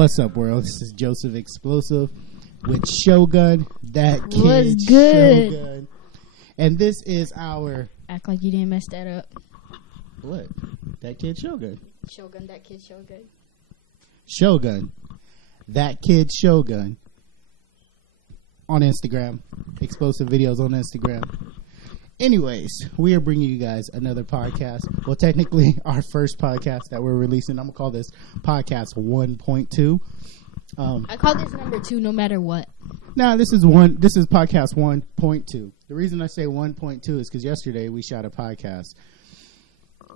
What's up, world? This is Joseph Xplosive with Shogun, that kid. What's good? Shogun. And this is our... Act like you didn't mess that up. What? That kid Shogun. Shogun, that kid Shogun. Shogun, that kid Shogun. On Instagram. Explosive videos on Instagram. Anyways, we are bringing you guys another podcast. Well, technically, our first podcast that we're releasing. I'm going to call this podcast 1.2. I call this number 2 no matter what. No, this is podcast 1.2. The reason I say 1.2 is because yesterday we shot a podcast.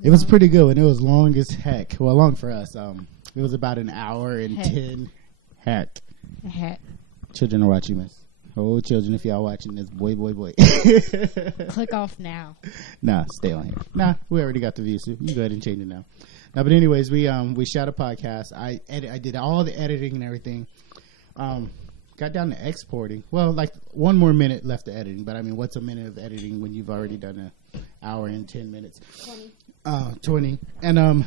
It was pretty good, and it was long as heck. Well, long for us. It was about an hour and 10. Heck. Children are watching this. Oh, children, if y'all watching this, boy. Click off now. Nah, stay on here. Nah, we already got the views. So you go ahead and change it now. Nah, but anyways, we shot a podcast. I did all the editing and everything. Got down to exporting. Well, like 1 more minute left of editing. But I mean, what's a minute of editing when you've already done an hour and 10 minutes? 20. And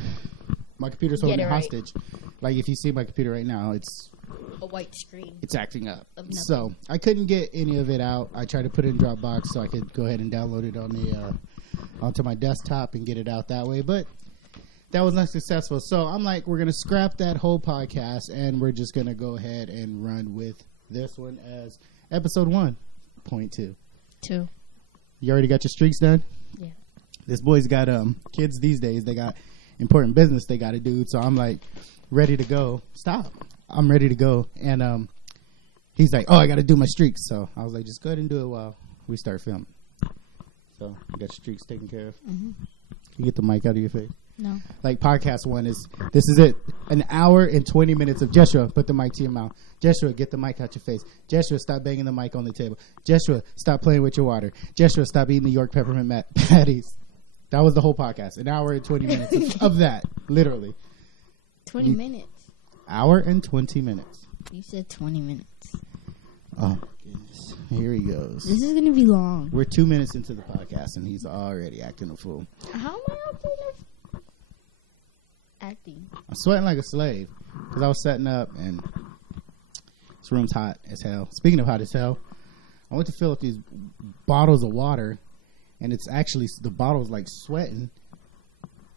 my computer's holding it hostage. Like if you see my computer right now, it's a white screen. It's acting up. So I couldn't get any of it out. I tried to put it in Dropbox so I could go ahead and download it on the onto my desktop and get it out that way. But that was not successful. So I'm like, we're going to scrap that whole podcast and we're just going to go ahead and run with this one as episode 1.2. 2. You already got your streaks done? Yeah. This boy's got kids these days. They got important business they got to do. So I'm like ready to go. Stop. I'm ready to go. And he's like, oh, I got to do my streaks. So I was like, just go ahead and do it while we start filming. So you got your streaks taken care of. Mm-hmm. You get the mic out of your face. No. Like podcast 1 this is it. An hour and 20 minutes of Joshua, put the mic to your mouth. Joshua, get the mic out your face. Joshua, stop banging the mic on the table. Joshua, stop playing with your water. Joshua, stop eating the York peppermint patties. That was the whole podcast. An hour and 20 minutes of that, literally. 20 minutes. Hour and 20 minutes. You said 20 minutes. Oh, my goodness. Here he goes. This is going to be long. We're 2 minutes into the podcast, and he's already acting a fool. How am I acting? I'm sweating like a slave because I was setting up, and this room's hot as hell. Speaking of hot as hell, I went to fill up these bottles of water, and it's actually, the bottle's like sweating.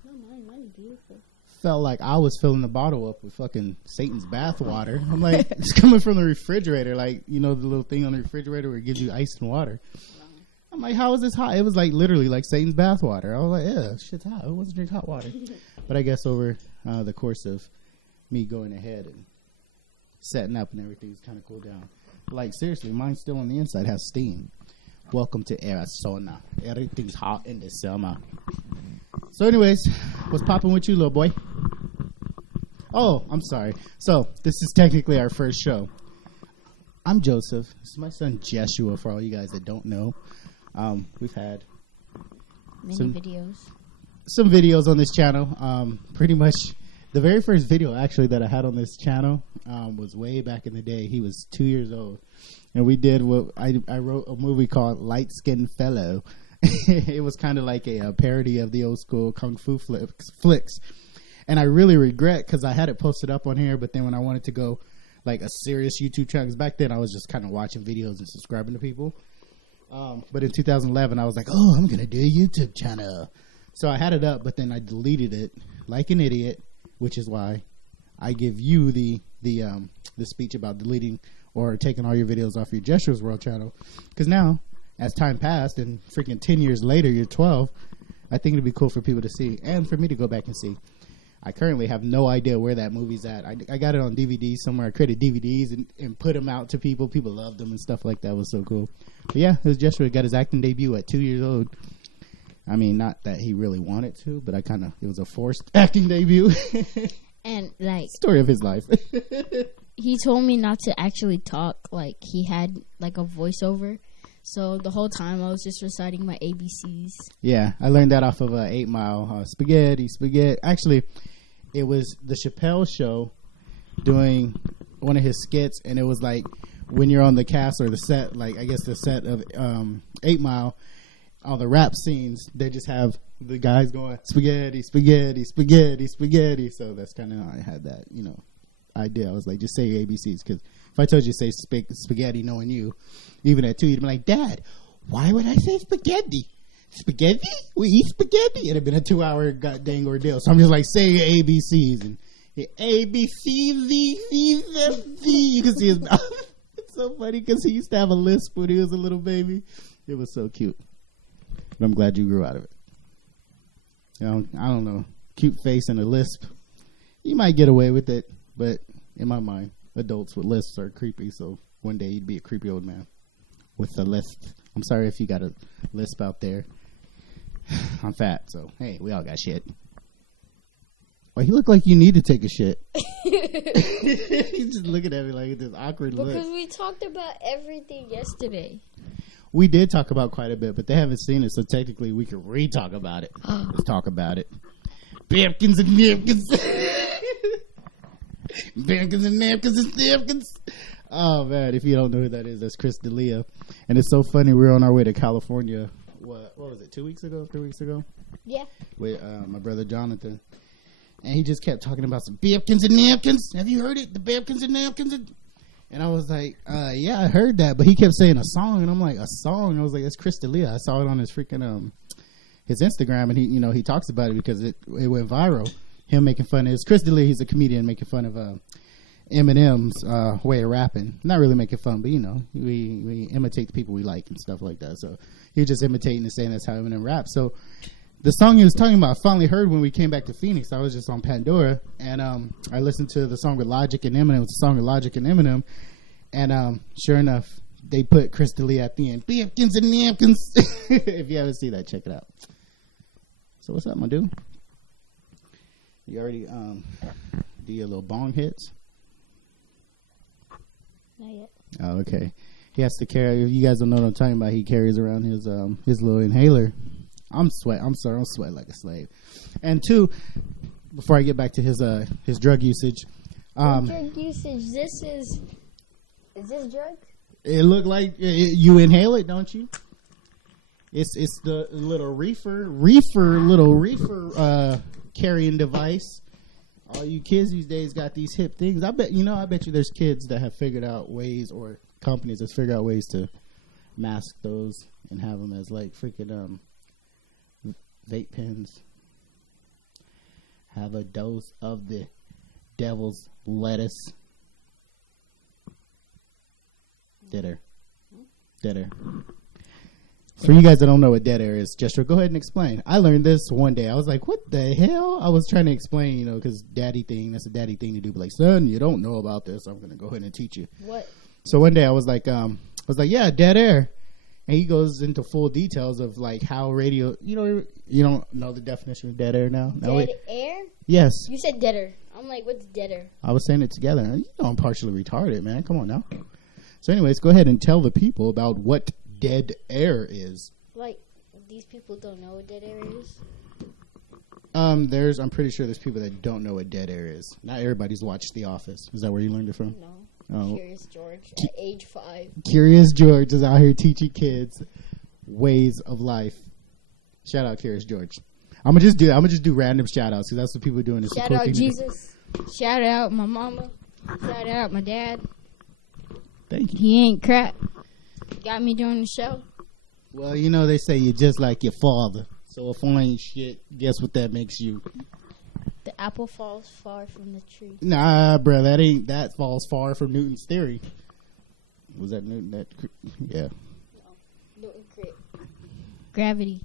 No, mine's beautiful. Felt like I was filling the bottle up with fucking Satan's bath water. I'm like, it's coming from the refrigerator, like, you know, the little thing on the refrigerator where it gives you ice and water. I'm like, how is this hot? It was like literally like Satan's bath water. I was like, yeah, shit's hot. Who wants to drink hot water? But I guess over the course of me going ahead and setting up and everything, it's kind of cooled down. Like, seriously, mine still on the inside has steam. Welcome to Arizona. Everything's hot in the summer. So anyways, what's popping with you, little boy? Oh, I'm sorry. So this is technically our first show. I'm Joseph. This is my son Jeshua, for all you guys that don't know. We've had many videos. Some videos on this channel. Pretty much the very first video actually that I had on this channel was way back in the day. He was 2 years old. And we did what I wrote a movie called Light Skinned Fellow. It was kind of like a parody of the old school kung fu flicks. And I really regret because I had it posted up on here, but then when I wanted to go like a serious YouTube channel, because back then I was just kind of watching videos and subscribing to people. But in 2011, I was like, oh, I'm going to do a YouTube channel. So I had it up, but then I deleted it like an idiot, which is why I give you the speech about deleting or taking all your videos off your Jeshua's World channel. Because now, as time passed and freaking 10 years later, you're 12, I think it'd be cool for people to see and for me to go back and see. I currently have no idea where that movie's at. I got it on DVD somewhere. I created DVDs and put them out to people. People loved them and stuff like that. It was so cool. But yeah, it was Jeshua. Got his acting debut at 2 years old. I mean, not that he really wanted to, but it was a forced acting debut. And like story of his life. He told me not to actually talk. Like he had like a voiceover. So the whole time I was just reciting my ABCs. Yeah, I learned that off of 8 Mile. Spaghetti. Actually, it was the Chappelle Show doing one of his skits, and it was like when you're on the cast or the set, like I guess the set of 8 Mile, all the rap scenes, they just have the guys going spaghetti. So that's kind of how I had that, idea. I was like, just say your ABCs, because if I told you to say spaghetti, knowing you, even at 2, you'd be like, Dad, why would I say spaghetti? Spaghetti? We eat spaghetti? It'd have been a 2-hour goddamn ordeal. So I'm just like, say your ABCs, and A, B, C, Z, C, Z, Z. You can see his mouth. It's so funny because he used to have a lisp when he was a little baby. It was so cute. But I'm glad you grew out of it. You know, I don't know. Cute face and a lisp. You might get away with it, but in my mind, adults with lisps are creepy. So one day you'd be a creepy old man with a lisp. I'm sorry if you got a lisp out there. I'm fat, so hey, we all got shit. Well, you look like you need to take a shit. He's just looking at me like this awkward look. Because we talked about everything yesterday. We did talk about quite a bit, but they haven't seen it, so technically we could re-talk about it. Let's talk about it. Napkins and napkins. Napkins and napkins and napkins. Oh, man, if you don't know who that is, that's Chris D'Elia. And it's so funny, we were on our way to California, what was it, 2 weeks ago, 3 weeks ago? Yeah. With my brother Jonathan. And he just kept talking about some napkins and napkins. Have you heard it? The napkins and napkins. And I was like, yeah, I heard that. But he kept saying a song. And I'm like, a song? I was like, that's Chris D'Elia. I saw it on his freaking, his Instagram. And he talks about it because it went viral. Him making fun of, it's Chris D'Elia. He's a comedian making fun of Eminem's way of rapping. Not really making fun, but, we imitate the people we like and stuff like that. So he was just imitating and saying that's how Eminem raps. So the song he was talking about, I finally heard when we came back to Phoenix. I was just on Pandora, and I listened to the song with Logic and Eminem. It was a song with Logic and Eminem, and sure enough, they put Chris D'Elia at the end. Napkins and napkins. If you haven't seen that, check it out. So what's up, my dude? You already do your little bong hits? Not yet. Oh, okay. He has to carry. You guys don't know what I'm talking about. He carries around his little inhaler. I'm sweating like a slave. And 2, before I get back to his drug usage. Drug usage. Is this drug? It looked like you inhale it, don't you? It's the little reefer carrying device. All you kids these days got these hip things. I bet you there's kids that have figured out ways, or companies that figure out ways to mask those and have them as like freaking vape pens. Have a dose of the devil's lettuce. Dead air. For you guys that don't know what dead air is, Jester, go ahead and explain. I learned this one day. I was like, what the hell? I was trying to explain, because that's a daddy thing to do. But like, son, you don't know about this. I'm going to go ahead and teach you. What? So one day I was like, yeah, dead air. And he goes into full details of like how radio, you don't know the definition of dead air now? Dead air? Yes. You said dead air. I'm like, what's dead air? I was saying it together. I'm partially retarded, man. Come on now. So anyways, go ahead and tell the people about what dead air is. Like, these people don't know what dead air is? I'm pretty sure there's people that don't know what dead air is. Not everybody's watched The Office. Is that where you learned it from? No. Oh. Curious George at age 5. Curious George is out here teaching kids ways of life. Shout out Curious George. I'm gonna just do random shout outs because that's what people are doing. Shout out Jesus. Shout out my mama. Shout out my dad. Thank you. He ain't crap. Got me doing the show. Well, they say you're just like your father. So if I ain't shit, guess what that makes you? The apple falls far from the tree. Nah, bro, that falls far from Newton's theory. Was that Newton? Yeah. No, Newton crit. Gravity.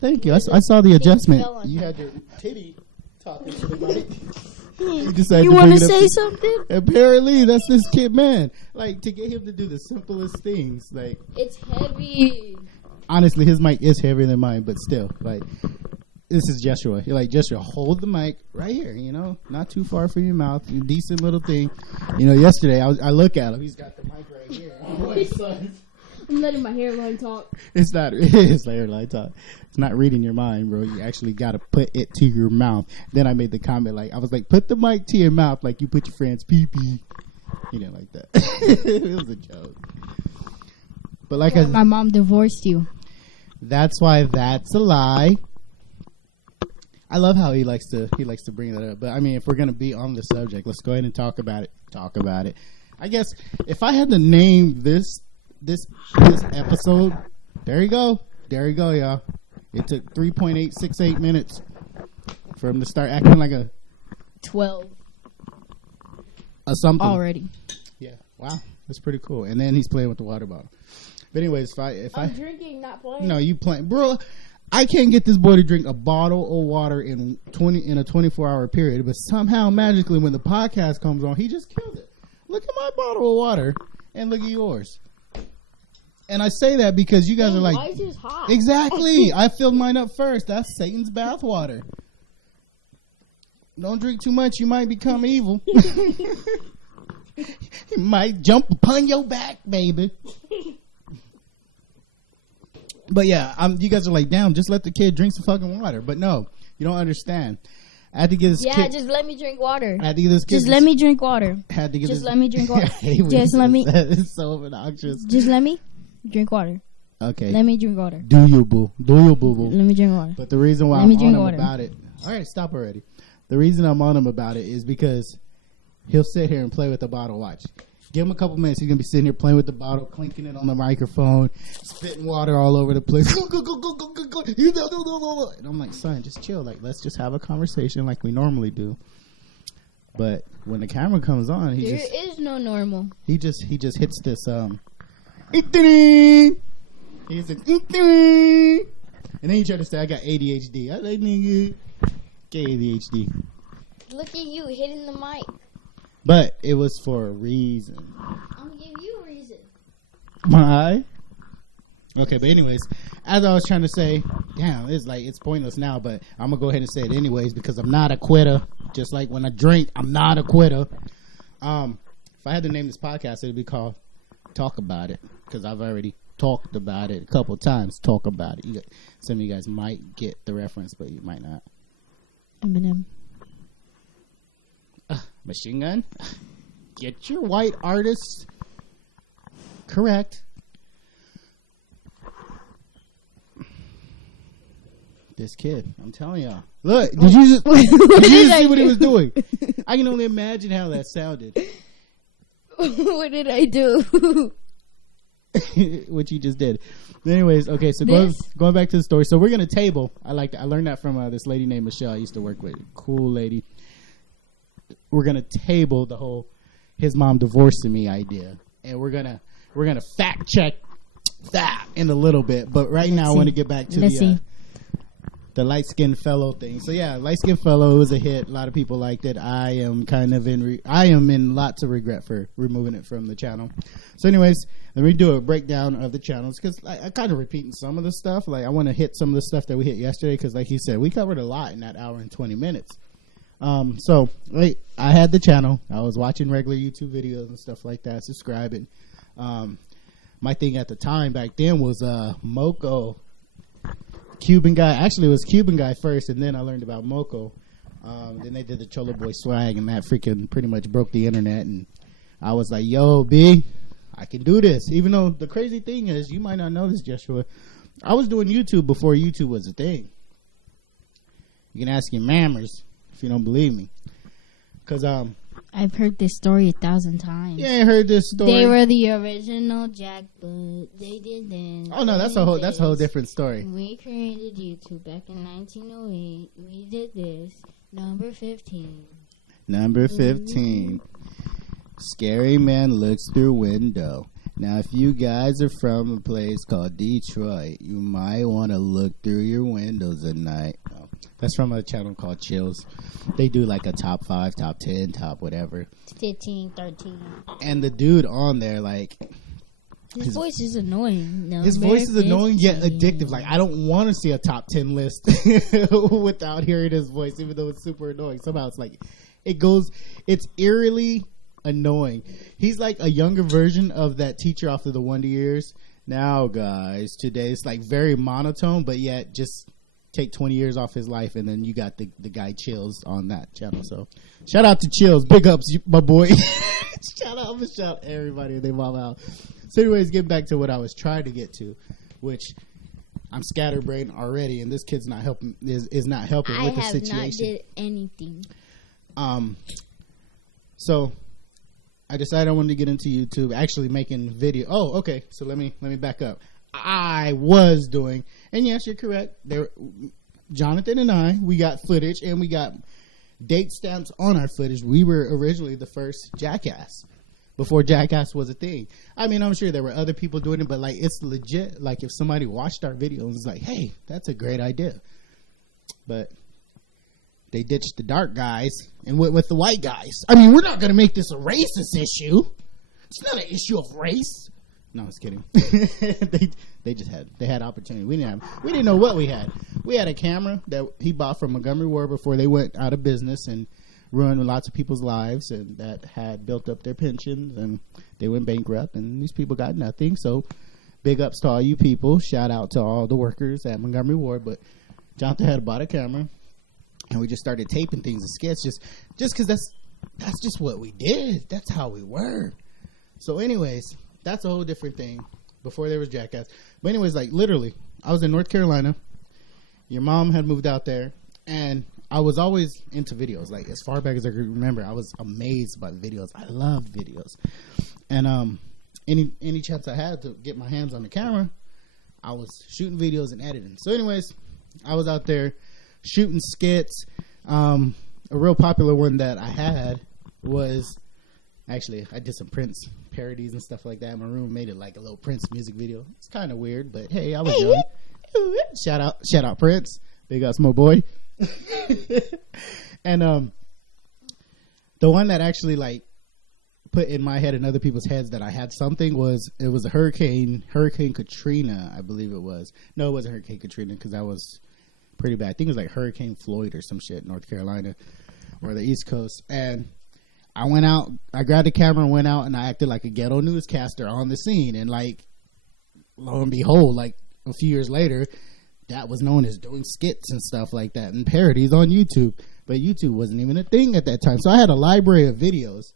Thank you. I saw the adjustment. You had your titty talking to the mic. You want to say something? Apparently, that's this kid, man. Like, to get him to do the simplest things, like... It's heavy. Honestly, his mic is heavier than mine, but still, like, this is Joshua. You're like, Joshua, hold the mic right here, not too far from your mouth. A decent little thing. Yesterday, I look at him. He's got the mic right here. I'm like, son. I'm letting my hairline talk. It's hairline talk. It's not reading your mind, bro. You actually got to put it to your mouth. Then I made the comment, I was like, put the mic to your mouth like you put your friend's pee-pee. He didn't like that. It was a joke. But my mom divorced you. That's why that's a lie. I love how he likes to bring that up. But I mean, if we're gonna be on the subject, let's go ahead and talk about it. I guess if I had to name this episode, there you go, y'all. It took 3.868 minutes for him to start acting like a 12 something already. Yeah, wow, that's pretty cool. And then he's playing with the water bottle. But anyways, if I'm drinking, not playing. No, you playing, bro. I can't get this boy to drink a bottle of water in a 24-hour period. But somehow, magically, when the podcast comes on, he just kills it. Look at my bottle of water, and look at yours. And I say that because you guys are like, why is yours hot? Exactly. I filled mine up first. That's Satan's bathwater. Don't drink too much. You might become evil. He might jump upon your back, baby. But yeah, you guys are like, damn, just let the kid drink some fucking water. But no, you don't understand. I had to give this kid... just let me drink water. I had to give this kid... Just let me drink water. Had to give Just let me drink water. Just let me... It's so obnoxious. Just let me drink water. Okay. Let me drink water. Do you, boo. Do you, boo-boo. Let me drink water. But the reason why I'm on him about it... All right, stop already. The reason I'm on him about it is because he'll sit here and play with the bottle. Watch. Give him a couple minutes. He's going to be sitting here playing with the bottle, clinking it on the microphone, spitting water all over the place. And I'm like, son, just chill. Like, let's just have a conversation like we normally do. But when the camera comes on, there is no normal. He just hits this he's like, and then he tried to say I got ADHD. I like, nigga, get ADHD. Look at you hitting the mic. But it was for a reason. I'm gonna give you a reason. My? Okay, but anyways, as I was trying to say, damn, it's pointless now, but I'm gonna go ahead and say it anyways because I'm not a quitter. Just like when I drink, I'm not a quitter. If I had to name this podcast, it'd be called Talk About It because I've already talked about it a couple times. Talk about it. Some of you guys might get the reference, but you might not. Eminem. Machine Gun. Get your white artists correct. This kid, I'm telling y'all. Look, did you just see what he was doing? I can only imagine how that sounded. What did I do? What you just did. Anyways, okay, so going back to the story. So we're going to table. I learned that from this lady named Michelle I used to work with. Cool lady. We're going to table the whole his mom divorcing me idea. And we're going to fact check that in a little bit. But right now I want to get back to the light-skinned fellow thing. So yeah, light-skinned fellow was a hit. A lot of people liked it. I am in lots of regret for removing it from the channel. So anyways, let me do a breakdown of the channels because I kind of repeating some of the stuff. Like I want to hit some of the stuff that we hit yesterday because like you said, we covered a lot in that hour and 20 minutes. So I had the channel. I was watching regular YouTube videos and stuff like that, subscribing. My thing at the time back then was Moco. Cuban guy. Actually, it was Cuban guy first, and then I learned about Moco. Then they did the Cholo Boy swag, and that freaking pretty much broke the internet. And I was like, yo, B, I can do this. Even though the crazy thing is, you might not know this, Joshua, I was doing YouTube before YouTube was a thing. You can ask your mammers if you don't believe me. Because I've heard this story 1,000 times. You ain't heard this story? They were the original jackboot. They did this. Oh no, that's a whole different story. We created YouTube back in 1908. We did this. Number 15. Number 15. Scary man looks through window. Now, if you guys are from a place called Detroit, you might want to look through your windows at night. Oh, that's from a channel called Chills. They do like a top 5, top 10, top whatever. 15, 13. And the dude on there, like... His voice is annoying. His voice is annoying yet addictive. Like, I don't want to see a top 10 list without hearing his voice, even though it's super annoying. Somehow it's like... It's eerily... annoying. He's like a younger version of that teacher off of the Wonder Years. Now, guys, today it's like very monotone, but yet just take 20 years off his life, and then you got the guy Chills on that channel. So, shout out to Chills. Big ups, my boy. shout everybody and they mom out. So, anyways, getting back to what I was trying to get to, which I'm scatterbrained already, and this kid's not helping. Is not helping with the situation. I have not did anything. So I decided I wanted to get into YouTube, actually making video. Oh, okay. So let me back up. I was doing, and yes, you're correct. Jonathan and I, we got footage, and we got date stamps on our footage. We were originally the first Jackass before Jackass was a thing. I mean, I'm sure there were other people doing it, but like, it's legit. Like, if somebody watched our video and was like, "Hey, that's a great idea," but they ditched the dark guys and went with the white guys. I mean, we're not going to make this a racist issue. It's not an issue of race. No, I was kidding. they had opportunity. We didn't know what we had. We had a camera that he bought from Montgomery Ward before they went out of business and ruined lots of people's lives, and that had built up their pensions, and they went bankrupt, and these people got nothing. So big ups to all you people. Shout out to all the workers at Montgomery Ward. But Jonathan had bought a camera, and we just started taping things and skits just because that's just what we did. That's how we were. So anyways, that's a whole different thing. Before there was Jackass. But anyways, like, literally, I was in North Carolina. Your mom had moved out there, and I was always into videos. Like, as far back as I can remember, I was amazed by videos. I loved videos. And any chance I had to get my hands on the camera, I was shooting videos and editing. So anyways, I was out there shooting skits. A real popular one that I had was, actually, I did some Prince parodies and stuff like that. My room made it like a little Prince music video. It's kind of weird, but hey, I was young. Shout out Prince. Big ups, my boy. And the one that actually like put in my head and other people's heads that I had something was, it was a Hurricane Katrina, I believe it was. No, it wasn't Hurricane Katrina, because that was pretty bad. I think it was like Hurricane Floyd or some shit, North Carolina or the East Coast. And I went out, I grabbed the camera and went out, and I acted like a ghetto newscaster on the scene. And like, lo and behold, like a few years later, that was known as doing skits and stuff like that and parodies on YouTube. But YouTube wasn't even a thing at that time. So I had a library of videos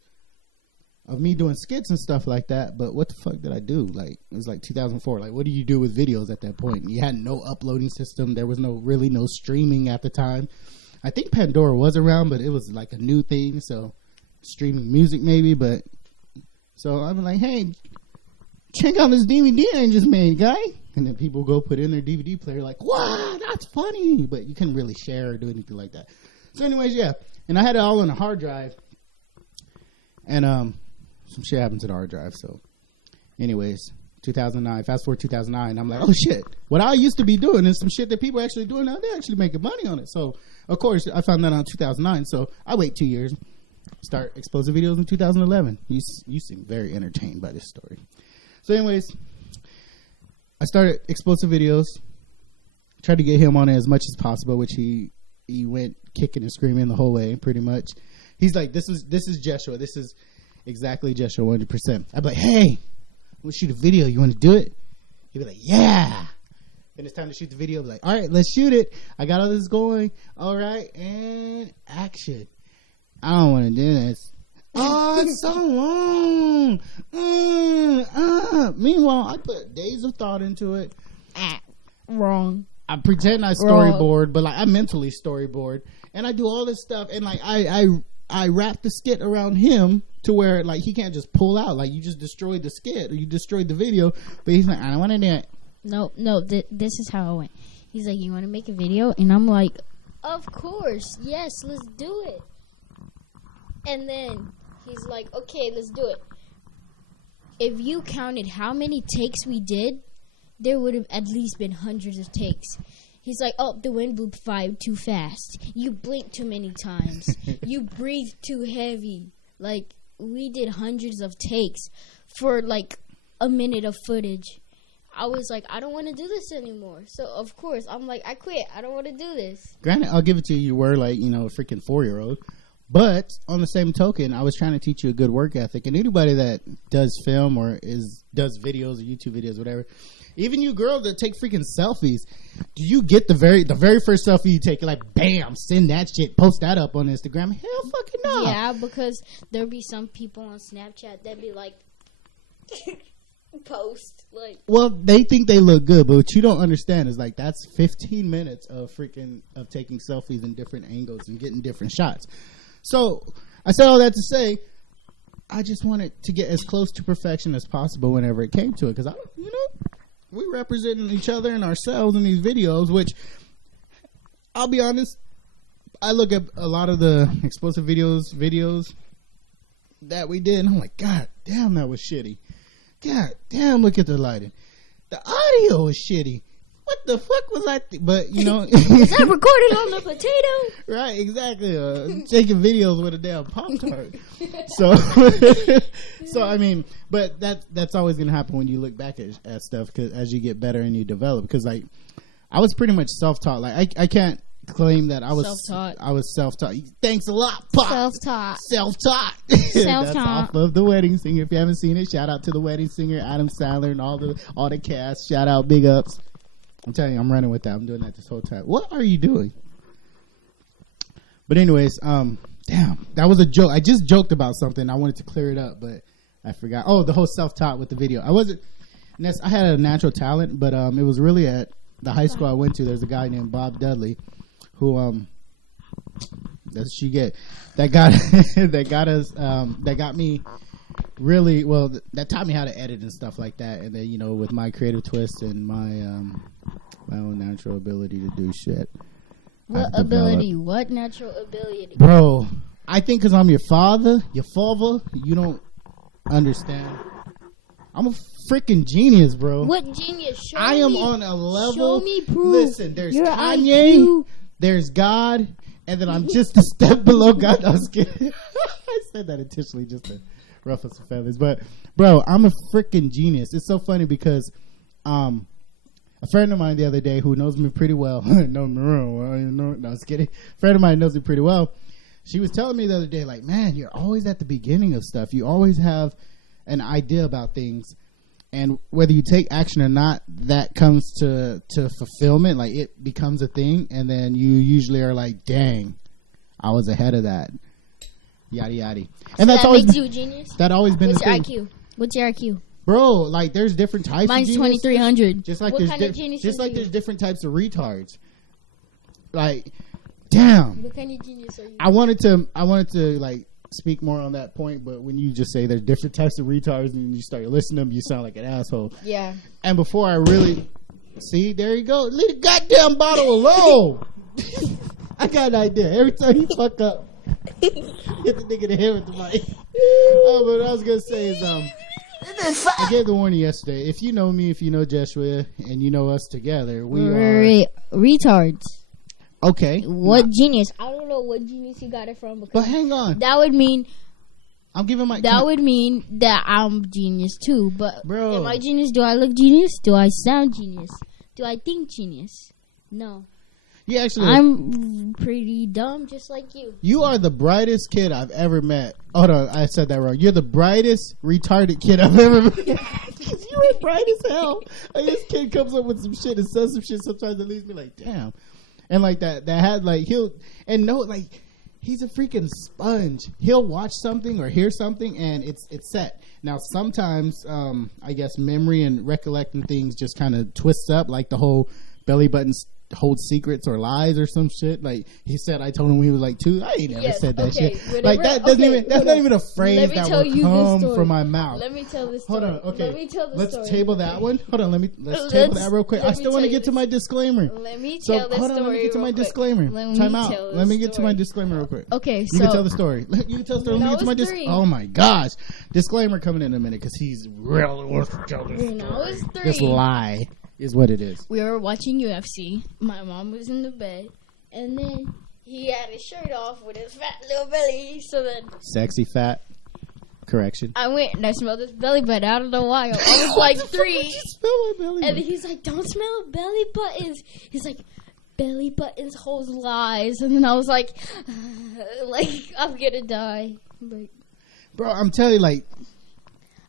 of me doing skits and stuff like that. But what the fuck did I do? Like, it was like 2004. Like, what do you do with videos at that point? You had no uploading system. There was no streaming at the time. I think Pandora was around, but it was like a new thing. So streaming music maybe. But so I'm like, hey, check out this DVD I just made, guy. And then people go put in their DVD player like, wow, that's funny. But you couldn't really share or do anything like that. So anyways, yeah. And I had it all on a hard drive. And some shit happened to the hard drive. So anyways, 2009, fast forward 2009, I'm like, oh shit. What I used to be doing is some shit that people are actually doing now. They're actually making money on it. So of course, I found that out in 2009. So I wait 2 years, start Xplosive videos in 2011. You seem very entertained by this story. So anyways, I started Xplosive videos, tried to get him on it as much as possible, which he went kicking and screaming the whole way, pretty much. He's like, this is Joshua. This is exactly Joshua 100%. I'd be like, hey, I'm going to shoot a video. You want to do it? He'd be like, yeah. Then it's time to shoot the video. I'd be like, all right, let's shoot it. I got all this going. All right, and action. I don't want to do this. Oh, it's so long. Meanwhile, I put days of thought into it. Wrong. I pretend I storyboard, but like I mentally storyboard, and I do all this stuff, and like I wrap the skit around him to where like he can't just pull out. Like, you just destroyed the skit or you destroyed the video, but he's like, I don't want to do it. No. This is how it went. He's like, you want to make a video, and I'm like, of course, yes, let's do it. And then he's like, okay, let's do it. If you counted how many takes we did, there would have at least been hundreds of takes. He's like, oh, the wind blew too fast. You blinked too many times. You breathed too heavy. Like, we did hundreds of takes for like a minute of footage. I was like, I don't want to do this anymore. So, of course, I'm like, I quit. I don't want to do this. Granted, I'll give it to you. You were like, a freaking 4-year-old. But on the same token, I was trying to teach you a good work ethic. And anybody that does film or does videos or YouTube videos, whatever, even you girls that take freaking selfies, do you get the very first selfie you take, like, bam, send that shit, post that up on Instagram? Hell fucking no. Yeah, because there'll be some people on Snapchat that be like, post. Like, well, they think they look good, but what you don't understand is like that's 15 minutes of taking selfies in different angles and getting different shots. So I said all that to say, I just wanted to get as close to perfection as possible whenever it came to it, because we representing each other and ourselves in these videos. Which I'll be honest, I look at a lot of the explosive videos that we did, and I'm like, God damn, that was shitty. God damn, look at the lighting. The audio is shitty. What the fuck was I? But you know, is that recorded on the potato? Right, exactly. Taking videos with a damn Pop-Tart. So I mean, but that's always gonna happen when you look back at stuff, cause as you get better and you develop. Because like, I was pretty much self-taught. Like I can't claim that I was self-taught. I was self-taught. Thanks a lot, Pop. Self-taught. That's off of The Wedding Singer. If you haven't seen it, shout out to The Wedding Singer, Adam Sandler, and all the cast. Shout out, big ups. I'm telling you, I'm running with that. I'm doing that this whole time. What are you doing? But anyways, damn, that was a joke. I just joked about something. I wanted to clear it up, but I forgot. Oh, the whole self-taught with the video. I had a natural talent, but it was really at the high school I went to. There's a guy named Bob Dudley, who that got me really well. That taught me how to edit and stuff like that. And then, you know, with my creative twist and my own natural ability to do shit. What ability? What natural ability? Bro, I think because I'm your father, you don't understand. I'm a freaking genius, bro. What genius? I am on a level. Show me proof. Listen, there's Your Kanye, IQ. there's God, and then I'm just a step below God. I was kidding. I said that intentionally just to ruffle some feathers. But, bro, I'm a freaking genius. It's so funny because a friend of mine the other day who knows me pretty well, no, I was kidding. A friend of mine knows me pretty well. She was telling me the other day, like, man, you're always at the beginning of stuff. You always have an idea about things. And whether you take action or not, that comes to fulfillment. Like, it becomes a thing. And then you usually are like, dang, I was ahead of that. Yada, yada. And So that's that always makes you a genius? that always been What's the your thing. IQ? What's your IQ? Bro, like, there's different types Mine's of geniuses. 2,300. Just like What there's kind of genius just are like you? there's different types of retards. Like, damn. What kind of genius are you? I wanted to like speak more on that point, but when you just say there's different types of retards and you start listening to them, you sound like an asshole. Yeah. And before I really see, there you go. Leave the goddamn bottle alone. I got an idea. Every time you fuck up, hit the nigga in the head with the mic. Oh, but what I was gonna say is I gave the warning yesterday. If you know me, if you know Joshua, and you know us together, we are retards. Okay. What genius? I don't know what genius you got it from. But hang on. That would mean I'm giving my. that would mean that I'm genius too. But Bro. am I genius? Do I look genius? Do I sound genius? Do I think genius? No. You actually. I'm pretty dumb, just like you. You are the brightest kid I've ever met. Hold on, I said that wrong. You're the brightest retarded kid I've ever met. You are bright as hell. Like, this kid comes up with some shit and says some shit sometimes that leaves me like, damn. And like that had like he's a freaking sponge. He'll watch something or hear something and it's set. Now sometimes I guess memory and recollecting things just kind of twists up, like the whole belly button hold secrets or lies or some shit. Like he said, I told him when he was like 2. I ain't never said that shit. Whatever. Like that doesn't even. That's not even a phrase that will come from my mouth. Let me tell this story. Hold on. Okay. Let me tell the Let's story. table that one. Hold on. Let's table that real quick. I still want to get to my disclaimer. Let me tell the story. Hold on. Let me get to my real quick. disclaimer. Let me Time out. tell Let me the get to my disclaimer real quick. Okay. You can tell the story. You can tell the story. Let me get to my disclaimer. Oh my gosh. Disclaimer coming in a minute because he's really wants to tell this When I story. was 3. This lie is what it is. We were watching UFC. My mom was in the bed, and then he had his shirt off with his fat little belly. So then Sexy fat. Correction. I went and I smelled his belly button. I don't know why. I was like 3. You smell my belly And button? then he's like, don't smell belly buttons. He's like, belly buttons holds lies. And then I was like I'm gonna die. Like, Bro, I'm telling you, like,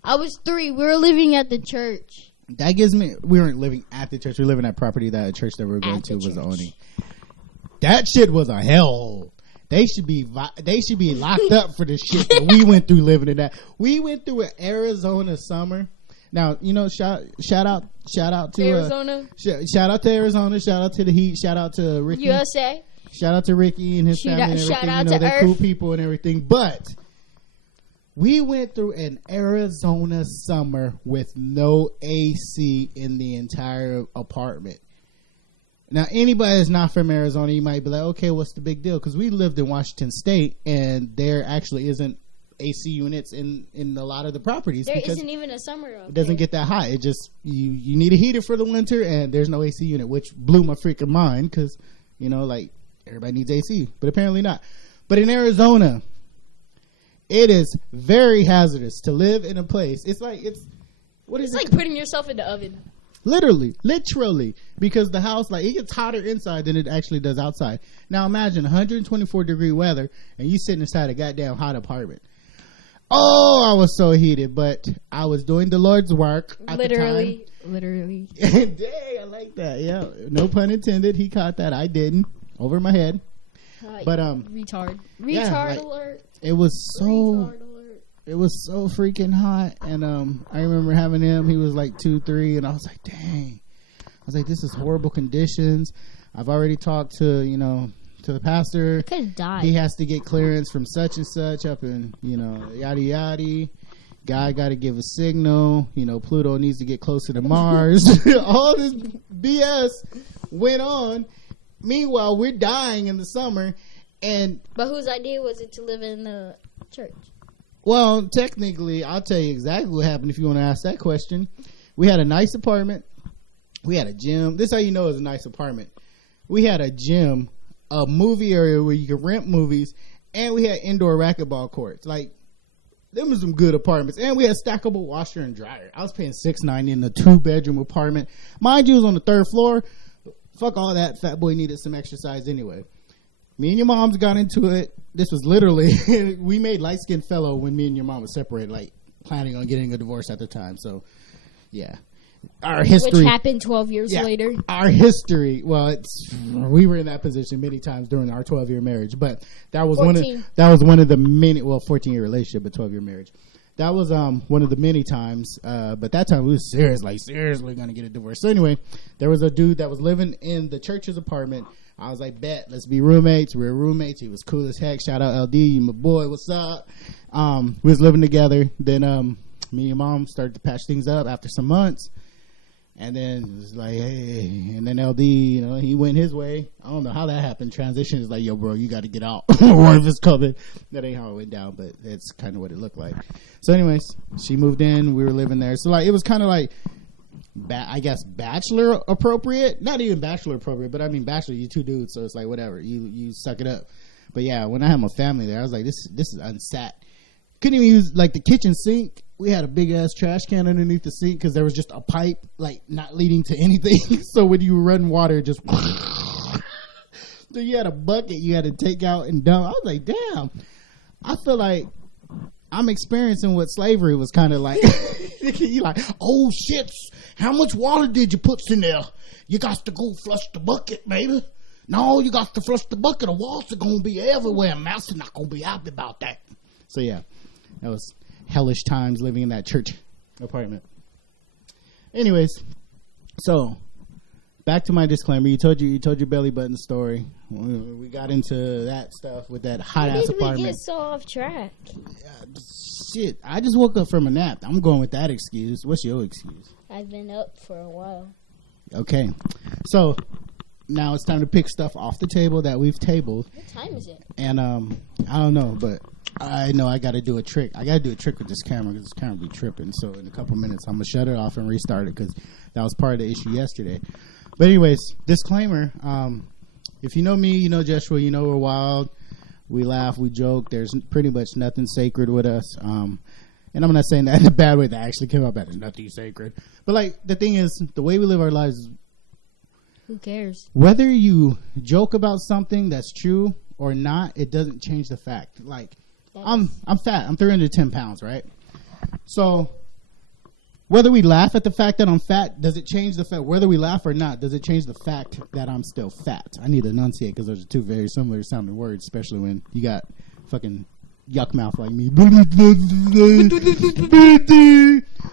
I was 3. We were living at the church. that gives me. We weren't living at the church. We were living at property that a church that we were going At to the was church. owning. That shit was a hellhole. They should be locked up for the shit that we went through living in that. We went through an Arizona summer Now, shout out to Arizona. Shout out to Arizona. Shout out to the Heat. Shout out to Ricky. USA. Shout out to Ricky and his family and everything. Shout out to they're Earth. cool people and everything. But we went through an Arizona summer with no AC in the entire apartment. Now, anybody that's not from Arizona, you might be like, okay, what's the big deal? Because we lived in Washington State, and there actually isn't AC units in a lot of the properties. There isn't even a summer up it doesn't get that hot. It just, you need a heater for the winter, and there's no AC unit, which blew my freaking mind because, everybody needs AC, but apparently not. But in Arizona, it is very hazardous to live in a place. It's like putting yourself in the oven. Literally, because the house, it gets hotter inside than it actually does outside. Now imagine 124 degree weather and you sitting inside a goddamn hot apartment. Oh, I was so heated, but I was doing the Lord's work at Literally. Dang, I like that. Yeah, no pun intended. He caught that. I didn't. Over my head. But retard alert. It was so freaking hot, and I remember having him. He was like 2-3, and I was like, dang. I was like, this is horrible conditions. I've already talked to the pastor. Could have died. He has to get clearance from such and such up in yada yada. Guy got to give a signal. Pluto needs to get closer to Mars. All this BS went on. Meanwhile, we're dying in the summer, but whose idea was it to live in the church? Well, technically, I'll tell you exactly what happened if you want to ask that question. We had a nice apartment. We had a gym. This is how you know it's a nice apartment. We had a gym, a movie area where you could rent movies, and we had indoor racquetball courts. Them was some good apartments. And we had stackable washer and dryer. I was paying $690 in a 2-bedroom apartment. Mind you, it was on the 3rd floor. Fuck all that. Fat boy needed some exercise anyway. Me and your moms got into it. This was literally, we made Light Skinned Fellow when me and your mom was separated, planning on getting a divorce at the time. So, yeah. Our history. Which happened 12 years later. Our history. Well, we were in that position many times during our 12-year marriage. But that was 14. one of the many, 14-year relationship, but 12-year marriage. That was one of the many times, but that time we was seriously going to get a divorce. So anyway, there was a dude that was living in the church's apartment. I was like, bet, let's be roommates. We were roommates. He was cool as heck. Shout out LD, you my boy, what's up? We was living together. Then me and your mom started to patch things up after some months. And then it was like, hey, and then LD, he went his way. I don't know how that happened. Transition is like, yo, bro, you got to get out. Or if it's coming. That ain't how it went down, but that's kind of what it looked like. So anyways, she moved in. We were living there. So it was kind of like, I guess, bachelor appropriate. Not even bachelor appropriate, but I mean, bachelor, you two dudes. So it's like, whatever. You suck it up. But yeah, when I had my family there, I was like, this is unsat. Couldn't even use the kitchen sink. We had a big ass trash can underneath the sink because there was just a pipe not leading to anything. So when you run water, just so you had a bucket you had to take out and dump. I was like, damn. I feel like I'm experiencing what slavery was kind of like. You like, oh shit, how much water did you put in there? You got to go flush the bucket, baby. No, you got to flush the bucket. The walls are gonna be everywhere. Mouse is not gonna be happy about that. So yeah, that was hellish times living in that church apartment. Anyways, so back to my disclaimer. You told your belly button story. We got into that stuff with that hot ass apartment. Why did we get so off track? Shit, I just woke up from a nap. I'm going with that excuse. What's your excuse? I've been up for a while. Okay, so now it's time to pick stuff off the table that we've tabled. What time is it? And I don't know, but I know I got to do a trick. I got to do a trick with this camera because this camera be tripping. So in a couple minutes, I'm going to shut it off and restart it because that was part of the issue yesterday. But anyways, disclaimer. If you know me, you know Joshua, you know we're wild. We laugh, we joke. There's pretty much nothing sacred with us. And I'm not saying that in a bad way. That actually came out bad. There's nothing sacred. But the thing is, the way we live our lives is, who cares? Whether you joke about something that's true or not, it doesn't change the fact. I'm fat. I'm 310 pounds, right? So whether we laugh at the fact that I'm fat, does it change the fact? Whether we laugh or not, does it change the fact that I'm still fat? I need to enunciate because those are two very similar sounding words, especially when you got fucking yuck mouth like me.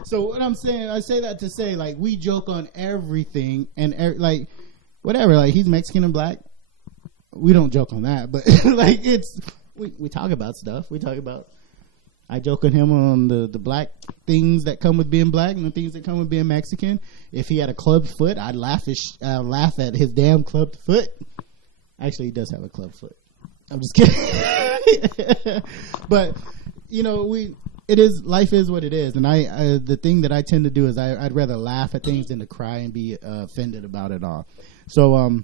So what I'm saying, I say that to say, like, we joke on everything and like whatever. Like, he's Mexican and black. We don't joke on that, but like we talk about stuff. I joke on him on the black things that come with being black and the things that come with being Mexican. If he had a clubbed foot, I'd laugh at his damn clubbed foot. Actually, he does have a clubbed foot. I'm just kidding. But you know, life is what it is, and the thing that I tend to do is I'd rather laugh at things than to cry and be offended about it all. So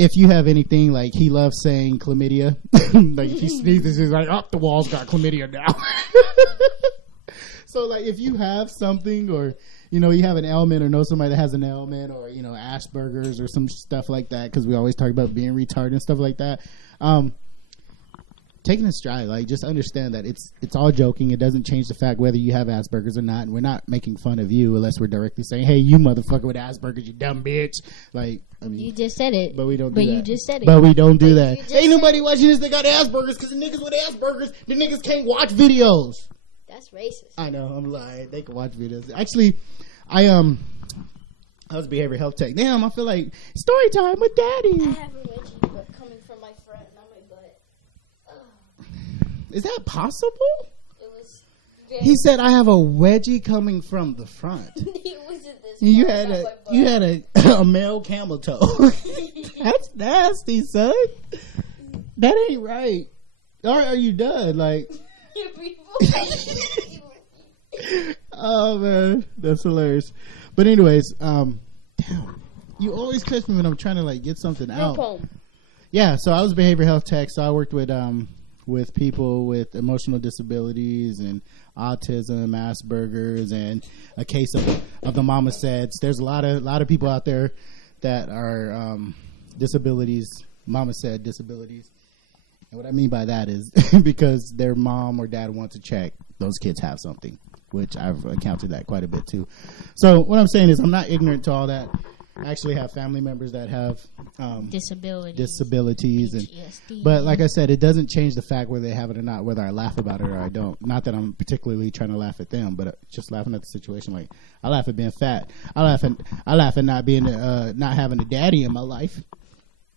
if you have anything, like, he loves saying chlamydia, like, if he sneezes, he's like, oh, the wall's got chlamydia now. So, like, if you have something, or, you know, you have an ailment or know somebody that has an ailment, or, you know, Asperger's or some stuff like that, because we always talk about being retarded and stuff like that, taking a stride, like, just understand that it's all joking. It doesn't change the fact whether you have Asperger's or not, and we're not making fun of you unless we're directly saying, hey, you motherfucker with Asperger's, you dumb bitch. Like, I mean, you just said it. But we don't do that. But you just said it. But we don't do that. Ain't nobody watching this that got Asperger's, because the niggas with Asperger's, the niggas can't watch videos. That's racist. I know, I'm lying. They can watch videos. Actually, I was behavioral health tech. Damn, I feel like story time with daddy. I have a wedgie coming from my front, not my butt. Is that possible? It was. He said, "I have a wedgie coming from the front." It wasn't this. You had a male camel toe. That's nasty, son. That ain't right. Are you done? Like. Oh man, that's hilarious. But anyways, damn, you always catch me when I'm trying to like get something out. Poem. Yeah, so I was behavioral health tech, so I worked with people with emotional disabilities and autism, Asperger's, and a case of the mama saids. There's a lot of people out there that are disabilities, mama said disabilities. And what I mean by that is because their mom or dad wants to check, those kids have something, which I've encountered that quite a bit too. So what I'm saying is I'm not ignorant to all that. I actually have family members that have disabilities, but like I said, it doesn't change the fact whether they have it or not, whether I laugh about it or I don't. Not that I'm particularly trying to laugh at them, but just laughing at the situation. Like, I laugh at being fat. I laugh at not being not having a daddy in my life.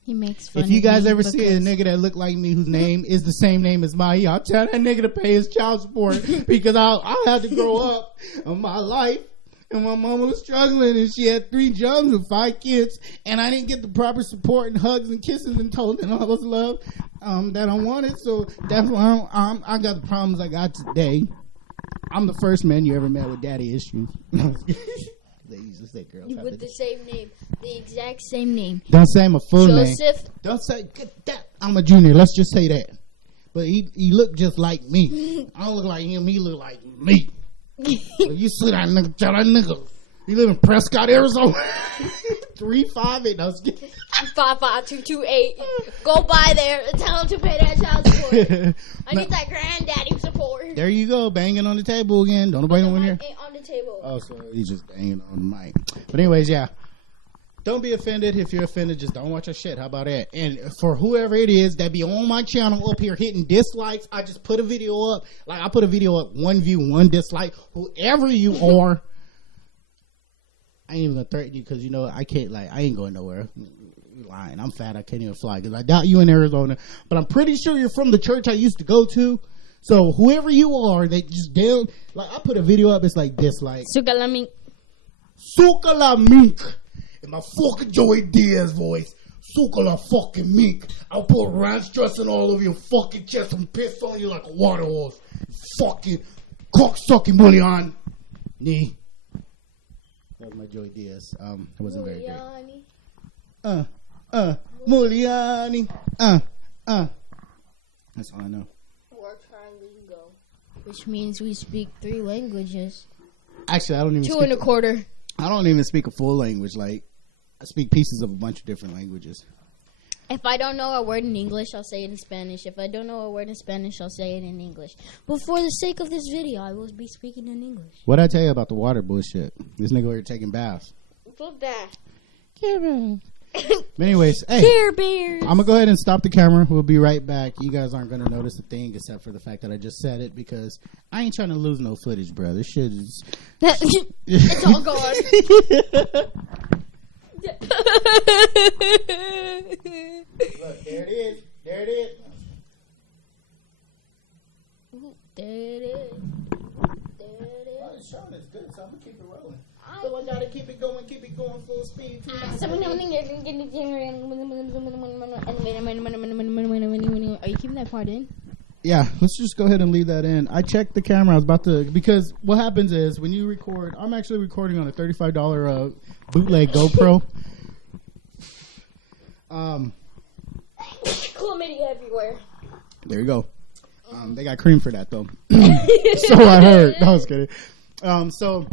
He makes fun. If you guys ever see a nigga that look like me whose name is the same name as mine, I'll tell that nigga to pay his child support because I'll have to grow up in my life. And my mama was struggling, and she had 3 jobs and 5 kids, and I didn't get the proper support and hugs and kisses and told that I was loved that I wanted. So that's why I got the problems I got today. I'm the first man you ever met with daddy issues. With the same name, the exact same name. Don't say my full name. Joseph. Don't say that. I'm a junior. Let's just say that. But he looked just like me. I don't look like him. He look like me. So you see that nigga, tell that nigga. You live in Prescott, Arizona. 358. No, 55228. Go by there and tell him to pay that child support. I need that granddaddy support. There you go, banging on the table again. Don't nobody know in here. On the table. Oh, so he's just banging on the mic. But anyways, yeah. Don't be offended. If you're offended, just don't watch our shit. How about that? And for whoever it is that be on my channel up here hitting dislikes, I just put a video up. Like, I put a video up, 1 view, 1 dislike. Whoever you are, I ain't even gonna threaten you because, you know, I can't, like, I ain't going nowhere. You're lying. I'm fat. I can't even fly because I doubt you in Arizona. But I'm pretty sure you're from the church I used to go to. So whoever you are, they just down. Like, I put a video up. It's like dislike. Sukalamink. In my fucking Joey Diaz voice. Sukala fucking mink. I'll put ranch dressing all over your fucking chest and piss on you like a water hose. Fucking cock-sucking bullion. Knee. That was my Joey Diaz. It wasn't very great. Muliani. That's all I know. We're trilingual, which means we speak 3 languages. Actually, I don't even 2 and a quarter. I don't even speak a full language. Like, I speak pieces of a bunch of different languages. If I don't know a word in English, I'll say it in Spanish. If I don't know a word in Spanish, I'll say it in English. But for the sake of this video, I will be speaking in English. What'd I tell you about the water bullshit? This nigga over here taking baths. Flip that. Kevin. But anyways, hey, Care Bears. I'm gonna go ahead and stop the camera. We'll be right back. You guys aren't gonna notice a thing except for the fact that I just said it because I ain't trying to lose no footage, bro. This shit is. It's all gone. Look, there it is. There it is. There it is. Oh, it's showing it's good, so I'm gonna keep it rolling. So I gotta keep it going full speed. Are you keeping that part in? Yeah, let's just go ahead and leave that in. I checked the camera. I was about to, because what happens is when you record, I'm actually recording on a $35 bootleg GoPro. Chlamydia everywhere. There you go. They got cream for that though. So I heard. No, I was kidding. So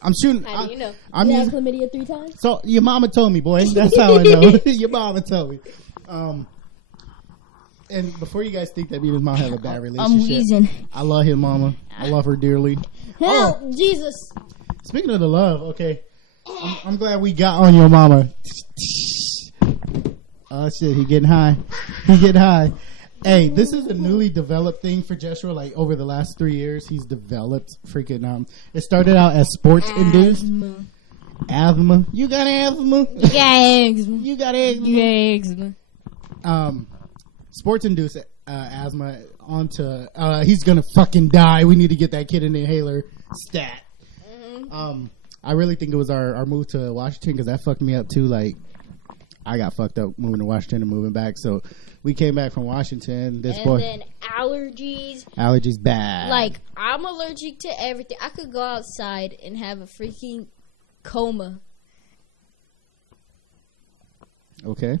I'm shooting. How do you know? I'm you had using, chlamydia 3 times? so your mama told me, boy. That's how I know. Your mama told me. And before you guys think that me and his mom have a bad relationship, I'm wheezing. I love his mama. I love her dearly. Help, Jesus. Speaking of the love, okay, I'm glad we got on your mama. Oh shit, he getting high. He getting high. Hey, this is a newly developed thing for Joshua. Like over the last 3 years, he's developed freaking. It started out as sports induced asthma. You got asthma. You got eczema. You got asthma. You got eczema. Sports induced asthma onto. He's gonna fucking die. We need to get that kid an inhaler. Stat. I really think it was our move to Washington because that fucked me up too. Like I got fucked up moving to Washington and moving back. So we came back from Washington. This boy. And then allergies. Allergies bad. Like, I'm allergic to everything. I could go outside and have a freaking coma. Okay.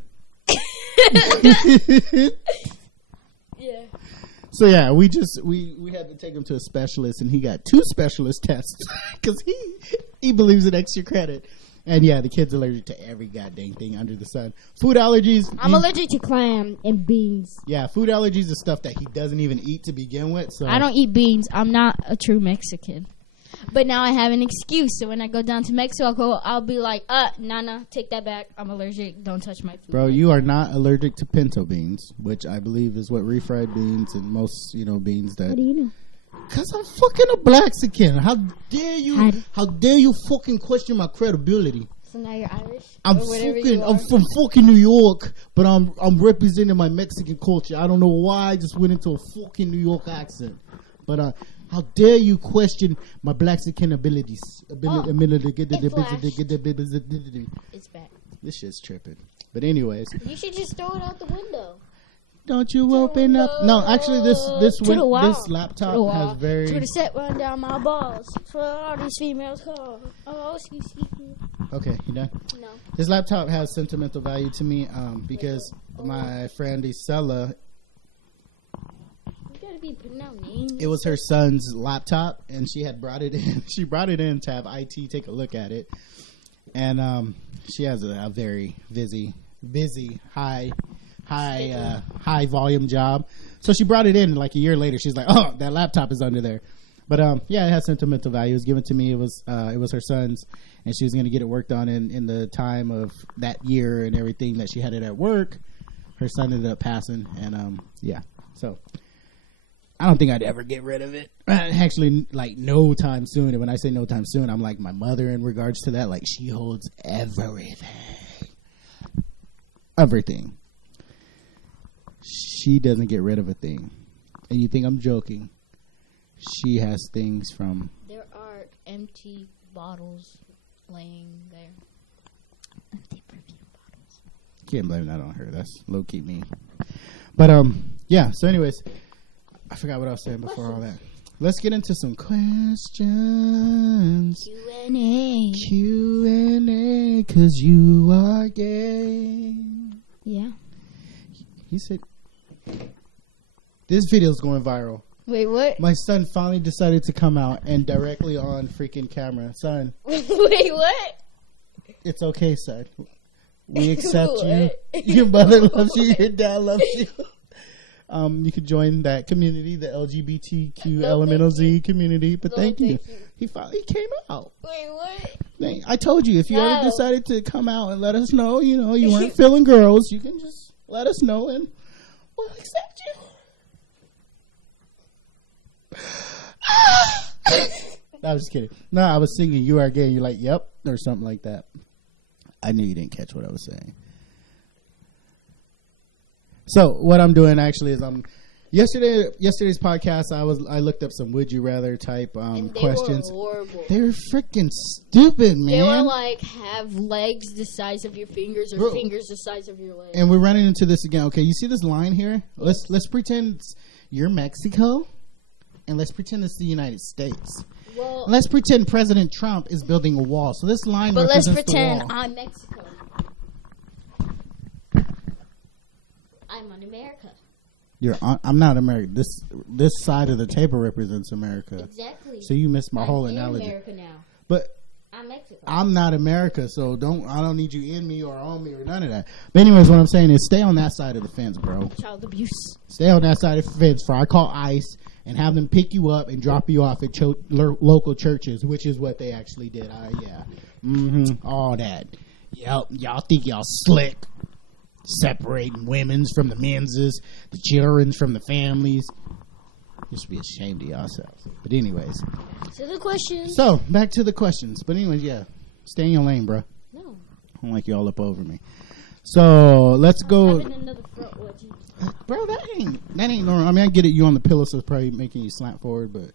Yeah. So yeah, we had to take him to a specialist, and he got 2 specialist tests because he believes in extra credit. And yeah, the kid's allergic to every goddamn thing under the sun. Food allergies. I'm allergic to clam and beans. Yeah, food allergies is stuff that he doesn't even eat to begin with. So I don't eat beans. I'm not a true Mexican. But now I have an excuse. So when I go down to Mexico, I'll be like, Nana, take that back. I'm allergic. Don't touch my food. Bro, you are not allergic to pinto beans, which I believe is what refried beans and most, beans that. How do you know? Cause I'm fucking a Blaxican. How dare you? How dare you fucking question my credibility? So now you're Irish. I'm from fucking New York, but I'm representing my Mexican culture. I don't know why I just went into a fucking New York accent. But how dare you question my Blaxican abilities? It's back. This shit's tripping. But anyways, You should just throw it out the window. don't you open up? No, actually, this laptop has very. To the set run down my balls. For all these females call. Oh, excuse me. Okay, you done? No. This laptop has sentimental value to me because my friend Isella, You gotta be putting out names. it was her son's laptop, and she had brought it in. She brought it in to have IT take a look at it, and she has a very busy, high volume job. So she brought it in like a year later. She's like, "Oh, that laptop is under there." But yeah, it has sentimental value. It was given to me. It was her son's, and she was going to get it worked on in the time of that year and everything that she had it at work. Her son ended up passing, and yeah. So I don't think I'd ever get rid of it. Actually, like no time soon. And when I say no time soon, I'm like my mother in regards to that. Like she holds everything. She doesn't get rid of a thing. And you think I'm joking. She has things from... There are empty bottles laying there. Empty perfume bottles. Can't blame that on her. That's low-key me. But, yeah. So anyways, I forgot what I was saying before all that. Let's get into some questions. Q&A. Q&A, because you are gay. Yeah. He said... This video's going viral. Wait, what? My son finally decided to come out and directly on freaking camera. Son. Wait, what? It's okay, son. We accept you. Your mother loves you. Your dad loves you. You could join that community, the LGBTQ elemental Z community. But thank you. He finally came out. Wait, what? I told you, if you No. ever decided to come out and let us know, you know, you weren't feeling girls, you can just let us know and we'll accept you. I was just kidding. No, I was singing "You Are Gay." And you're like, "Yep," or something like that. I knew you didn't catch what I was saying. So what I'm doing actually is yesterday's podcast. I looked up some "Would you rather" type and they questions. were horrible. They were freaking stupid, man. They were like, have legs the size of your fingers or Bro. fingers the size of your legs. And we're running into this again. Okay, you see this line here? Let's pretend you're Mexico, and let's pretend it's the United States. Well, Let's pretend President Trump is building a wall. So this line but let's represents pretend the wall. I'm Mexico. I'm on America. I'm not American. This side of the table represents America. Exactly. So you missed my whole I'm in analogy. America now. But I'm Mexico. I'm not America, so I don't need you in me or on me or none of that. But anyways, what I'm saying is stay on that side of the fence, bro. Child abuse. Stay on that side of the fence for I call ICE and have them pick you up and drop you off at local churches, which is what they actually did. All that. Yep, y'all think y'all slick. Separating women's from the men's, the children's from the families. You should be ashamed of yourselves. But anyways. So the questions. So, back to the questions. But anyways, yeah. Stay in your lane, bro. No. I don't like you all up over me. So, let's go. Having another front wedgie. Bro, that ain't normal. I mean, I get it. You on the pillow, so it's probably making you slant forward, but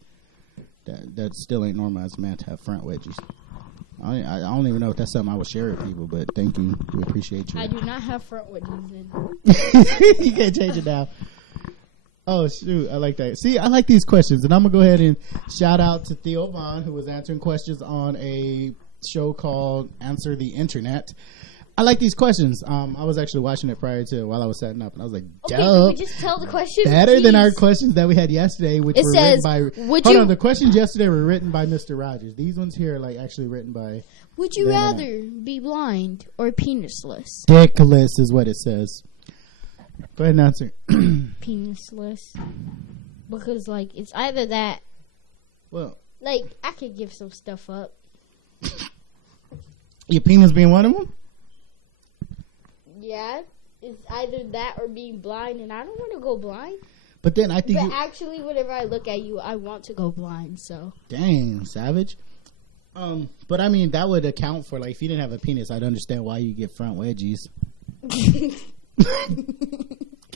that still ain't normal as a man to have front wedgies. I don't even know if that's something I would share with people, but thank you. We appreciate you. I do not have front wedgies in. You can't change it now. Oh, shoot. I like that. See, I like these questions, and I'm going to go ahead and shout out to Theo Vaughn, who was answering questions on a show called Answer the Internet. I like these questions. I was actually watching it prior to while I was setting up, and I was like, Okay, dope. can we just tell the questions? Better than our please? questions that we had yesterday, which It were says, written by... would Hold you- on, the questions yesterday were written by Mr. Rogers. These ones here are like actually written by... Would you the rather be blind or penisless? Dickless is what it says. Go ahead and answer. Penisless. Because, like, it's either that... Well, Like, I could give some stuff up. your penis being one of them? Yeah, it's either that or being blind, and I don't want to go blind. But then I think But you... actually, whenever I look at you, I want to go blind, so... Dang, savage. But I mean, that would account for, like, if you didn't have a penis, I'd understand why you get front wedgies.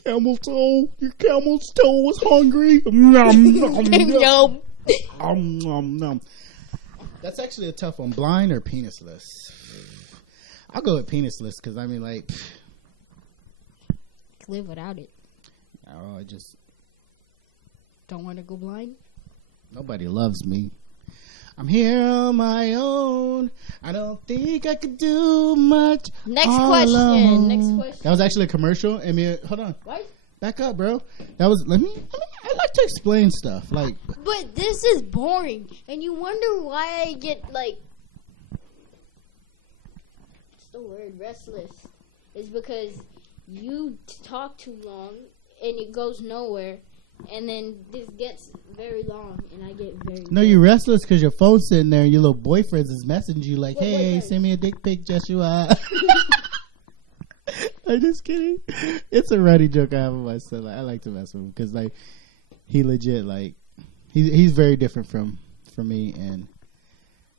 Camel toe. Your camel's toe was hungry. Nom, nom, nom. Nom, nom. That's actually a tough one. Blind or penisless? I'll go with penisless because, I mean, like... Live without it. Oh, I just... Don't want to go blind? Nobody loves me. I'm here on my own. I don't think I could do much. Next all question. alone. Next question. That was actually a commercial. I mean, hold on. What? Back up, bro. That was. I like to explain stuff. Like, But this is boring, and you wonder why I get, like... What's the word? Restless. It's because you talk too long, and it goes nowhere. And then this gets very long, and I get very... no, you're restless because your phone's sitting there and your little boyfriends is messaging you like, What "Hey, boyfriend? send me a dick pic, Joshua." I'm just kidding. It's a running joke I have with my son. Like, I like to mess with him because, like, he legit, like, he's very different from me and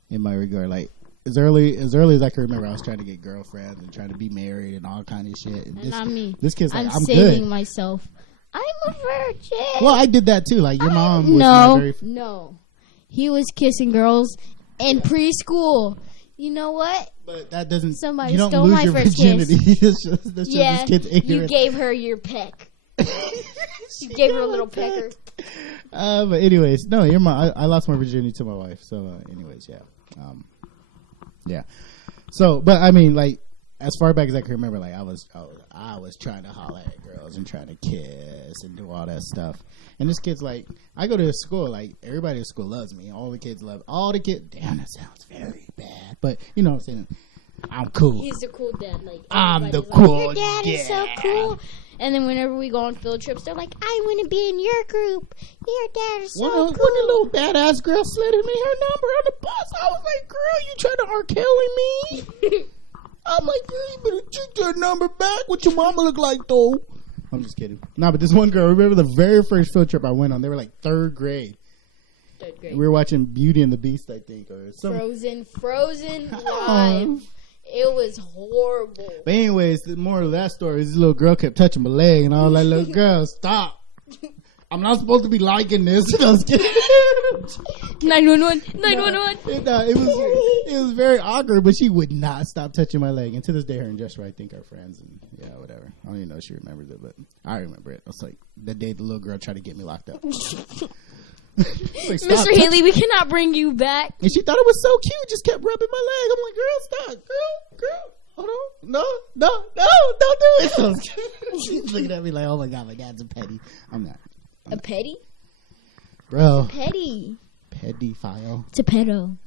in my regard. Like, as early as I can remember, I was trying to get girlfriends and trying to be married and all kind of shit. And And not me. This kid's like, I'm saving good. myself. I'm a virgin. Well, I did that too. Like, your mom was No, my very... no. He was kissing girls in preschool. You know what? But that doesn't... Somebody you don't stole lose my your first virginity. kiss. That's just Yeah, this kid's you ignorant. gave her your peck. You gave her a little pecker. But anyways, no, your mom... I lost my virginity to my wife. So, anyways, yeah. Yeah. So, but I mean, like, as far back as I can remember, like, I was trying to holler at girls and trying to kiss and do all that stuff. And this kid's like, I go to a school, like, everybody at school loves me. All the kids. Damn, that sounds very bad. But, you know what I'm saying? I'm cool. He's the cool dad. Like I'm the everybody's cool like, your dad is so cool. And then whenever we go on field trips, they're like, I want to be in your group. Your dad is so cool. When the little badass girl slid me her number on the bus, I was like, girl, you trying to R. Kelly me? I'm like, girl, you better take that number back. What your mama look like, though? I'm just kidding. Nah, but this one girl, remember the very first field trip I went on? They were like third grade. We were watching Beauty and the Beast, I think, or something. Frozen live. It was horrible. But anyways, the moral of that story is this little girl kept touching my leg, and I was like, little girl, stop. I'm not supposed to be liking this. I was kidding. 911. 911. It was very awkward, but she would not stop touching my leg. And to this day, her and Joshua, I think, are friends. And yeah, whatever. I don't even know if she remembers it, but I remember it. It's like the day the little girl tried to get me locked up. Like, Mr. Haley, we cannot bring you back. And she thought it was so cute. Just kept rubbing my leg. I'm like, girl, stop. Girl. Hold on. No, don't do it. She's looking at me like, oh my God, my dad's a petty. I'm not. A petty? Bro. It's a petty. Pedophile. It's a pedo.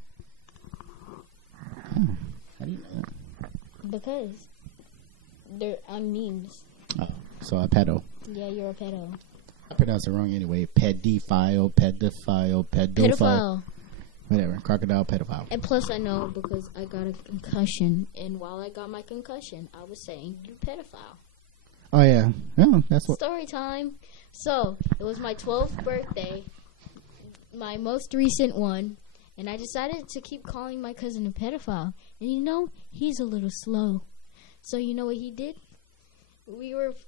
How do you know that? Because they're on memes. Oh, so a pedo. Yeah, you're a pedo. I pronounced it wrong anyway. Pedophile. Whatever. Crocodile pedophile. And plus I know because I got a concussion. And while I got my concussion, I was saying, you pedophile. Oh, yeah. Oh, that's what. Story time. So, it was my 12th birthday. My most recent one. And I decided to keep calling my cousin a pedophile. And you know, he's a little slow. So you know what he did?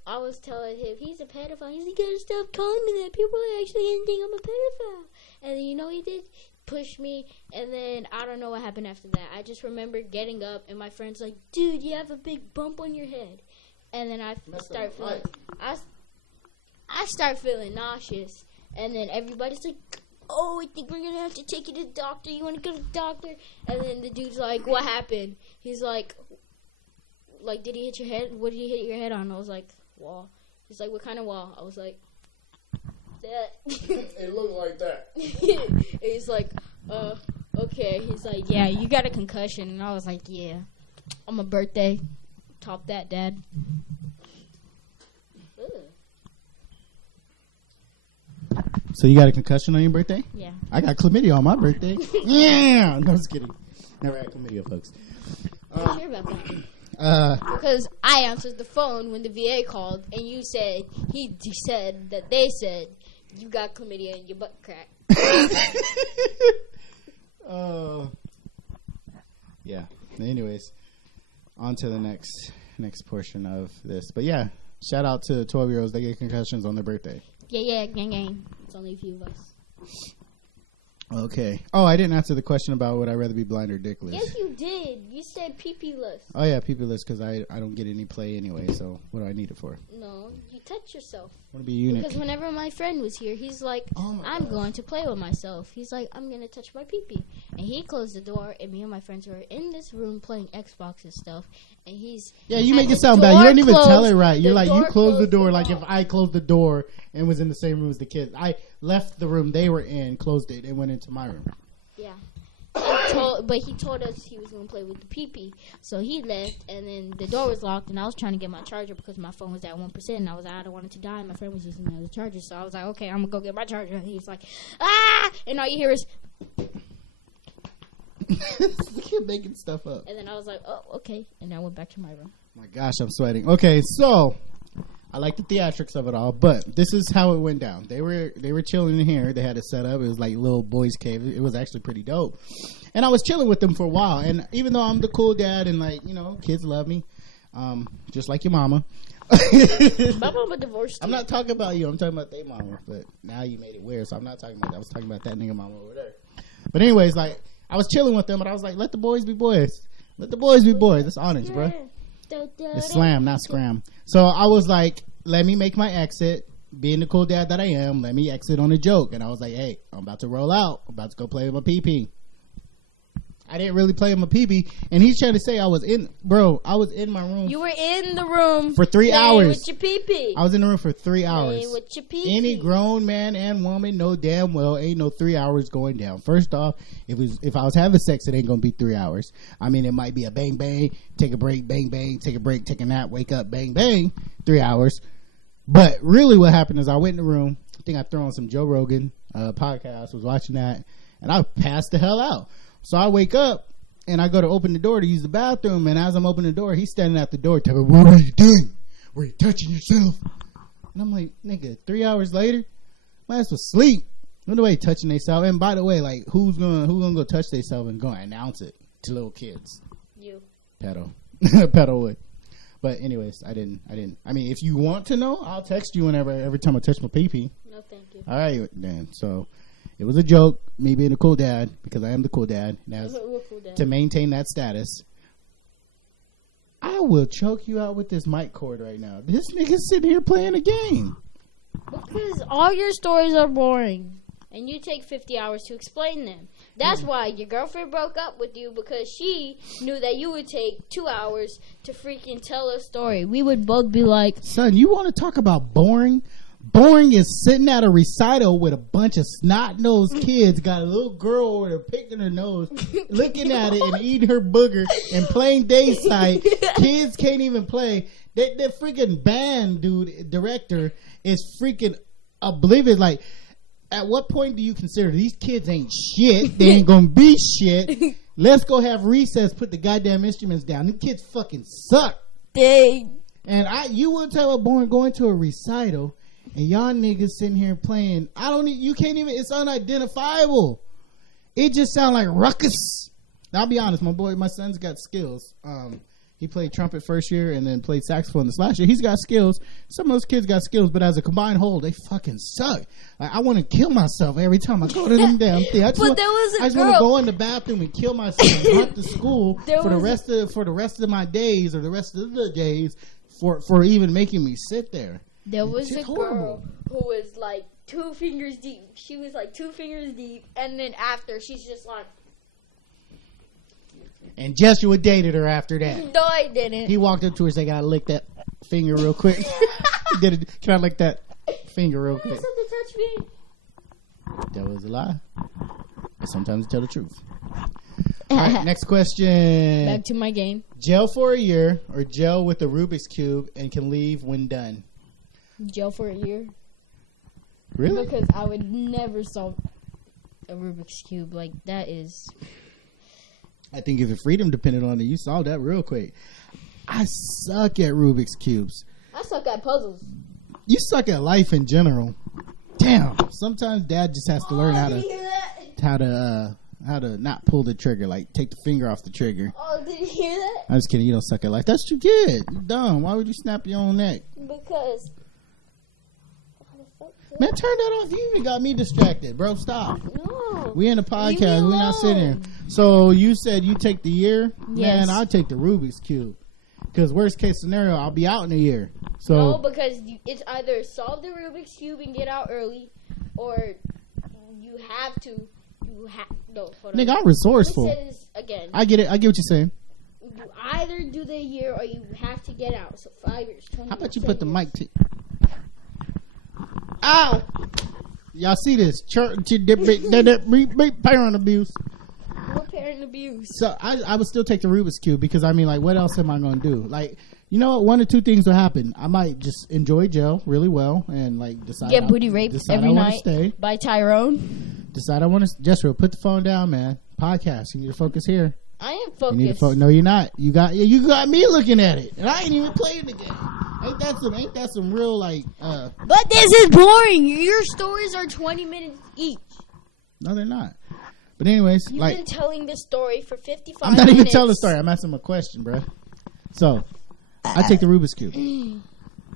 I was telling him, he's a pedophile. He's like, you gotta stop calling me that. People are actually gonna think I'm a pedophile. And then you know what he did? Pushed me, and then I don't know what happened after that. I just remember getting up, and my friend's like, dude, you have a big bump on your head. And then I start feeling nauseous. And then everybody's like, oh, I think we're gonna have to take you to the doctor. You wanna go to the doctor? And then the dude's like, what happened? He's like, did he hit your head? What did he hit your head on? I was like, wall. He's like, what kind of wall? I was like, that. It looked like that. He's like, okay. He's like, yeah, you got a concussion. And I was like, yeah. On my birthday. Top that, Dad. So you got a concussion on your birthday? Yeah. I got chlamydia on my birthday. Yeah. No, just kidding. Never had chlamydia, folks. I didn't hear about that. Because I answered the phone when the VA called, and you said, he said that they said you got chlamydia in your butt crack. Yeah. Anyways, on to the next portion of this. But yeah, shout out to 12-year-olds that get concussions on their birthday. Yeah, gang. It's only a few of us. Okay. Oh, I didn't answer the question about would I rather be blind or dickless. Yes, you did. You said pee-pee-less. Oh, yeah, pee-pee-less because I don't get any play anyway, so what do I need it for? No, you touch yourself. I want to be unique. Because whenever my friend was here, he's like, I'm going to play with myself. He's like, I'm going to touch my pee-pee. And he closed the door, and me and my friends were in this room playing Xbox and stuff. And he's... Yeah, you make it sound bad. You don't even tell it right. You're like, you closed the door like if I closed the door and was in the same room as the kids. I left the room they were in, closed it, and went into my room. Yeah. But he told us he was going to play with the pee-pee. So he left, and then the door was locked, and I was trying to get my charger because my phone was at 1%, and I was like, I don't want it to die. And my friend was using the charger, so I was like, okay, I'm going to go get my charger. And he's like, ah! And all you hear is... You're making stuff up. And then I was like, oh, okay. And I went back to my room. My gosh, I'm sweating. Okay, so... I like the theatrics of it all, but this is how it went down. They were chilling in here. They had it set up. It was like little boys' cave. It was actually pretty dope. And I was chilling with them for a while. And even though I'm the cool dad and kids love me, just like your mama. My mama divorced you. I'm not talking about you. I'm talking about their mama. But now you made it weird, so I'm not talking about that. I was talking about that nigga mama over there. But anyways, I was chilling with them, and I was like, let the boys be boys. Let the boys be boys. It's honest, bro. It's slam, not scram. So I was like, let me make my exit. Being the cool dad that I am, let me exit on a joke. And I was like, hey, I'm about to roll out. I'm about to go play with my pee-pee. I didn't really play with my pee-pee. And he's trying to say I was in my room. You were in the room for 3 hours. with your pee-pee. I was in the room for 3 hours. Playing with your pee-pee. Any grown man and woman know damn well ain't no 3 hours going down. First off, if I was having sex, it ain't gonna be 3 hours. I mean, it might be a bang bang, take a break, bang bang, take a break, take a nap, wake up, bang bang, 3 hours. But really, what happened is I went in the room. I think I threw on some Joe Rogan podcast. Was watching that, and I passed the hell out. So I wake up and I go to open the door to use the bathroom, and as I'm opening the door, he's standing at the door telling me, "What are you doing? Were you touching yourself?" And I'm like, nigga, 3 hours later, my ass was asleep. Nobody touching themselves. And by the way, like, who's gonna go touch themselves and go announce it to little kids? You. Pedal would. But anyways, I didn't. I mean, if you want to know, I'll text you every time I touch my pee-pee. No, thank you. All right, then. So it was a joke, me being a cool dad, because I am the cool dad. And Cool dad. to maintain that status, I will choke you out with this mic cord right now. This nigga's sitting here playing a game. Because all your stories are boring. And you take 50 hours to explain them. That's why your girlfriend broke up with you, because she knew that you would take 2 hours to freaking tell a story. We would both be like, son, you want to talk about boring? Boring is sitting at a recital with a bunch of snot-nosed kids, got a little girl over there picking her nose, looking at it and eating her booger and playing dayside. Kids can't even play. That freaking band director is freaking oblivious. Like, at what point do you consider these kids ain't shit? They ain't gonna be shit. Let's go have recess, put the goddamn instruments down. These kids fucking suck. dang. And you will tell a boy going to a recital and y'all niggas sitting here playing. You can't even, it's unidentifiable. It just sounds like ruckus. Now, I'll be honest, my son's got skills. He played trumpet first year and then played saxophone this last year. He's got skills. Some of those kids got skills, but as a combined whole, they fucking suck. Like, I want to kill myself every time I go to them damn thing. I just want to go in the bathroom and kill myself and hunt to school for the rest of my days or the rest of the days for even making me sit there. There was a girl who was like 2 fingers deep. She was like 2 fingers deep, and then after she's just like. And Joshua dated her after that. No, I didn't. He walked up to her and said, "Gotta lick that finger real quick." He did it. Can I lick that finger real quick? Something touch me. That was a lie. I sometimes tell the truth. All right, next question. Back to my game. Jail for a year or jail with a Rubik's Cube and can leave when done? Jail for a year. Really? Because I would never solve a Rubik's Cube. Like, that is... I think if your freedom depended on it, you solved that real quick. I suck at Rubik's Cubes. I suck at puzzles. You suck at life in general. Damn. Sometimes dad just has to learn how to not pull the trigger, like take the finger off the trigger. Oh, did you hear that? I'm just kidding. You don't suck at life. That's what you get. You're dumb. Why would you snap your own neck? Because... Man, turn that off. You even got me distracted, bro. Stop. No. We in a podcast. We're not sitting here. So you said you take the year? Yes. Man, I'll take the Rubik's Cube. Because worst case scenario, I'll be out in a year. So No, because it's either solve the Rubik's Cube and get out early, or you have to. No, hold on. Nigga, I'm resourceful. Let me say this again. I get it. I get what you're saying. You either do the year or you have to get out. So 5 years. 20 How about you years, put the 10 mic to... Ow! Y'all see this? Parent abuse. What parent abuse? So I would still take the Rubik's Cube because, I mean, like, what else am I going to do? Like, you know what? 1 or 2 things will happen. I might just enjoy jail really well and, like, decide... Get booty raped every night by Tyrone. Decide I want to... Jethro, put the phone down, man. Podcast. You need to focus here. I am focused. You need to no, you're not. You got me looking at it. And I ain't even playing the game. Ain't that some real, like... But this is boring. Your stories are 20 minutes each. No, they're not. But anyways, You've like... been telling the story for 55 minutes. I'm not even telling the story. I'm asking him a question, bro. So, I take the Rubik's Cube.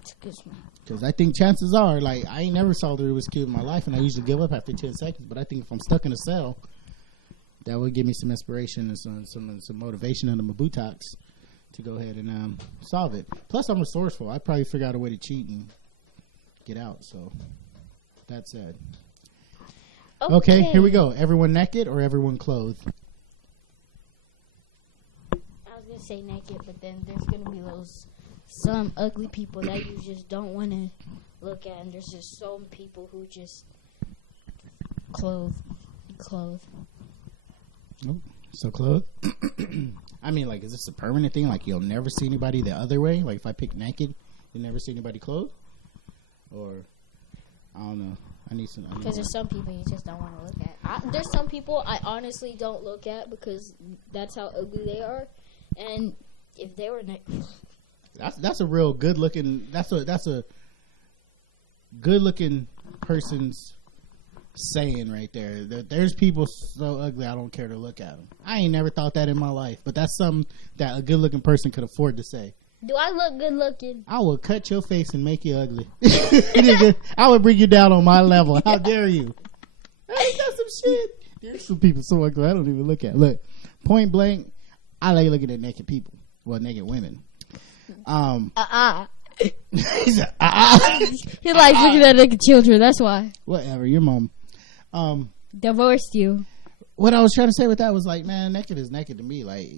Excuse me. Because I think chances are, like, I ain't never solved the Rubik's Cube in my life, and I usually give up after 10 seconds. But I think if I'm stuck in a cell, that would give me some inspiration and some motivation under my buttocks to go ahead and solve it. Plus, I'm resourceful. I'd probably figure out a way to cheat and get out. So, that said. Okay, here we go. Everyone naked or everyone clothed? gonna say naked, but then there's gonna be some ugly people that you just don't want to look at, and there's just some people who just clothe. Oh, so clothed. I mean, like, is this a permanent thing? Like, you'll never see anybody the other way? Like, if I pick naked, you'll never see anybody clothed? Or, I don't know. I need some. Because there's some people you just don't want to look at. There's some people I honestly don't look at because that's how ugly they are. And if they were naked, that's a real good looking. That's a good looking person's saying right there. There's people so ugly I don't care to look at them. I ain't never thought that in my life, but that's something that a good looking person could afford to say. do I look good looking? I will cut your face and make you ugly. I would bring you down on my level. How dare you? I got some shit. There's some people so ugly I don't even look at. Look, point blank, I like looking at naked people. Well, naked women. He said, He likes looking at naked children. That's why. Whatever, your mom. Divorced you. What I was trying to say with that was like, man, naked is naked to me. Like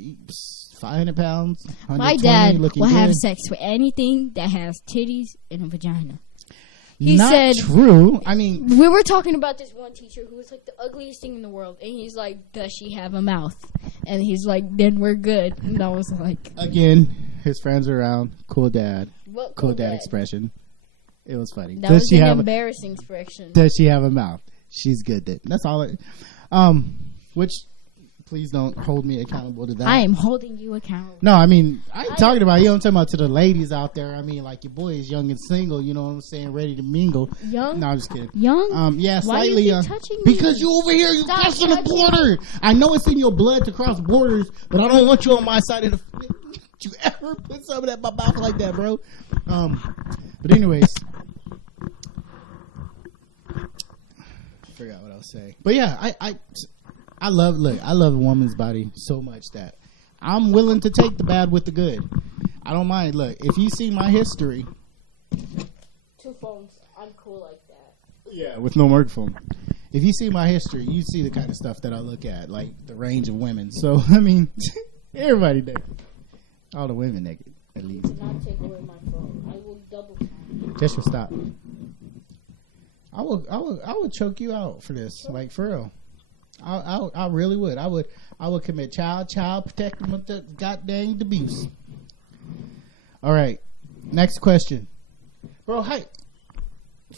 500 pounds. My dad will good. have sex with anything that has titties and a vagina. He Not said, true. I mean, we were talking about this one teacher who was like the ugliest thing in the world, and he's like, does she have a mouth? And he's like, then we're good. And I was like, again, his friends are around. Cool dad. what Cool dad expression. It was funny. That was an embarrassing expression. Does she have a mouth? She's good then. That's all. Which, please don't hold me accountable to that. I am holding you accountable. No, I mean, I ain't talking about you. I'm talking about to the ladies out there. I mean, like your boy is young and single. You know what I'm saying? Ready to mingle. Young? No, I'm just kidding. Young? Yeah, Why slightly you young. keep touching me? Because you over here, you Stop crossing the touching border. I know it's in your blood to cross borders, but I don't want you on my side of the. You ever put some of that in my mouth like that, bro? But anyways. Forgot what I was saying. But yeah, I love a woman's body so much that I'm willing to take the bad with the good. I don't mind. Look, if you see my history, 2 phones. I'm cool like that. yeah, with no microphone. If you see my history, you see the kind of stuff that I look at, like the range of women. So I mean, everybody naked, all the women naked, at least. Do not take away my phone. I will double time. Just for stop. I would choke you out for this, like for real. I really would. I would commit child protecting with the goddamn abuse. All right, next question, bro. Hi.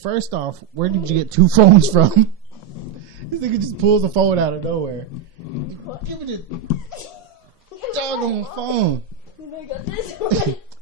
First off, where did you get 2 phones from? This nigga just pulls a phone out of nowhere. Give me the doggone phone,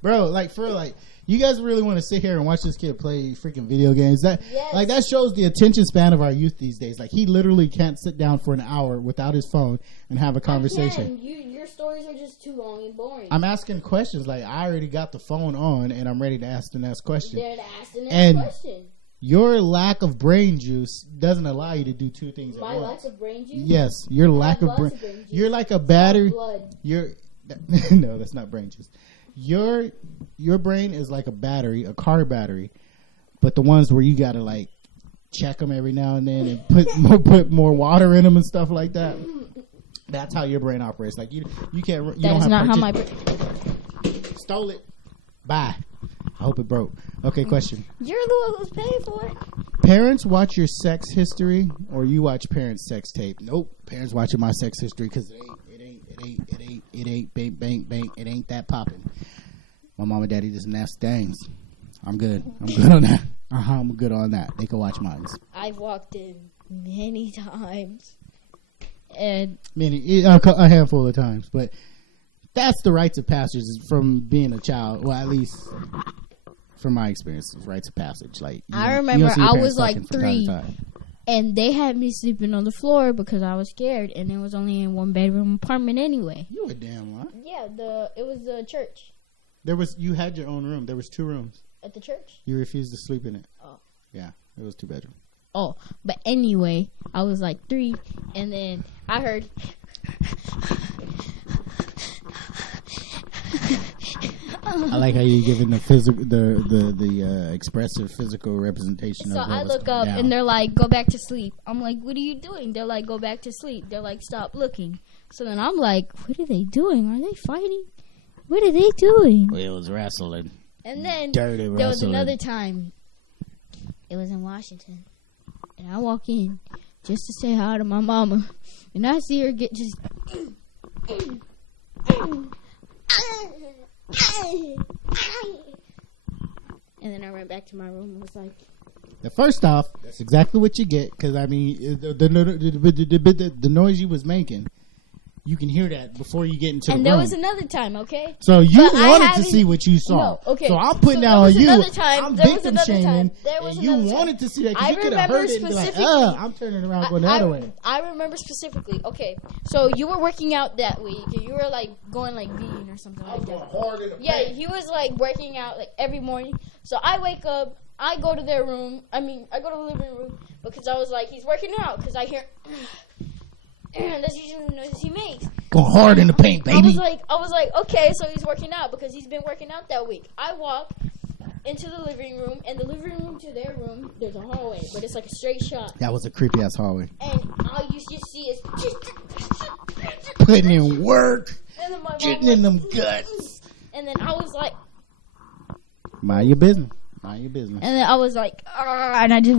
bro. Like for real, like. You guys really want to sit here and watch this kid play freaking video games? That like that shows the attention span of our youth these days. Like he literally can't sit down for an hour without his phone and have a conversation. Your stories are just too long and boring. I'm asking questions. Like I already got the phone on and I'm ready to ask the next question. There to ask the next question. Your lack of brain juice doesn't allow you to do 2 things at once. My lack of brain juice? Yes, your lack of brain. You're like a battery. Blood. No, that's not brain juice. Your brain is like a battery, a car battery, but the ones where you gotta like check them every now and then and put more water in them and stuff like that. That's how your brain operates. Like you can't. You that don't is have not how my stole it. Bye. I hope it broke. Okay, question. You're the one who's paying for it. Parents watch your sex history, or you watch parents' sex tape? Nope. Parents watching my sex history because it ain't bang, it ain't that popping. My mom and daddy just nasty things. I'm good on that. I'm good on that. They can watch mine. I've walked in many times, and a handful of times, but that's the rites of passage from being a child. Well, at least from my experience, rites of passage. Like I remember, I was like 3. And they had me sleeping on the floor because I was scared, and it was only in 1-bedroom apartment anyway. You a damn lie. Yeah, it was the church. You had your own room. There was 2 rooms. At the church? You refused to sleep in it. Oh. Yeah, it was 2-bedroom. Oh, but anyway, I was like 3, and then I heard I like how you're giving the physical, the expressive physical representation. So of I look up and they're like, "Go back to sleep." I'm like, "What are you doing?" They're like, "Go back to sleep." They're like, "Stop looking." So then I'm like, "What are they doing? Are they fighting? What are they doing?" Well, it was wrestling. And then Dirty there was wrestling. another time. It was in Washington, and I walk in just to say hi to my mama, and I see her get just. And then I ran back to my room and was like, First off, that's exactly what you get, because I mean, the noise you was making, you can hear that before you get into the room. and there was another time, okay? So you But I wanted to haven't- see what you saw. No, okay. So I'm putting So down there was on you. another time- I'm there was victim another time- shaming. there was And you another time. wanted to see that I because you could have remember heard it and be like, specifically- I'm turning around going the other way. I remember specifically. Okay, so you were working out that week. You were like going like vegan or something like that. Hard in the Yeah, he was like working out like every morning. So I wake up, I go to their room. I go to the living room because I was like, he's working out because I hear. That's usually the noise he makes. Going hard in the paint, baby. I was like, okay, so he's working out because he's been working out that week. I walk into the living room, and the living room to their room, there's a hallway, but it's like a straight shot. That was a creepy ass hallway. And all you just see is Putting in work, and then my mom getting in them guts. and then I was like, Mind your business. Mind your business. and then I was like, and I just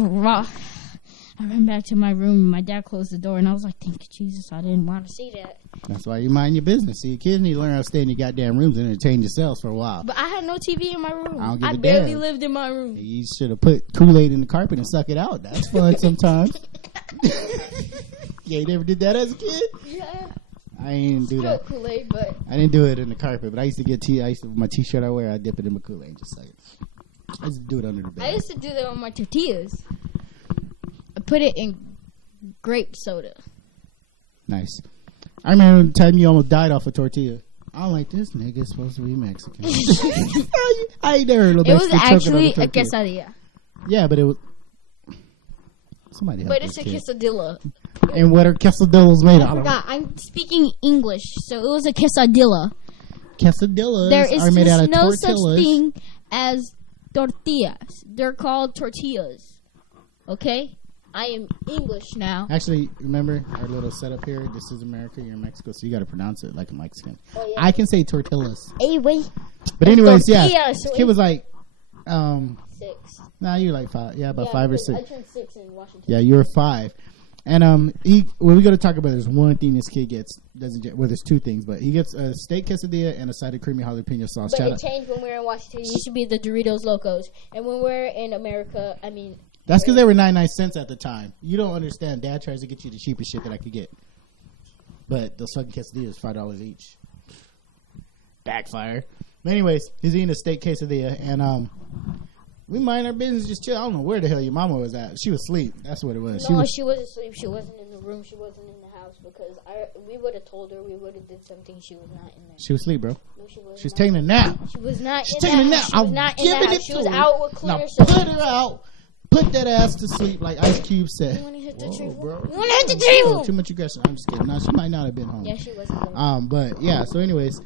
I ran back to my room, and my dad closed the door, and I was like, thank you, Jesus, I didn't want to see that. That's why you mind your business. See, kids need to learn how to stay in your goddamn rooms and entertain yourselves for a while. But I had no TV in my room. I don't give a barely damn. lived in my room. You should have put Kool-Aid in the carpet and suck it out. That's fun sometimes. Yeah, you never did that as a kid? Yeah. I ain't do that. Kool-Aid, but I didn't do it in the carpet, but I used to get my t-shirt I wear, I dip it in my Kool-Aid and just suck it. I used to do it under the bed. I used to do that on my tortillas. I put it in grape soda. Nice. I remember the time you almost died off a tortilla. I'm like, this nigga's supposed to be Mexican. I ain't never heard no It was Mexican choking actually on a tortilla. quesadilla. Yeah, but it was... Somebody help But this it's a kid. quesadilla. And what are quesadillas made I out of? forgot. I'm speaking English, so it was a quesadilla. Quesadillas There is are made out of no such tortillas. thing as tortillas. They're called tortillas. Okay? I am English now. Actually, remember our little setup here? This is America, you're in Mexico, so you got to pronounce it like a Mexican. Oh, yeah. I can say tortillas. Hey, wait. But anyways, yeah. Tortillas, This kid was like, 6. nah, you're like 5. Yeah, about 5 or 6. I turned 6 in Washington. Yeah, you were 5. And when we go to talk about it, there's one thing this kid gets, well, there's 2 things, but he gets a steak quesadilla and a side of creamy jalapeno sauce. But Shout it out. changed when we were in Washington. It used to be the Doritos Locos. And when we're in America, That's because they were 99 cents at the time. You don't understand. Dad tries to get you the cheapest shit that I could get. But those fucking quesadillas, $5 each. Backfire. But anyways, he's eating a steak quesadilla, and we mind our business, just chill. I don't know where the hell your mama was at. She was asleep. That's what it was. No, she wasn't asleep. She wasn't in the room. She wasn't in the house because we would have told her. We would have did something. She was not in there. She was asleep, bro. No, she was She was not. taking a nap. She was not She's in taking a that nap. house. She was I'm not in that giving house. it She to was her. out with Now clear put sight. her out. Put that ass to sleep, like Ice Cube said. You want to hit the Whoa, table? bro. You want to hit the table? Too much aggression. I'm just kidding. No, she might not have been home. Yeah, she wasn't. But yeah. So, anyways,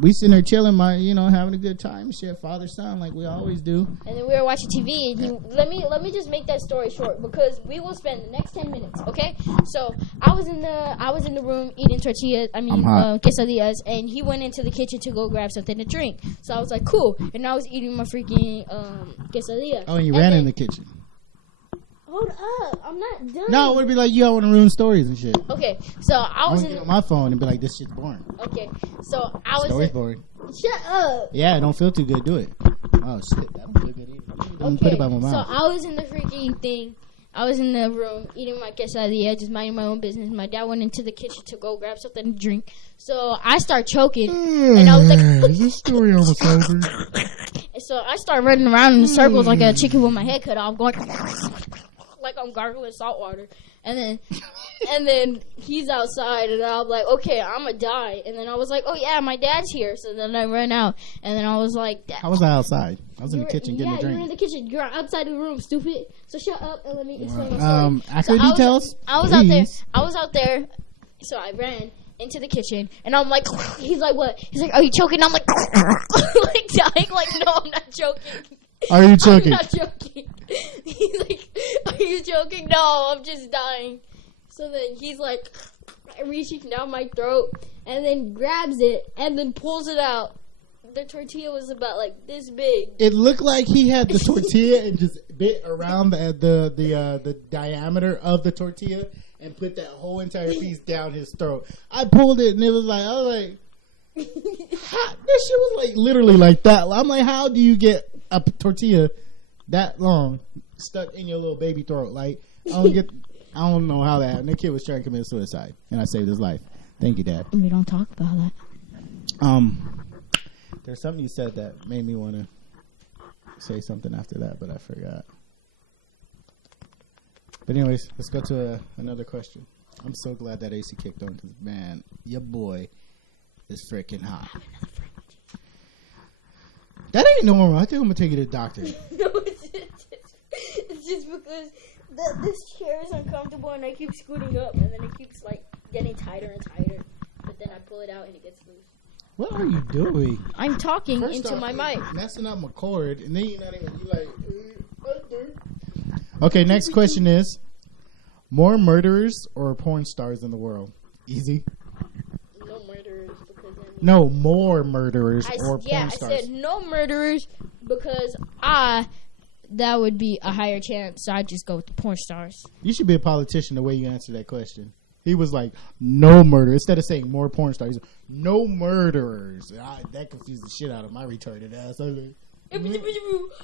we sitting there chilling, having a good time. Shit, father son, like we always do. And then we were watching TV, and let me just make that story short because we will spend the next 10 minutes. Okay, so I was in the room eating tortillas. Quesadillas, and he went into the kitchen to go grab something to drink. So I was like, cool, and I was eating my freaking quesadilla. Oh, and you ran in the kitchen. Hold up, I'm not done. No, it would be like you all want to ruin stories and shit. Okay, so I was get on my phone and be like, this shit's boring. Okay, so I was. Story's boring. Shut up. Yeah, it don't feel too good. Do it. Oh shit, that don't feel good either. Don't put it by my mouth. So I was in the freaking thing. I was in the room eating my quesadilla, just minding my own business. My dad went into the kitchen to go grab something to drink. So I start choking, and I was like, "Is this story almost over?" And so I start running around in circles like a chicken with my head cut off, going like I'm gargling salt water. And then he's outside, and I'm like, okay, I'm gonna die. And then I was like, oh yeah, my dad's here. So then I ran out, and then I was like, How was I outside? I was in the kitchen getting a you were in drink. the kitchen. You're outside of the room, stupid. So shut up and let me explain my story. Accurate details. I was out there. So I ran, into the kitchen, and I'm like, he's like, what? He's like, are you choking? I'm like, like dying. Like, no, I'm not joking. Are you joking? I'm not joking. He's like, are you joking? No, I'm just dying. So then he's like, reaching down my throat, and then grabs it, and then pulls it out. The tortilla was about like this big. It looked like he had the tortilla and just bit around the diameter of the tortilla and put that whole entire piece down his throat. I pulled it and it was like, I was like, this shit was like literally like that. I'm like, how do you get a tortilla that long stuck in your little baby throat? Like, I don't know how that happened. That kid was trying to commit suicide, and I saved his life. Thank you, Dad. We don't talk about that. There's something you said that made me want to say something after that, but I forgot. But anyways, let's go to another question. I'm so glad that AC kicked on because, man, your boy is freaking hot. That ain't normal. I think I'm going to take you to the doctor. No, it's just because this chair is uncomfortable and I keep scooting up and then it keeps like getting tighter and tighter. But then I pull it out and it gets loose. What are you doing? I'm talking First into off, my mic. Messing up my cord, and then you're not even, you like. Okay, next question is: more murderers or porn stars in the world? Easy. No murderers because no more murderers or porn stars. I said no murderers because that would be a higher chance. So I'd just go with the porn stars. You should be a politician the way you answer that question. He was like, no murder. Instead of saying more porn stars, like, no murderers. That confused the shit out of my retarded ass. I was like,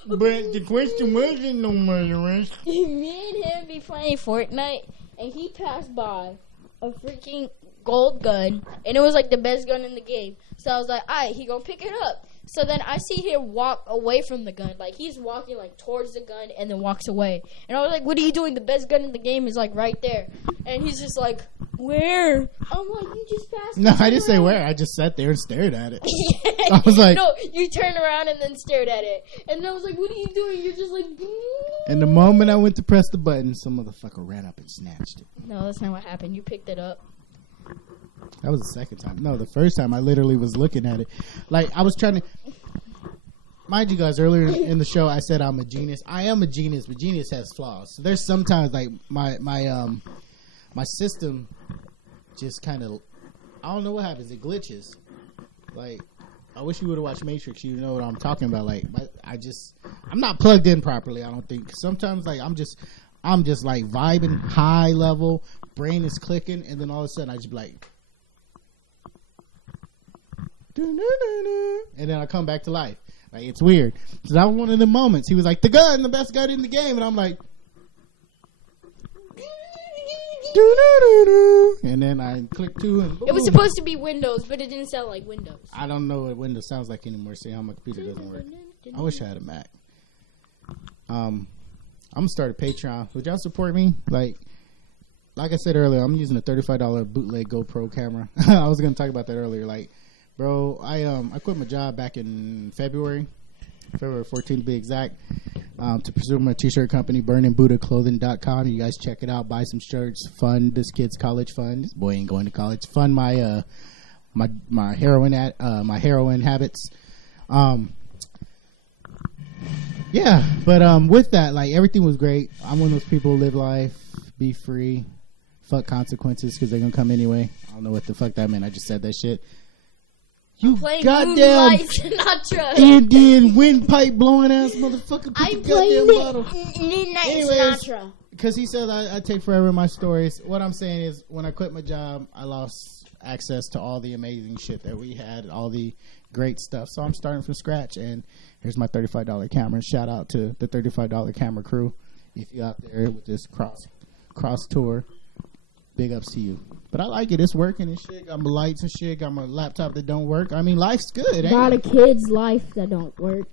but the question wasn't no murderers. Me and him be playing Fortnite, and he passed by a freaking gold gun, and it was like the best gun in the game. So I was like, alright, he gonna pick it up. So then I see him walk away from the gun. Like, he's walking, like, towards the gun and then walks away. And I was like, what are you doing? The best gun in the game is, like, right there. And he's just like, where? I'm like, you just passed. No, I didn't say where. I just sat there and stared at it. I was like... No, you turned around and then stared at it. And I was like, what are you doing? You're just like... And the moment I went to press the button, some motherfucker ran up and snatched it. No, that's not what happened. You picked it up. That was the second time. No, the first time I literally was looking at it. Like, I was trying to... Mind you guys, earlier in the show, I said I'm a genius. I am a genius, but genius has flaws. So there's sometimes, like, my system just kind of... I don't know what happens. It glitches. Like, I wish you would have watched Matrix. You know what I'm talking about. Like, I'm not plugged in properly, I don't think. Sometimes, like, I'm just like, vibing high level. Brain is clicking, and then all of a sudden, I just be like... And then I come back to life. Like, it's weird. So that was one of the moments. He was like, the best gun in the game. And I'm like, and then I clicked to and boom. It was supposed to be Windows, but it didn't sound like Windows. I don't know what Windows sounds like anymore. See how my computer doesn't work. I wish I had a Mac. I'm gonna start a Patreon. Would y'all support me? Like I said earlier, I'm using a $35 bootleg GoPro camera. I was gonna talk about that earlier. Like, bro, I quit my job back in February 14th to be exact, to pursue my t-shirt company, burningbuddhaclothing.com. You guys check it out, buy some shirts, fund this kid's college fund. This boy ain't going to college. Fund my my heroin habits. Yeah, but with that, like, everything was great. I'm one of those people who live life, be free, fuck consequences because they're gonna come anyway. I don't know what the fuck that meant. I just said that shit. You goddamn Indian windpipe blowing ass motherfucker. I'm playing Midnight Sinatra. Because he said I take forever in my stories. What I'm saying is, when I quit my job, I lost access to all the amazing shit that we had, all the great stuff. So I'm starting from scratch, and here's my $35 camera. Shout out to the $35 camera crew. If you're out there with this cross tour, big ups to you. But I like it. It's working and shit. Got my lights and shit. Got my laptop that don't work. I mean, life's good. Got a kid's life that don't work.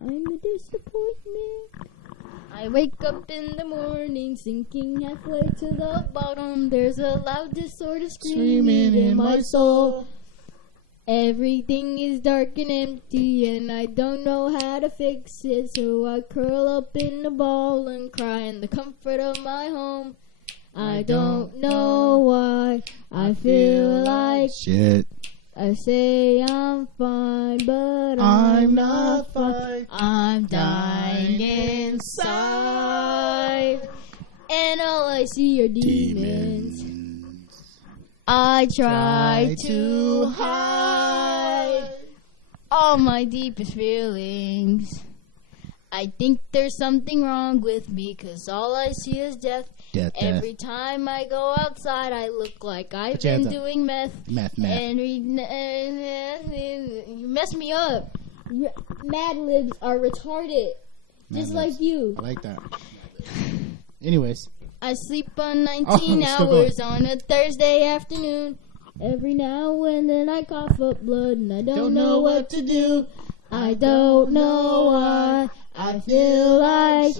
I'm a disappointment. I wake up in the morning, sinking halfway to the bottom. There's a loud disorder screaming in my soul. Everything is dark and empty, and I don't know how to fix it. So I curl up in a ball and cry in the comfort of my home. I don't know why I feel like shit. I say I'm fine, but I'm not fine. I'm dying inside. And all I see are demons. I try to hide all my deepest feelings. I think there's something wrong with me, 'cause all I see is death. Every time I go outside, I look like I've been doing meth. And you mess me up. Mad libs are retarded. Just like you. I like that. Anyways. I sleep on 19 hours on a Thursday afternoon. Every now and then I cough up blood and I don't know what to do. I don't know why I feel like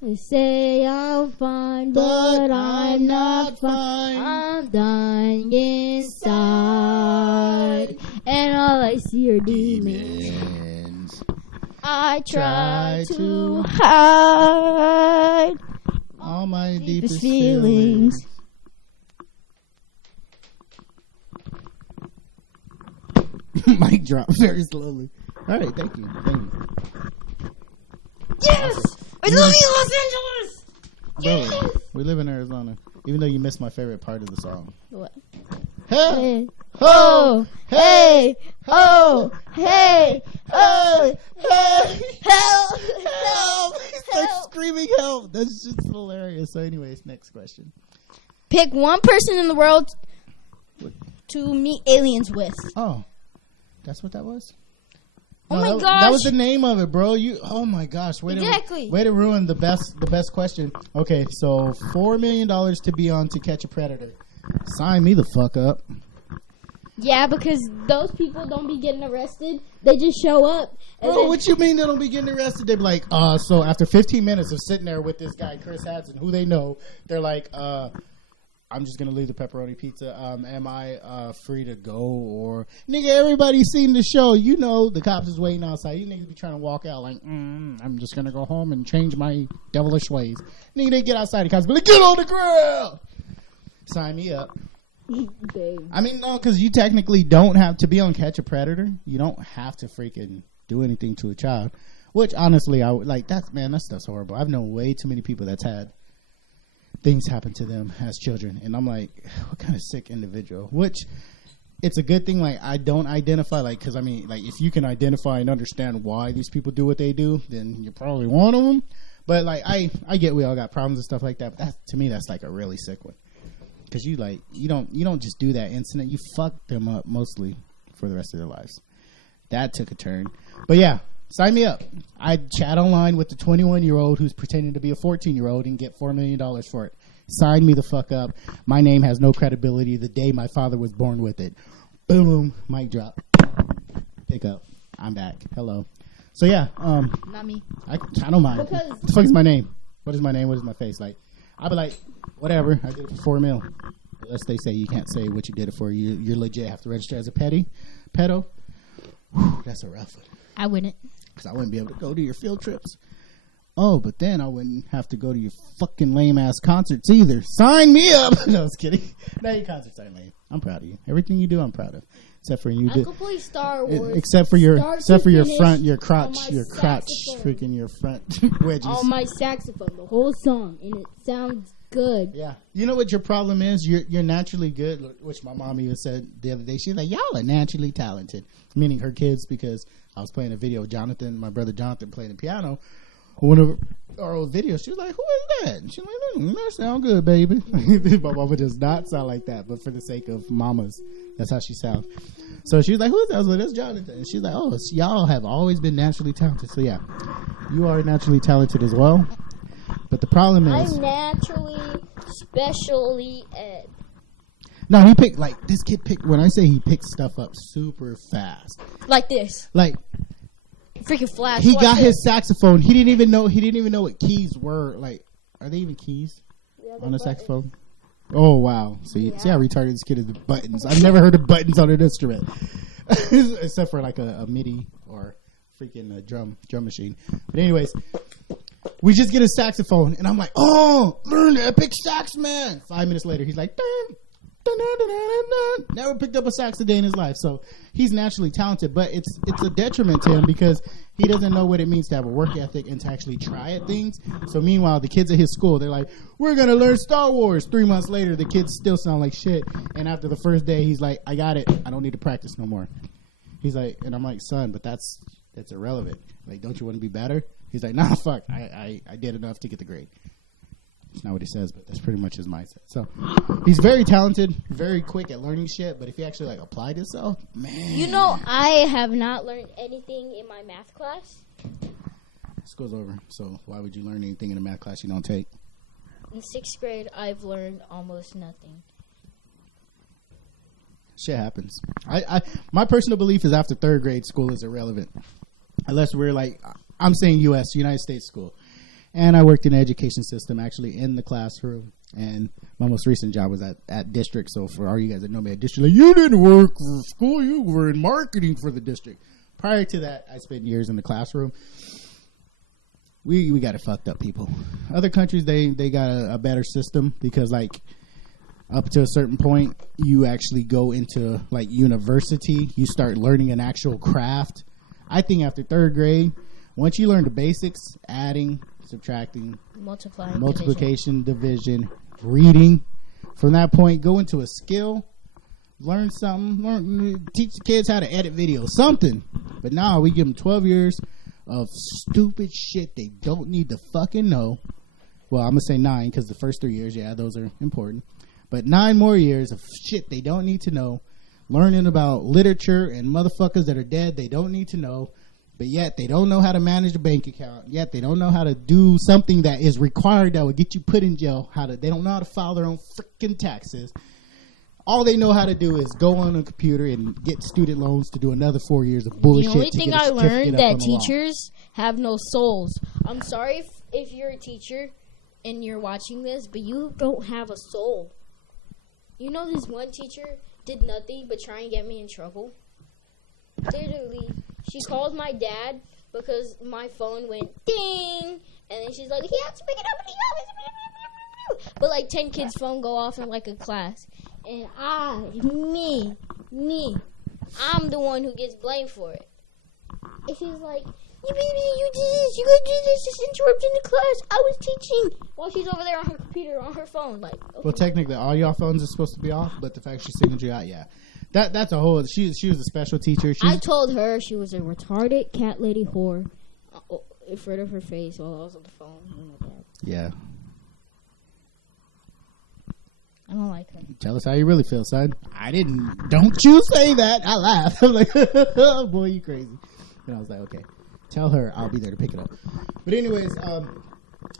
they say I'm fine, but I'm not fine. I'm dying inside, and all I see are demons. I try to hide all my deepest feelings. Mic drop very slowly. All right, thank you. Yes! I love you, Los Angeles! Yes! Bro, we live in Arizona. Even though you missed my favorite part of the song. What? Hey! Ho! Hey! Ho! Hey! Oh! Hey! Help! Help! He's like screaming help. That's just hilarious. So anyways, next question. Pick one person in the world to meet aliens with. Oh. That's what that was? Oh my gosh. That was the name of it, bro. Oh my gosh. Way to ruin the best question. Okay, so $4 million to be on To Catch a Predator. Sign me the fuck up. Yeah, because those people don't be getting arrested. They just show up. Bro, what you mean they don't be getting arrested? They be like, so after 15 minutes of sitting there with this guy, Chris Hadson, who they know, they're like, I'm just going to leave the pepperoni pizza. Am I free to go? Or, nigga, everybody seen the show. You know the cops is waiting outside. You niggas be trying to walk out like, I'm just going to go home and change my devilish ways. Nigga, they get outside. The cops be like, get on the ground. Sign me up. I mean, no, because you technically don't have to be on Catch a Predator. You don't have to freaking do anything to a child. Which, honestly, I would like, that stuff's horrible. I've known way too many people that's had things happen to them as children, and I'm like, what kind of sick individual? Which it's a good thing, like, I don't identify, like, because I mean, like, if you can identify and understand why these people do what they do, then you're probably one of them. But like, I get we all got problems and stuff like that, but to me that's like a really sick one, because you don't just do that incident, you fuck them up mostly for the rest of their lives. That took a turn. But yeah, sign me up. I'd chat online with the 21-year-old who's pretending to be a 14-year-old and get $4 million for it. Sign me the fuck up. My name has no credibility the day my father was born with it. Boom. Mic drop. Pick up. I'm back. Hello. So yeah. Not me. I don't mind. What the fuck is my name? What is my name? What is my face? Like, I'll be like, whatever. I did it for $4 million. Unless they say you can't say what you did it for. You're legit. Have to register as a pedo. Whew, that's a rough one. I wouldn't. Because I wouldn't be able to go to your field trips. Oh, but then I wouldn't have to go to your fucking lame-ass concerts either. Sign me up! No, I was kidding. No, your concerts aren't lame. I'm proud of you. Everything you do, I'm proud of. Except for you. I could play Star Wars. Except for your front, your crotch, freaking your front wedges. On my saxophone, the whole song, and it sounds good. Yeah. You know what your problem is? You're naturally good, which my mom even said the other day. She's like, y'all are naturally talented. Meaning her kids, because I was playing a video of my brother Jonathan playing the piano. One of our old videos, she was like, who is that? And she's like, that sound good, baby. My mama does not sound like that, but for the sake of mamas, that's how she sounds. So she was like, who is that? I was like, that's Jonathan. And she's like, oh, y'all have always been naturally talented. So yeah, you are naturally talented as well. But the problem is, I'm naturally specially ed. No, this kid picked, when I say he picked stuff up super fast. Like this. Like, freaking flash. He got his saxophone. He didn't even know what keys were. Like, are they even keys on a saxophone? Oh wow! See how retarded this kid is with buttons. I've never heard of buttons on an instrument, except for like a MIDI or freaking drum machine. But anyways, we just get a saxophone. And I'm like, oh, learn the epic sax, man. 5 minutes later, he's like, dun, dun, dun, dun, dun, dun. Never picked up a sax a day in his life. So he's naturally talented, but it's a detriment to him because he doesn't know what it means to have a work ethic and to actually try at things. So meanwhile, the kids at his school, they're like, we're going to learn Star Wars. 3 months later, the kids still sound like shit. And after the first day, he's like, I got it. I don't need to practice no more. He's like, and I'm like, son, but that's irrelevant. Like, don't you want to be better? He's like, nah, fuck. I did enough to get the grade. It's not what he says, but that's pretty much his mindset. So he's very talented, very quick at learning shit. But if he actually like applied himself, man. You know, I have not learned anything in my math class. School's over. So why would you learn anything in a math class you don't take? In 6th grade, I've learned almost nothing. Shit happens. My personal belief is after 3rd grade, school is irrelevant. Unless we're like, I'm saying U.S., United States school. And I worked in the education system, actually in the classroom. And my most recent job was at district. So for all you guys that know me at district, like, you didn't work for school, you were in marketing for the district. Prior to that, I spent years in the classroom. We got it fucked up, people. Other countries, they got a better system because, like, up to a certain point, you actually go into, like, university. You start learning an actual craft. I think after 3rd grade, once you learn the basics, adding, subtracting, multiplication, division, reading, from that point, go into a skill, learn something, teach the kids how to edit videos, something. But now we give them 12 years of stupid shit they don't need to fucking know. Well, I'm going to say 9 because the first 3 years, yeah, those are important. But 9 more years of shit they don't need to know, learning about literature and motherfuckers that are dead they don't need to know. But yet they don't know how to manage a bank account. Yet they don't know how to do something that is required that would get you put in jail. They don't know how to file their own freaking taxes. All they know how to do is go on a computer and get student loans to do another 4 years of bullshit. The only thing I learned that teachers have no souls. I'm sorry if you're a teacher and you're watching this, but you don't have a soul. You know, this one teacher did nothing but try and get me in trouble. Literally. She called my dad because my phone went ding, and then she's like, he has to pick it up. But like 10 kids' phone go off in like a class, and me, I'm the one who gets blamed for it. And she's like, you did this, you gotta do this, just interrupting the class. I was teaching while she's over there on her computer, on her phone. Like, okay. Well, technically, all y'all phones are supposed to be off, but the fact she singled you out, yeah. That's a whole. She was a special teacher. I told her she was a retarded cat lady whore in front of her face while I was on the phone with my dad. Yeah. I don't like her. Tell us how you really feel, son. I didn't. Don't you say that. I laughed. I'm like, oh, boy, you crazy. And I was like, okay. Tell her I'll be there to pick it up. But anyways,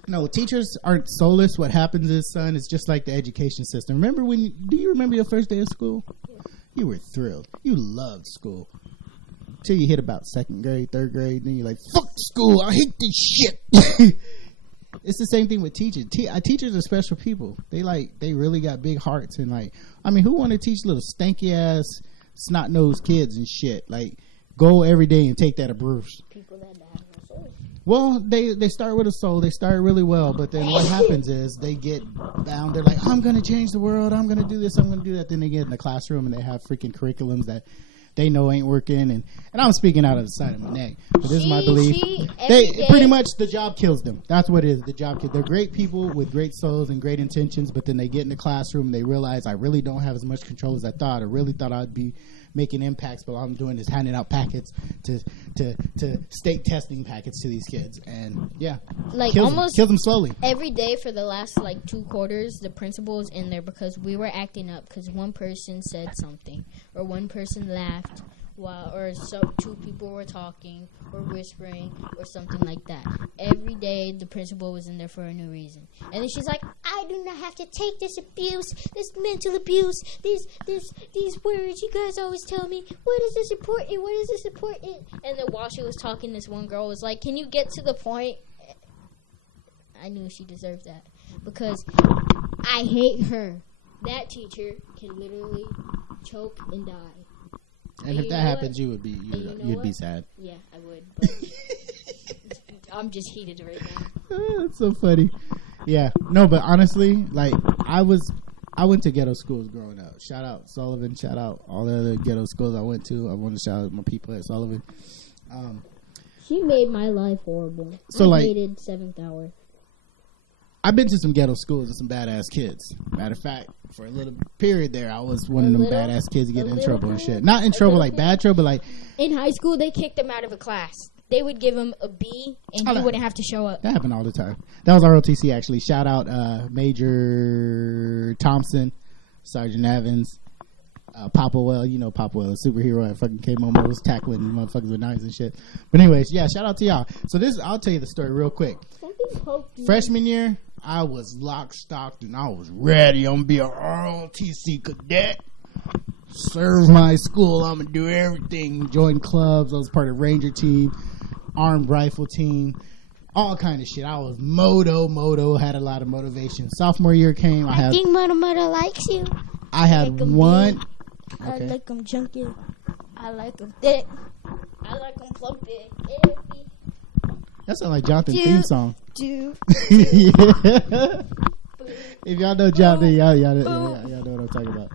no, teachers aren't soulless. What happens is, son, it's just like the education system. Do you remember your first day of school? Yeah. You were thrilled. You loved school. Till you hit about 2nd grade, 3rd grade, then you're like, fuck school, I hate this shit. It's the same thing with teachers. Teachers are special people. They really got big hearts. And like, I mean, who want to teach little stanky ass, snot-nosed kids and shit? Like, go every day and take that abuse. People that have no soul. Well, they start with a soul. They start really well. But then what happens is they get bound. They're like, I'm going to change the world. I'm going to do this. I'm going to do that. Then they get in the classroom and they have freaking curriculums that they know ain't working. And I'm speaking out of the side of my neck. But this is my belief. Pretty much the job kills them. That's what it is. The job kills. They're great people with great souls and great intentions. But then they get in the classroom and they realize I really don't have as much control as I thought. I really thought I'd be making impacts, but all I'm doing is handing out packets to state testing packets to these kids, and yeah, like kills them slowly. Every day for the last like 2 quarters, the principal was in there because we were acting up because one person said something or one person laughed or 2 people were talking or whispering or something like that. Every day the principal was in there for a new reason. And then she's like, I do not have to take this abuse, this mental abuse, these words you guys always tell me. What is this important? What is this important? And then while she was talking, this one girl was like, can you get to the point? I knew she deserved that because I hate her. That teacher can literally choke and die. And if that happens, you'd be sad. Yeah, I would. But I'm just heated right now. That's so funny. Yeah. No, but honestly, like, I went to ghetto schools growing up. Shout out Sullivan. Shout out all the other ghetto schools I went to. I want to shout out my people at Sullivan. She made my life horrible. So, I like, hated 7th hour. I've been to some ghetto schools and some badass kids. Matter of fact, for a little period there, I was one of them badass kids getting in trouble and shit. Not in trouble like bad trouble, like in high school they kicked them out of a class. They would give him a B, and he wouldn't have to show up. That happened all the time. That was ROTC actually. Shout out Major Thompson, Sergeant Evans, Popwell. You know Popwell, a superhero at fucking K-Momo, was tackling motherfuckers with knives and shit. But anyways, yeah, shout out to y'all. So I'll tell you the story real quick. Freshman year, I was locked, stocked, and I was ready. I'm gonna be a ROTC cadet. Serve my school. I'm gonna do everything. Join clubs. I was part of Ranger team, armed rifle team, all kind of shit. I was moto. Had a lot of motivation. Sophomore year came. I think Moto likes you. I had one. I Okay. like him chunky. I like him thick. I like him plump big. That sounds like Jonathan's theme song. Do. Yeah. If y'all know Jonathan, y'all know what I'm talking about.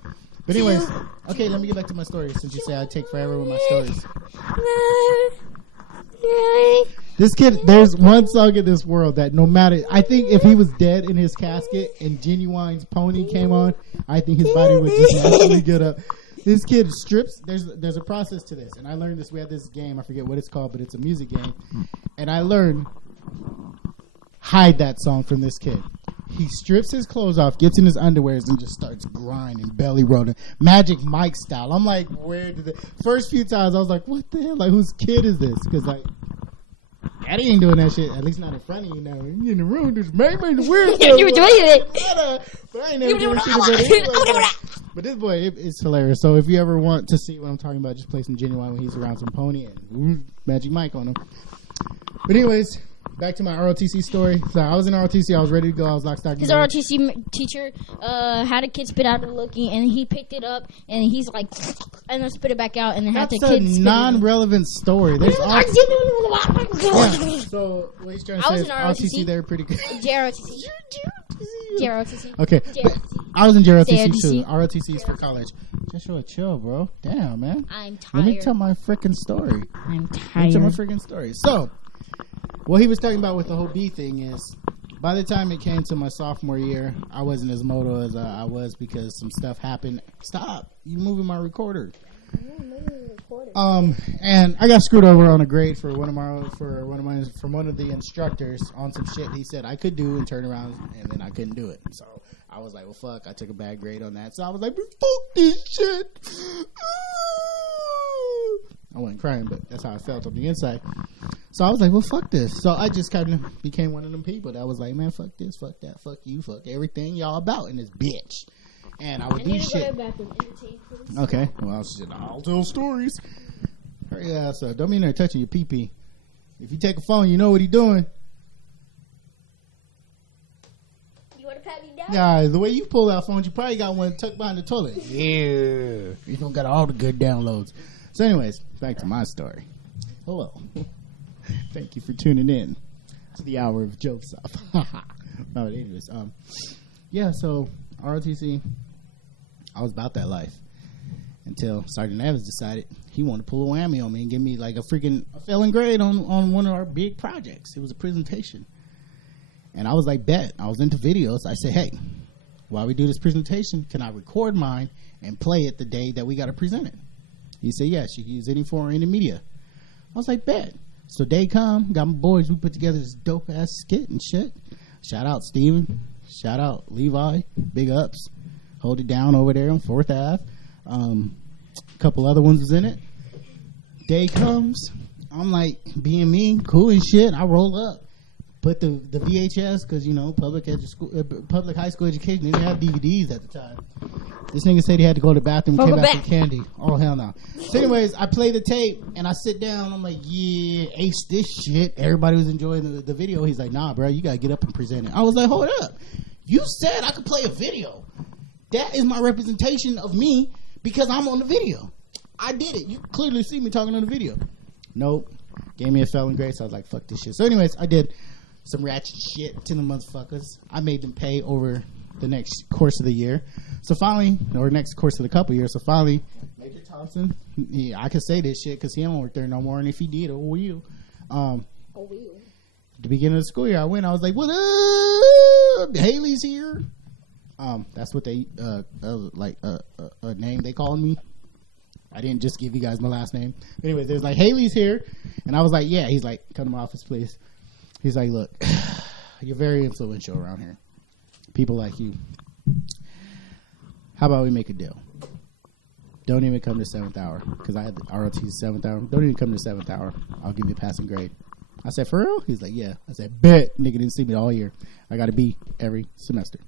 But anyways, okay, let me get back to my story since you say I take forever with my stories. This kid, there's one song in this world that no matter, I think if he was dead in his casket and Genuine's Pony came on, I think his body would just naturally get up. This kid strips, there's a process to this, and I learned this, we had this game, I forget what it's called, but it's a music game, and I learned, hide that song from this kid. He strips his clothes off, gets in his underwears, and just starts grinding, belly rolling, Magic Mike style. I'm like, where did the first few times I was like, what the hell? Like, whose kid is this? Because like, Daddy ain't doing that shit. At least not in front of you now. You in the room, just maybe the weird stuff. You were doing it. But I ain't never doing shit. But this boy, it's hilarious. So if you ever want to see what I'm talking about, just play some Genuine when he's around some Pony and Magic Mike on him. But anyways. Back to my ROTC story. So I was in ROTC. I was ready to go. I was locked, stock, his ROTC teacher had a kid spit out a lookie, and he picked it up, and he's like, and then spit it back out, and then had the kid spit it. That's a non-relevant story. There's yeah. So what he's trying to say is ROTC, they're pretty good. JROTC. Okay. I was in JROTC too. ROTC is for college. Joshua, chill, bro. Damn, man. I'm tired. Let me tell my freaking story. I'm tired. Let me tell my freaking story. So, what he was talking about with the whole B thing is, by the time it came to my sophomore year, I wasn't as moto as I was because some stuff happened. Stop! You moving my recorder. And I got screwed over on a grade from one of the instructors on some shit he said I could do and turn around, and then I couldn't do it. So I was like, well, fuck! I took a bad grade on that. So I was like, fuck this shit. I wasn't crying, but that's how I felt on the inside. So I was like, well, fuck this. So I just kind of became one of them people that was like, man, fuck this, fuck that, fuck you, fuck everything y'all about in this bitch. And I would do shit. Okay, well, shit, I'll tell stories. Hurry your ass up. Don't be in there touching your pee-pee. If you take a phone, you know what he's doing. You want to pat me down? Yeah, the way you pull out phones, you probably got one tucked behind the toilet. Yeah. You don't got all the good downloads. So anyways, back to my story. Hello. Thank you for tuning in to the hour of jokes up. No, anyways, yeah, so ROTC, I was about that life until Sergeant Evans decided he wanted to pull a whammy on me and give me like a failing grade on one of our big projects. It was a presentation. And I was like, bet. I was into videos. I said, hey, while we do this presentation, can I record mine and play it the day that we got to present it? He said, yes, you can use any form or any media. I was like, bet. So day come, got my boys, we put together this dope ass skit and shit. Shout out Steven. Shout out Levi. Big ups. Hold it down over there on 4th Ave. A couple other ones was in it. Day comes. I'm like being me, cool and shit. I roll up. Put the VHS, because, you know, public high school education, they didn't have DVDs at the time. This nigga said he had to go to the bathroom, came back with candy. Oh, hell no. So anyways, I play the tape, and I sit down. I'm like, yeah, ace this shit. Everybody was enjoying the video. He's like, nah, bro, you got to get up and present it. I was like, hold up. You said I could play a video. That is my representation of me because I'm on the video. I did it. You clearly see me talking on the video. Nope. Gave me a felon grade, so I was like, fuck this shit. So anyways, I did some ratchet shit to the motherfuckers. I made them pay over the next course of the year. So finally, or next course of the couple years, so finally, Major Thompson, I can say this shit because he don't work there no more, and if he did, oh will. The beginning of the school year, I went, I was like, what up? Haley's here. That's what they, a name they called me. I didn't just give you guys my last name. Anyways, there's like, Haley's here. And I was like, yeah. He's like, come to my office, please. He's like, look, you're very influential around here. People like you. How about we make a deal? Don't even come to 7th hour. Because I had the ROT 7th hour. Don't even come to 7th hour. I'll give you a passing grade. I said, for real? He's like, yeah. I said, bet. Nigga didn't see me all year. I got to be every semester.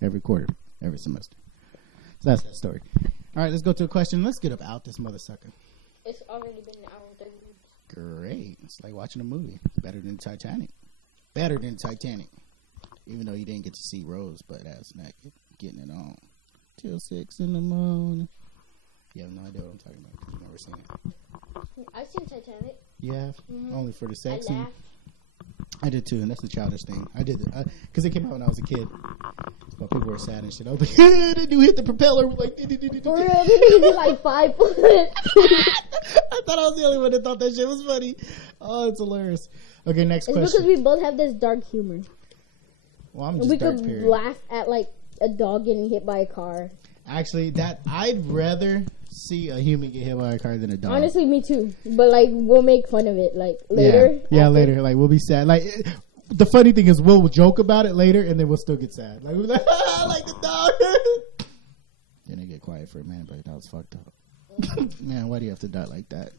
Every quarter. Every semester. So that's that story. All right, let's go to a question. Let's get up out this mother sucker. It's already been an hour and 30 minutes. Great. It's like watching a movie. Better than Titanic. Better than Titanic. Even though you didn't get to see Rose butt ass naked getting it on till 6 in the morning. You have no idea what I'm talking about. You've never seen it. I've seen Titanic. You have? Mm-hmm. Only for the sex scene? laughed. I did too, and that's the childish thing. I did it because it came out when I was a kid. But people were sad and shit. I was like, did you hit the propeller? Like, For real, we did like 5 foot. I thought I was the only one that thought that shit was funny. Oh, it's hilarious. Okay, next question. It's because we both have this dark humor. Well, I'm just we dark, could period. laugh at like a dog getting hit by a car. Actually, that I'd rather see a human get hit by a car than a dog. Honestly, me too. But like, we'll make fun of it like later. Yeah, later. Like, we'll be sad. Like, the funny thing is, we'll joke about it later, and then we'll still get sad. Like, we'll be like, like the dog. Then they get quiet for a minute, but that was fucked up. Man, why do you have to die like that?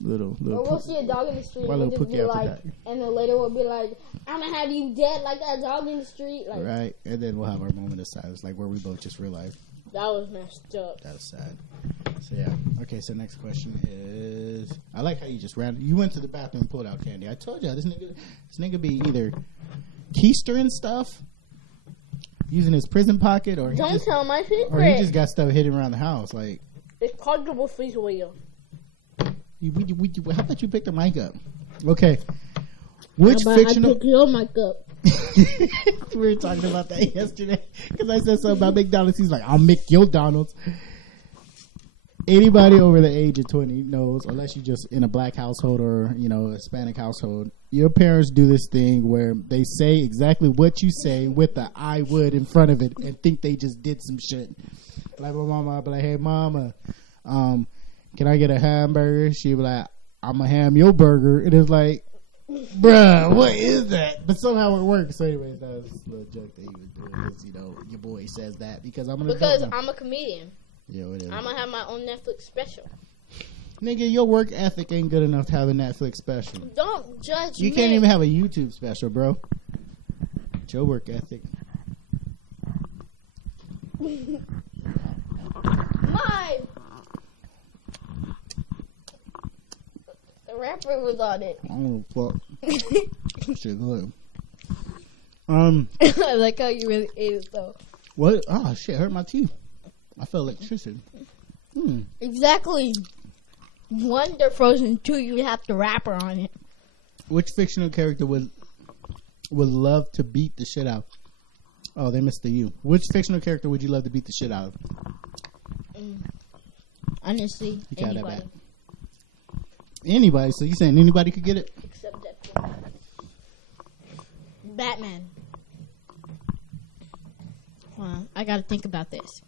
Little. Or we'll see a dog in the street, and, little just be like, die. and then later we'll be like, "I'm gonna have you dead like that dog in the street." Like, right, and then we'll have our moment of silence, like where we both just realized that was messed up. that was sad. So yeah, okay. So next question is, I like how you just ran. You went to the bathroom and pulled out candy. I told you this nigga be either keistering stuff, using his prison pocket, or Don't tell my secret. or he just got stuff hidden around the house. Like, It's called double freeze wheel. how about you pick the mic up? Okay, which fictional? I pick your mic up. We were talking about that yesterday because I said something about McDonald's. He's like, I'll make your Donald's. Anybody over the age of 20 knows, unless you're just in a black household or, you know, a Hispanic household, your parents do this thing where they say exactly what you say with the I would in front of it and think they just did some shit. Like my mama, I'd be like, hey mama, can I get a hamburger? She'd be like, I'm gonna ham your burger. And it's like, bruh, what is that? But somehow it works. So anyways, that was a little joke that he was doing. Is, you know, your boy says that because I'm I'm a comedian. Yeah, it is. I'm gonna have my own Netflix special. Nigga, your work ethic ain't good enough to have a Netflix special. Don't judge me. You can't even have a YouTube special, bro. It's your work ethic. My the rapper was on it. I don't fuck. Shit good. I like how you really ate it though. What? Oh shit, hurt my teeth. I felt electricity. Exactly. One, they're frozen. Two, you have the wrapper on it. Which fictional character would love to beat the shit out? Oh, they missed the U. Which fictional character would you love to beat the shit out of? Honestly, You got that anybody. back. Anybody? So you saying anybody could get it? Except Deadpool. Batman. Hold on, I gotta think about this.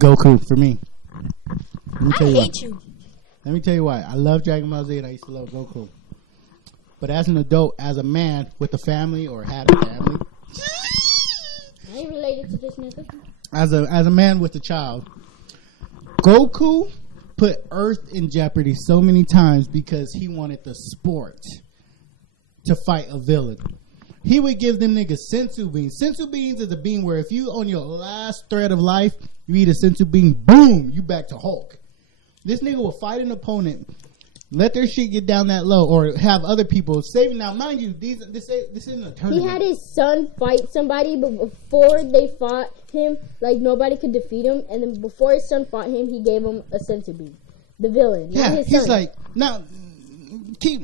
Goku for me. Let me I tell you why. hate you. Let me tell you why. I love Dragon Ball Z and I used to love Goku. But as an adult, as a man with a family or had a family, I ain't related to this nigga. as a man with a child, Goku put Earth in jeopardy so many times because he wanted the sport to fight a villain. He would give them niggas sensu beans. Sensu beans is a bean where if you on your last thread of life, you eat a sensu bean, boom, you back to Hulk. This nigga will fight an opponent, let their shit get down that low, or have other people saving. Now, mind you, this isn't a tournament. He had his son fight somebody, but before they fought him, like nobody could defeat him. And then before his son fought him, he gave him a senzu bean. the villain. Yeah, his he's son. like, now, keep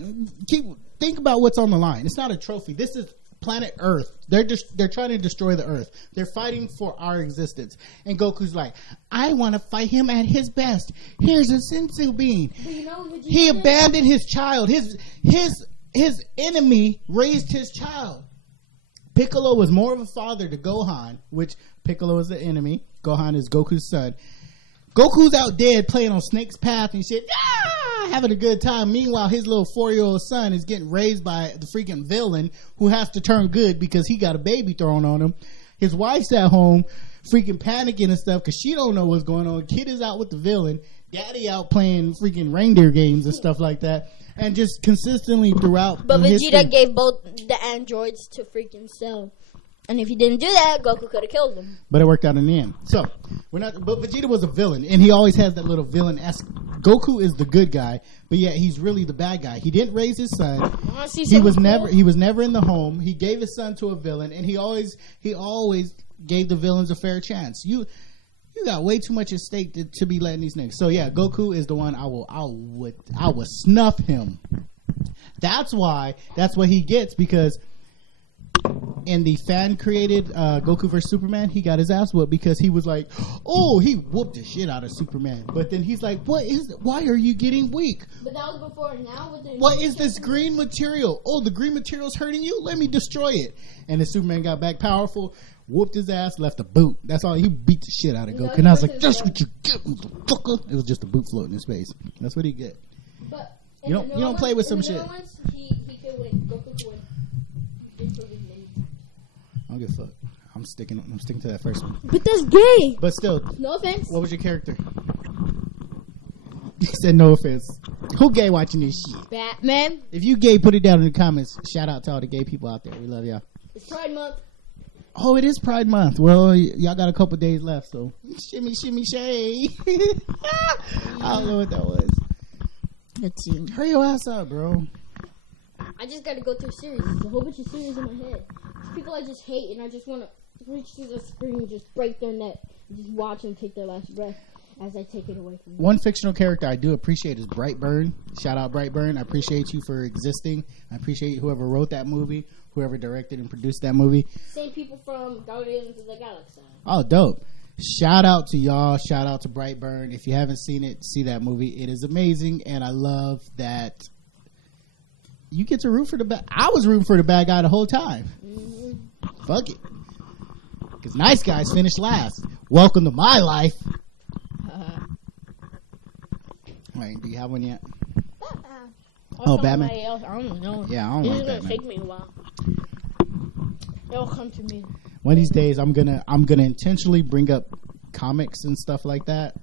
think about what's on the line. It's not a trophy. This is planet Earth. They're trying to destroy the Earth. They're fighting for our existence. And Goku's like, I want to fight him at his best. Here's a senzu bean. He abandoned his child. His enemy raised his child. Piccolo was more of a father to Gohan, which Piccolo is the enemy. Gohan is Goku's son. Goku's out dead playing on Snake's Path and shit, having a good time. Meanwhile, his little 4-year-old son is getting raised by the freaking villain who has to turn good because he got a baby thrown on him. His wife's at home freaking panicking and stuff because she don't know what's going on. Kid is out with the villain. Daddy out playing freaking reindeer games and stuff like that. And just consistently throughout But Vegeta history, gave both the androids to freaking Cell. And if he didn't do that, Goku could have killed him. but it worked out in the end. So, but Vegeta was a villain, and he always has that little villain-esque. Goku is the good guy, but yet he's really the bad guy. He didn't raise his son. He was never in the home. He gave his son to a villain, and he always gave the villains a fair chance. You got way too much at stake to be letting these niggas. So yeah, Goku is the one I would snuff him. That's what he gets, because in the fan created Goku vs Superman, he got his ass whooped because he was like, oh, he whooped the shit out of Superman. But then he's like, why are you getting weak? But that was before. Now with the What is this green material? Oh, the green material's hurting you? Let me destroy it. And then Superman got back powerful, whooped his ass, left a boot. That's all. He beat the shit out of Goku. And I was like, that's what you get, motherfucker. It was just a boot floating in space. That's what he get. But You don't play with some shit. Ones, he could win. Goku could win. I don't give a fuck. I'm sticking to that first one. But that's gay. But still, No offense. what was your character? He said no offense. Who gay watching this shit? Batman. If you gay, put it down in the comments. Shout out to all the gay people out there. We love y'all. It's Pride Month. Oh, it is Pride Month. Well, y'all got a couple days left, so shimmy, shimmy, shay. I don't know what that was. Let's see. Hurry your ass up, bro. I just got to go through series. There's a whole bunch of series in my head. People I just hate, and I just want to reach through the screen and just break their neck and just watch them take their last breath as I take it away from them. One fictional character I do appreciate is Brightburn. Shout out Brightburn. I appreciate you for existing. I appreciate whoever wrote that movie, whoever directed and produced that movie. Same people from Guardians of the Galaxy. Oh, dope. Shout out to y'all. Shout out to Brightburn. If you haven't seen it, see that movie. It is amazing, and I love that you get to root for the bad. I was rooting for the bad guy the whole time. Mm-hmm. Fuck it. Because nice guys finish last. Welcome to my life. Wait, do you have one yet? Oh, Batman. Else. I don't know. Yeah, I don't It's like gonna Batman. take me a while. It'll come to me. One of these days, I'm gonna intentionally bring up comics and stuff like that.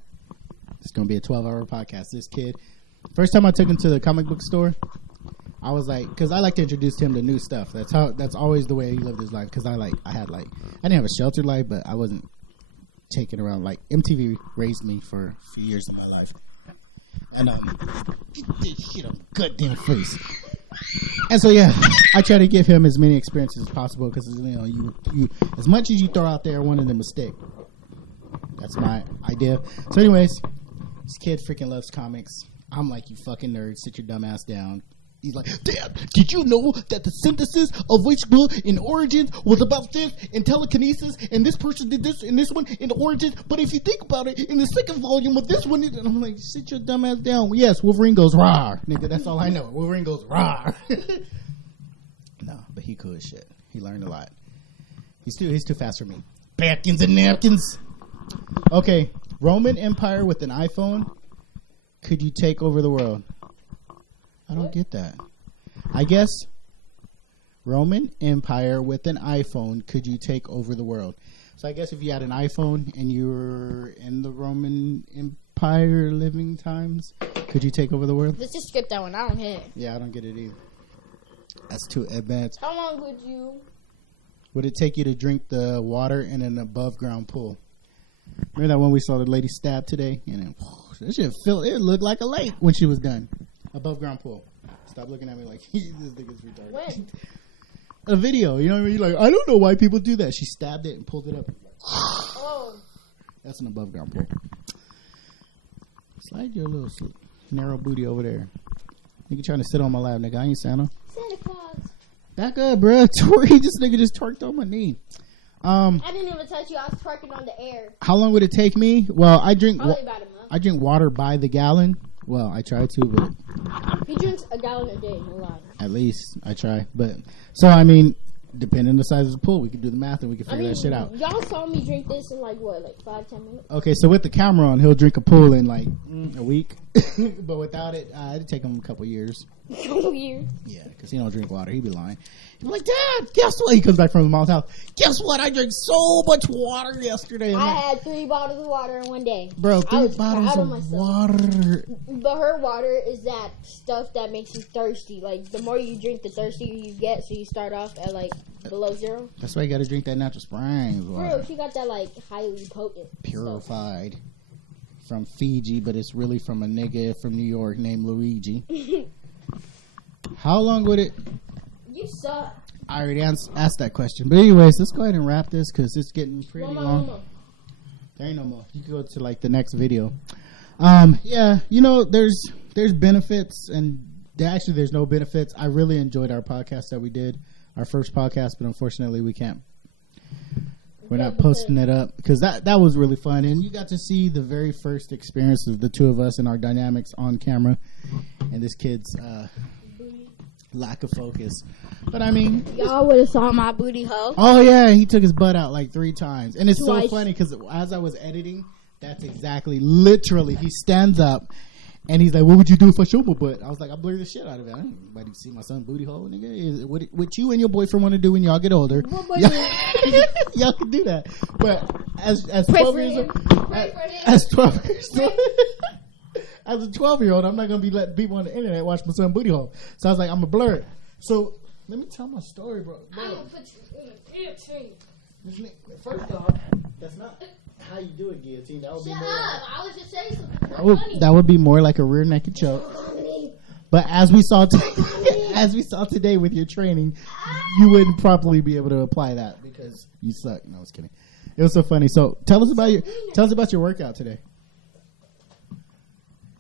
It's gonna be a 12-hour podcast. This kid, first time I took him to the comic book store, I was like, because I like to introduce him to new stuff. That's always the way he lived his life. Because I didn't have a sheltered life, but I wasn't taken around. Like MTV raised me for a few years of my life, and get this shit on goddamn face. And so yeah, I try to give him as many experiences as possible because you as much as you throw out there, one of them will stick. That's my idea. So anyways, this kid freaking loves comics. I'm like, you fucking nerd, sit your dumb ass down. He's like, Dad, did you know that the synthesis of which book in Origins was about this and telekinesis, and this person did this and this one in Origins? But if you think about it, in the second volume of this one, and I'm like, sit your dumb ass down. Yes, Wolverine goes rah, nigga. That's all I know. Wolverine goes rah. No, but he cool as shit. He learned a lot. He's too fast for me. Napkins and napkins. Okay, Roman Empire with an iPhone. Could you take over the world? I don't get that. I guess Roman Empire with an iPhone, could you take over the world? So I guess if you had an iPhone and you were in the Roman Empire living times, could you take over the world? Let's just skip that one. I don't get it. Yeah, I don't get it either. That's too advanced. How long would it take you to drink the water in an above ground pool? Remember that one we saw the lady stab today? And it looked like a lake when she was done. Above ground pool. Stop looking at me like this nigga's retarded. When? A video, you know what I mean? You're like, I don't know why people do that. She stabbed it and pulled it up. Oh. That's an above ground pool. Slide your little narrow booty over there. Nigga trying to sit on my lap, nigga. I ain't Santa. Santa Claus. Back up, bro. This nigga just twerked on my knee. I didn't even touch you. I was twerking on the air. How long would it take me? Well, I drink. Probably about a month. I drink water by the gallon. Well, I try to, but he drinks a gallon a day. No lie. At least I try. But so I mean, depending on the size of the pool, we can do the math and we can figure that shit out. Y'all saw me drink this in like 5-10 minutes. Okay, so with the camera on, he'll drink a pool in like a week, but without it, it'd take him a couple years. A couple years? Yeah, because he don't drink water. He'd be lying. I'm like, Dad, guess what? He comes back from his mom's house. Guess what? I drank so much water yesterday. I had 3 bottles of water in one day. Bro, 3 bottles of water. But her water is that stuff that makes you thirsty. Like, the more you drink, the thirstier you get. So you start off at like below 0. That's why you got to drink that natural springs water. Bro, she got that like highly potent purified stuff. From Fiji, but it's really from a nigga from New York named Luigi. How long would it... You suck. I already asked that question. But anyways, let's go ahead and wrap this because it's getting pretty long. More. There ain't no more. You can go to like the next video. Yeah, you know, there's benefits and there's no benefits. I really enjoyed our podcast that we did, our first podcast, but unfortunately we're not posting it up because that was really fun. And you got to see the very first experience of the two of us and our dynamics on camera and this kid's lack of focus. But I mean, y'all would have saw my booty hole. Oh yeah, he took his butt out like 3 times. And it's Twice. So funny because as I was editing, that's exactly, literally, he stands up and he's like, what would you do if I showed my butt? I was like, I blur the shit out of it. I don't want anybody to see my son booty hole, nigga. What you and your boyfriend want to do when y'all get older, y'all can do that. But as 12 years old, as 12 years old, as a 12-year-old, I'm not going to be letting people on the internet watch my son booty hole. So I was like, I'm going to blur it. So let me tell my story, bro. I'm going to put you in a guillotine. First off, that's not how you do a guillotine. That would Shut be more up. I was just saying something. That would be more like a rear naked choke. But as we saw today with your training, you wouldn't properly be able to apply that because you suck. No, I was kidding. It was so funny. So tell us about your workout today.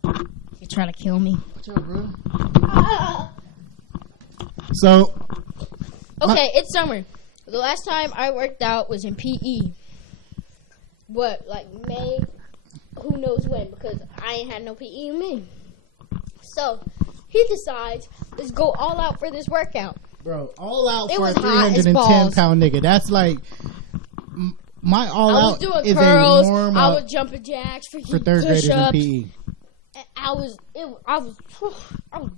You're trying to kill me. What's up, bro? So, okay, it's summer. The last time I worked out was in PE. What, like May? Who knows when? Because I ain't had no PE in May. So he decides, let's go all out for this workout. Bro, all out it for a was hot as 310-pound nigga. That's like my all out doing is curls, a warm I up was jumping jacks for third graders in PE. I was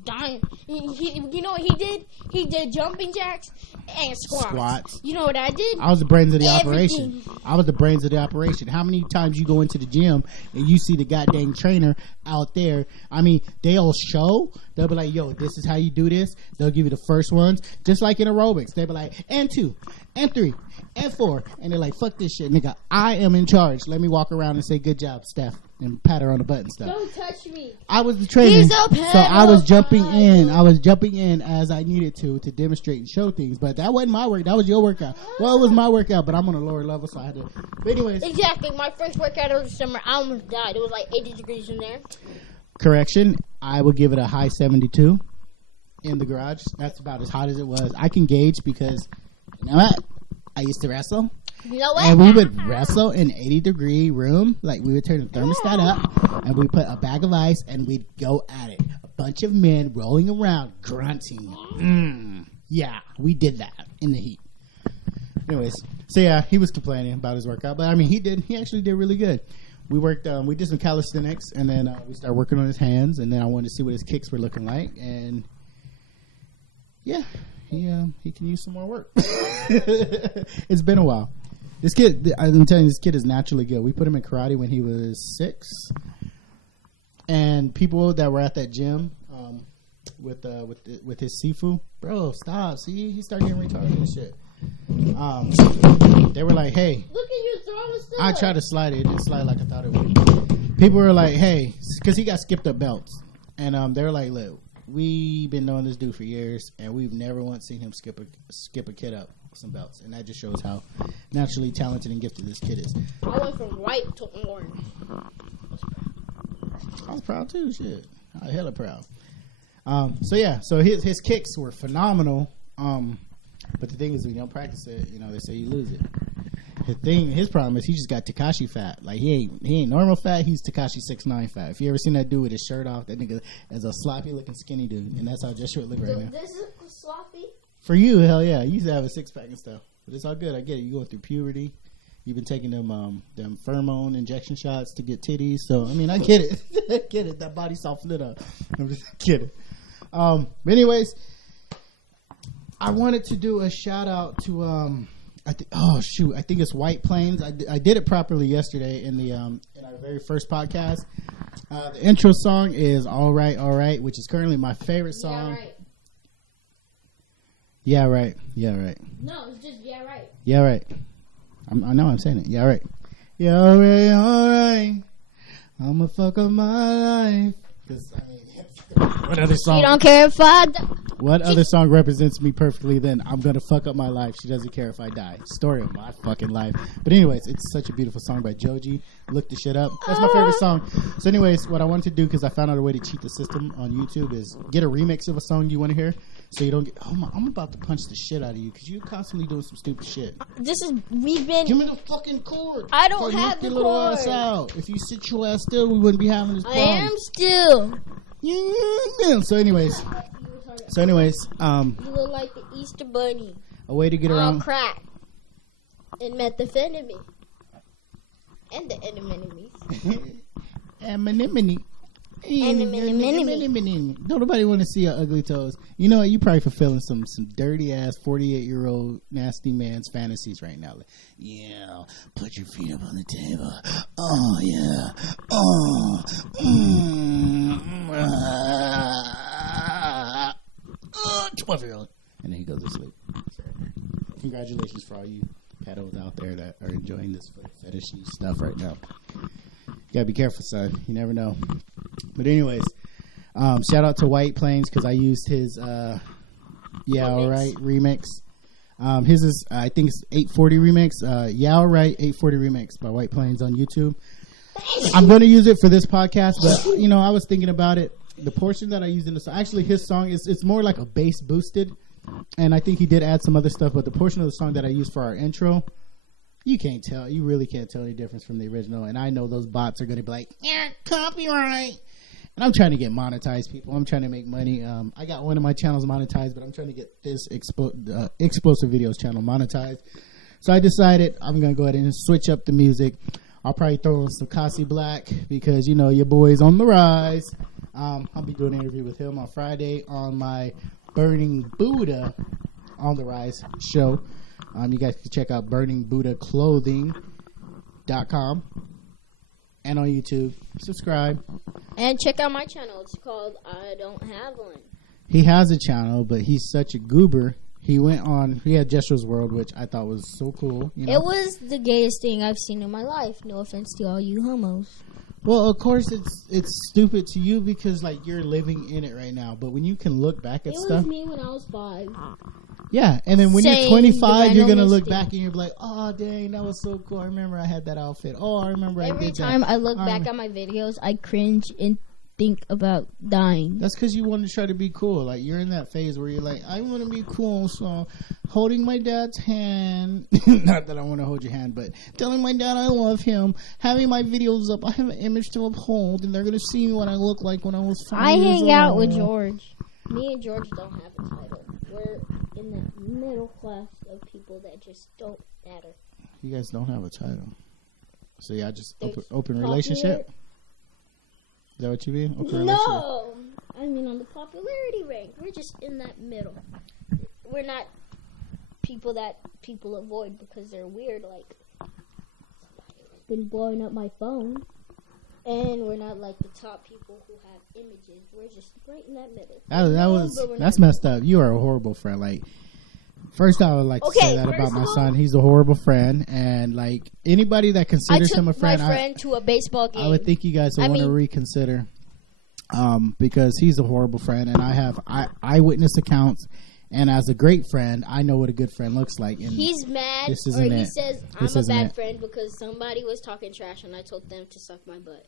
dying. You know what he did? He did jumping jacks and squats. You know what I did? I was the brains of the operation. I was the brains of the operation. How many times you go into the gym and you see the goddamn trainer out there? I mean, they'll show. They'll be like, yo, this is how you do this. They'll give you the first ones. Just like in aerobics. They'll be like, and 2, and 3, and 4. And they're like, fuck this shit, nigga. I am in charge. Let me walk around and say, good job, Steph. And pat her on the butt and stuff. Don't touch me. I was the trainer, so I was jumping in. I was jumping in as I needed to demonstrate and show things. But that wasn't my work. That was your workout. Well, it was my workout, but I'm on a lower level, so I had to. But anyways, exactly. My first workout of the summer, I almost died. It was like 80 degrees in there. Correction. I would give it a high 72 in the garage. That's about as hot as it was. I can gauge because you know what? I used to wrestle. You know what? And we would wrestle in 80-degree room. Like, we would turn the thermostat up, and we put a bag of ice, and we'd go at it. A bunch of men rolling around, grunting. Yeah, we did that in the heat. Anyways, so yeah, he was complaining about his workout. But, I mean, he actually did really good. We worked, we did some calisthenics, and then we started working on his hands, and then I wanted to see what his kicks were looking like. And, yeah, he can use some more work. It's been a while. This kid, I'm telling you, this kid is naturally good. We put him in karate when he was 6. And people that were at that gym with his Sifu, bro, stop. See, he started getting retarded and shit. They were like, hey. Look at you throwing stuff. I tried to slide it. It didn't slide like I thought it would. People were like, hey, because he got skipped up belts. And they were like, look, we've been knowing this dude for years, and we've never once seen him skip a kid up some belts, and that just shows how naturally talented and gifted this kid is. I went from white to orange. I was proud too. Shit, I was hella proud. So his kicks were phenomenal. But the thing is, when you don't practice it, they say you lose it. His problem is he just got Tekashi fat. Like he ain't normal fat. He's Tekashi 6'9" fat. If you ever seen that dude with his shirt off, that nigga is a sloppy looking skinny dude, and that's how Joshua look right now. This is sloppy. For you, hell yeah, you used to have a 6-pack and stuff, but it's all good. I get it. You going through puberty. You've been taking them pheromone injection shots to get titties. So I mean, I get it. I get it. That body's all lit up. I'm just kidding. But anyways, I wanted to do a shout out to I think it's White Plains. I did it properly yesterday in our very first podcast. The intro song is All Right, which is currently my favorite song. Yeah, right. No, it's just yeah, right. Yeah, right. I know I'm saying it. Yeah, right. Yeah, all right. I'ma fuck up my life. Because, what other song? You don't care if I What other song represents me perfectly than I'm going to fuck up my life? She doesn't care if I die. Story of my fucking life. But anyways, it's such a beautiful song by Joji. Look the shit up. That's my favorite song. So anyways, what I wanted to do, because I found out a way to cheat the system on YouTube, is get a remix of a song you want to hear. So you don't get... Oh my, I'm about to punch the shit out of you because you're constantly doing some stupid shit. We've been... Give me the fucking cord. I don't have the cord. Ass out. If you sit your ass still, we wouldn't be having this problem. I am still. Yeah. So anyways, you look like the Easter Bunny. A way to get around crack and methamphetamine and the enemies. Don't nobody want to see your ugly toes. You know what? You probably fulfilling some dirty ass 48-year-old nasty man's fantasies right now. Like, yeah, put your feet up on the table. Oh yeah. Oh. 12-year-old. And then he goes to sleep. So, congratulations for all you pedos out there that are enjoying this fetishy stuff right now. You gotta be careful, son. You never know. But anyways, shout out to White Plains because I used his remix. His is I think it's 840 remix. Yeah, all right, 840 remix by White Plains on YouTube. I'm going to use it for this podcast, but I was thinking about it. The portion that I used in the song, actually his song it's more like a bass boosted, and I think he did add some other stuff. But the portion of the song that I used for our intro, you can't tell. You really can't tell any difference from the original. And I know those bots are going to be like, yeah, copyright. And I'm trying to get monetized, people. I'm trying to make money. I got one of my channels monetized, but I'm trying to get this Xplosive Videos channel monetized. So I decided I'm going to go ahead and switch up the music. I'll probably throw in some Kasi Black because, your boy's on the rise. I'll be doing an interview with him on Friday on my Burning Buddha on the Rise show. You guys can check out burningbuddhaclothing.com and on YouTube. Subscribe. And check out my channel. It's called I Don't Have One. He has a channel, but he's such a goober. He had Jestro's World, which I thought was so cool. It was the gayest thing I've seen in my life. No offense to all you homos. Well, of course, it's stupid to you because, you're living in it right now. But when you can look back at stuff... It was me when I was 5. Yeah, and then when you're 25, you're going to look back and you're like, oh, dang, that was so cool. I remember I had that outfit. Oh, I remember I did that. Every time I look back at my videos, I cringe and think about dying. That's because you want to try to be cool. You're in that phase where you're like, I want to be cool, so holding my dad's hand. Not that I want to hold your hand, but telling my dad I love him. Having my videos up. I have an image to uphold, and they're going to see what I look like when I was 5 years old. I hang out with George. Me and George don't have a title. We're in the middle class of people that just don't matter. You guys don't have a title. So yeah, just open relationship? Is that what you mean? No! I mean on the popularity rank. We're just in that middle. We're not people that people avoid because they're weird, like somebody has been blowing up my phone. And we're not like the top people who have images. We're just right in that middle. That's messed up. You are a horrible friend. First I would like to say that about my son. He's a horrible friend, and anybody that considers him a friend, my friend to a baseball game. I would think you guys would want to reconsider, because he's a horrible friend, and I have eyewitness accounts. And as a great friend, I know what a good friend looks like. And he's mad, he says I'm a bad friend because somebody was talking trash and I told them to suck my butt.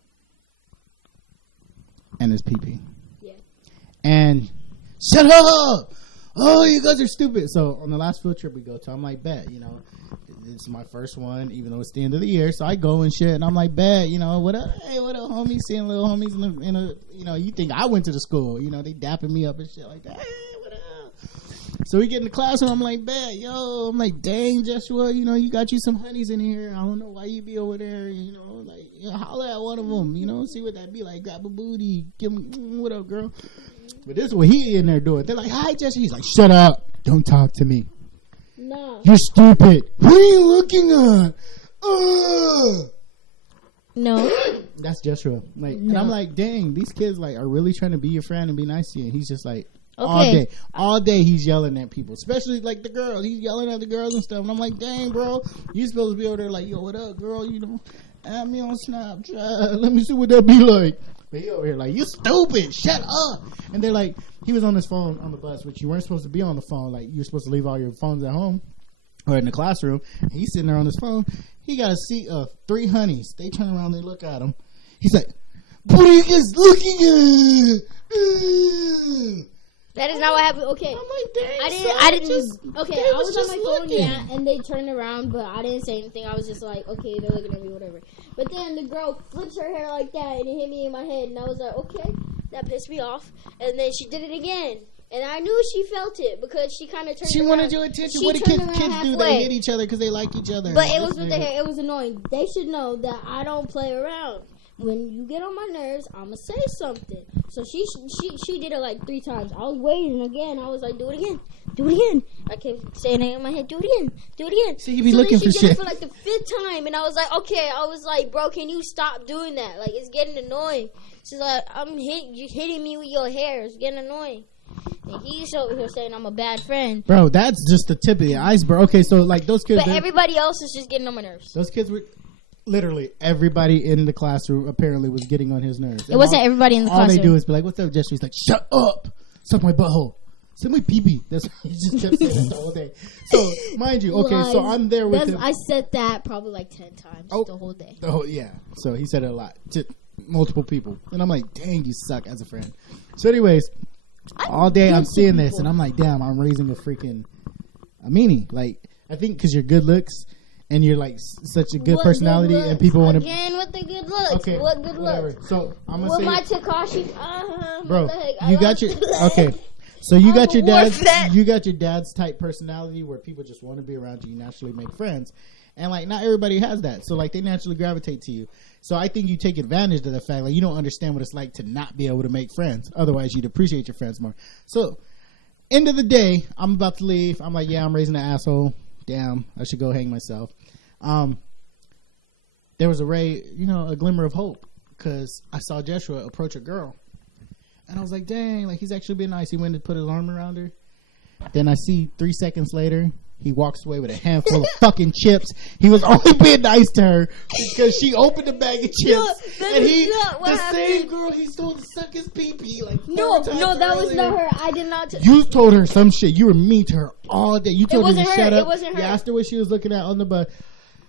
and his pee-pee. Yeah. And shut up! Oh, you guys are stupid. So on the last field trip we go to, I'm like, bet, you know, it's my first one, even though it's the end of the year. So I go and shit, and I'm like, bet, you know, what up? Hey, what up, homies? Seeing little homies in a, you know, you think I went to the school, you know, they dapping me up and shit like that. Hey, what up? So we get in the classroom. I'm like, bet, yo, I'm like, dang, Joshua, you know, you got you some honeys in here. I don't know why you be over there, you know, like, you know, holler at one of them, you know, see what that be like. Grab a booty, give him, what up, girl? But this is what he in there doing. They're like, hi, Jesse. He's like, shut up. Don't talk to me. No. You're stupid. What are you looking at? No. That's Joshua. Like, No. and I'm like, dang, these kids like are really trying to be your friend and be nice to you. And he's just like, Okay. all day he's yelling at people, especially like the girls. He's yelling at the girls and stuff. And I'm like, dang, bro, you supposed to be over there like, yo, what up, girl? You know, add me on Snapchat. Let me see what that be like. But he over here like, you stupid, shut up. And they're like, he was on his phone on the bus, which you weren't supposed to be on the phone. Like, you were supposed to leave all your phones at home or in the classroom. He's sitting there on his phone. He got a seat of 3 honeys. They turn around, they look at him. He's like, what are you guys looking at? That is not what happened. Okay. I'm like, dang, I didn't. Okay, I was on just my phone, looking. yeah, and they turned around, but I didn't say anything. I was just like, okay, they're looking at me, whatever. But then the girl flips her hair like that, and it hit me in my head, and I was like, okay, that pissed me off. And then she did it again, and I knew she felt it because she kind of turned. She around. wanted your attention. She What do turned kids around do? halfway. They hit each other because they like each other. But it was with the hair. It was annoying. They should know that I don't play around. When you get on my nerves, I'ma say something. So she did it like 3 times. I was waiting again. I was like, do it again, do it again. I kept saying it in my head, do it again, do it again. So you be looking for shit. She did shit. it for like the 5th time, and I was like, okay. I was like, bro, can you stop doing that? Like, it's getting annoying. She's like, you're hitting me with your hair. It's getting annoying. And he's over here saying I'm a bad friend. Bro, that's just the tip of the iceberg. Okay, so like those kids. But everybody else is just getting on my nerves. Those kids were. Literally, everybody in the classroom apparently was getting on his nerves. It wasn't everybody in the classroom. All they do is be like, what's up, Jesse? He's like, shut up. Suck my butthole. Suck my pee-pee. That's he just kept saying that the whole day. So, mind you, okay, Lies. so I'm there with him. I said that probably like 10 times the whole day. Yeah. So, he said it a lot to multiple people. And I'm like, dang, you suck as a friend. So, anyways, all day I'm seeing this, and I'm like, damn, I'm raising a meanie. Like, I think because you're good looks, and you're like such a good personality, and people want to. Again with the good looks. Okay, what good whatever. looks? So I'm gonna With say, my Takashi, bro, what the heck? you got your okay. So you got your dad's that. you got your dad's type personality where people just want to be around you. You naturally make friends, and like not everybody has that. So like they naturally gravitate to you. So I think you take advantage of the fact like you don't understand what it's like to not be able to make friends. Otherwise, you'd appreciate your friends more. So end of the day, I'm about to leave. I'm like, yeah, I'm raising an asshole. Damn, I should go hang myself. There was a glimmer of hope because I saw Joshua approach a girl, and I was like, dang, like he's actually being nice. He went to put his arm around her. Then I see 3 seconds later, he walks away with a handful of fucking chips. He was only being nice to her because she opened a bag of chips, and same girl he told to suck his pee-pee like 4 times that was earlier. not her. I did not. You told her some shit. You were mean to her all day. You told her to shut up. It wasn't her. You asked her what she was looking at on the bus.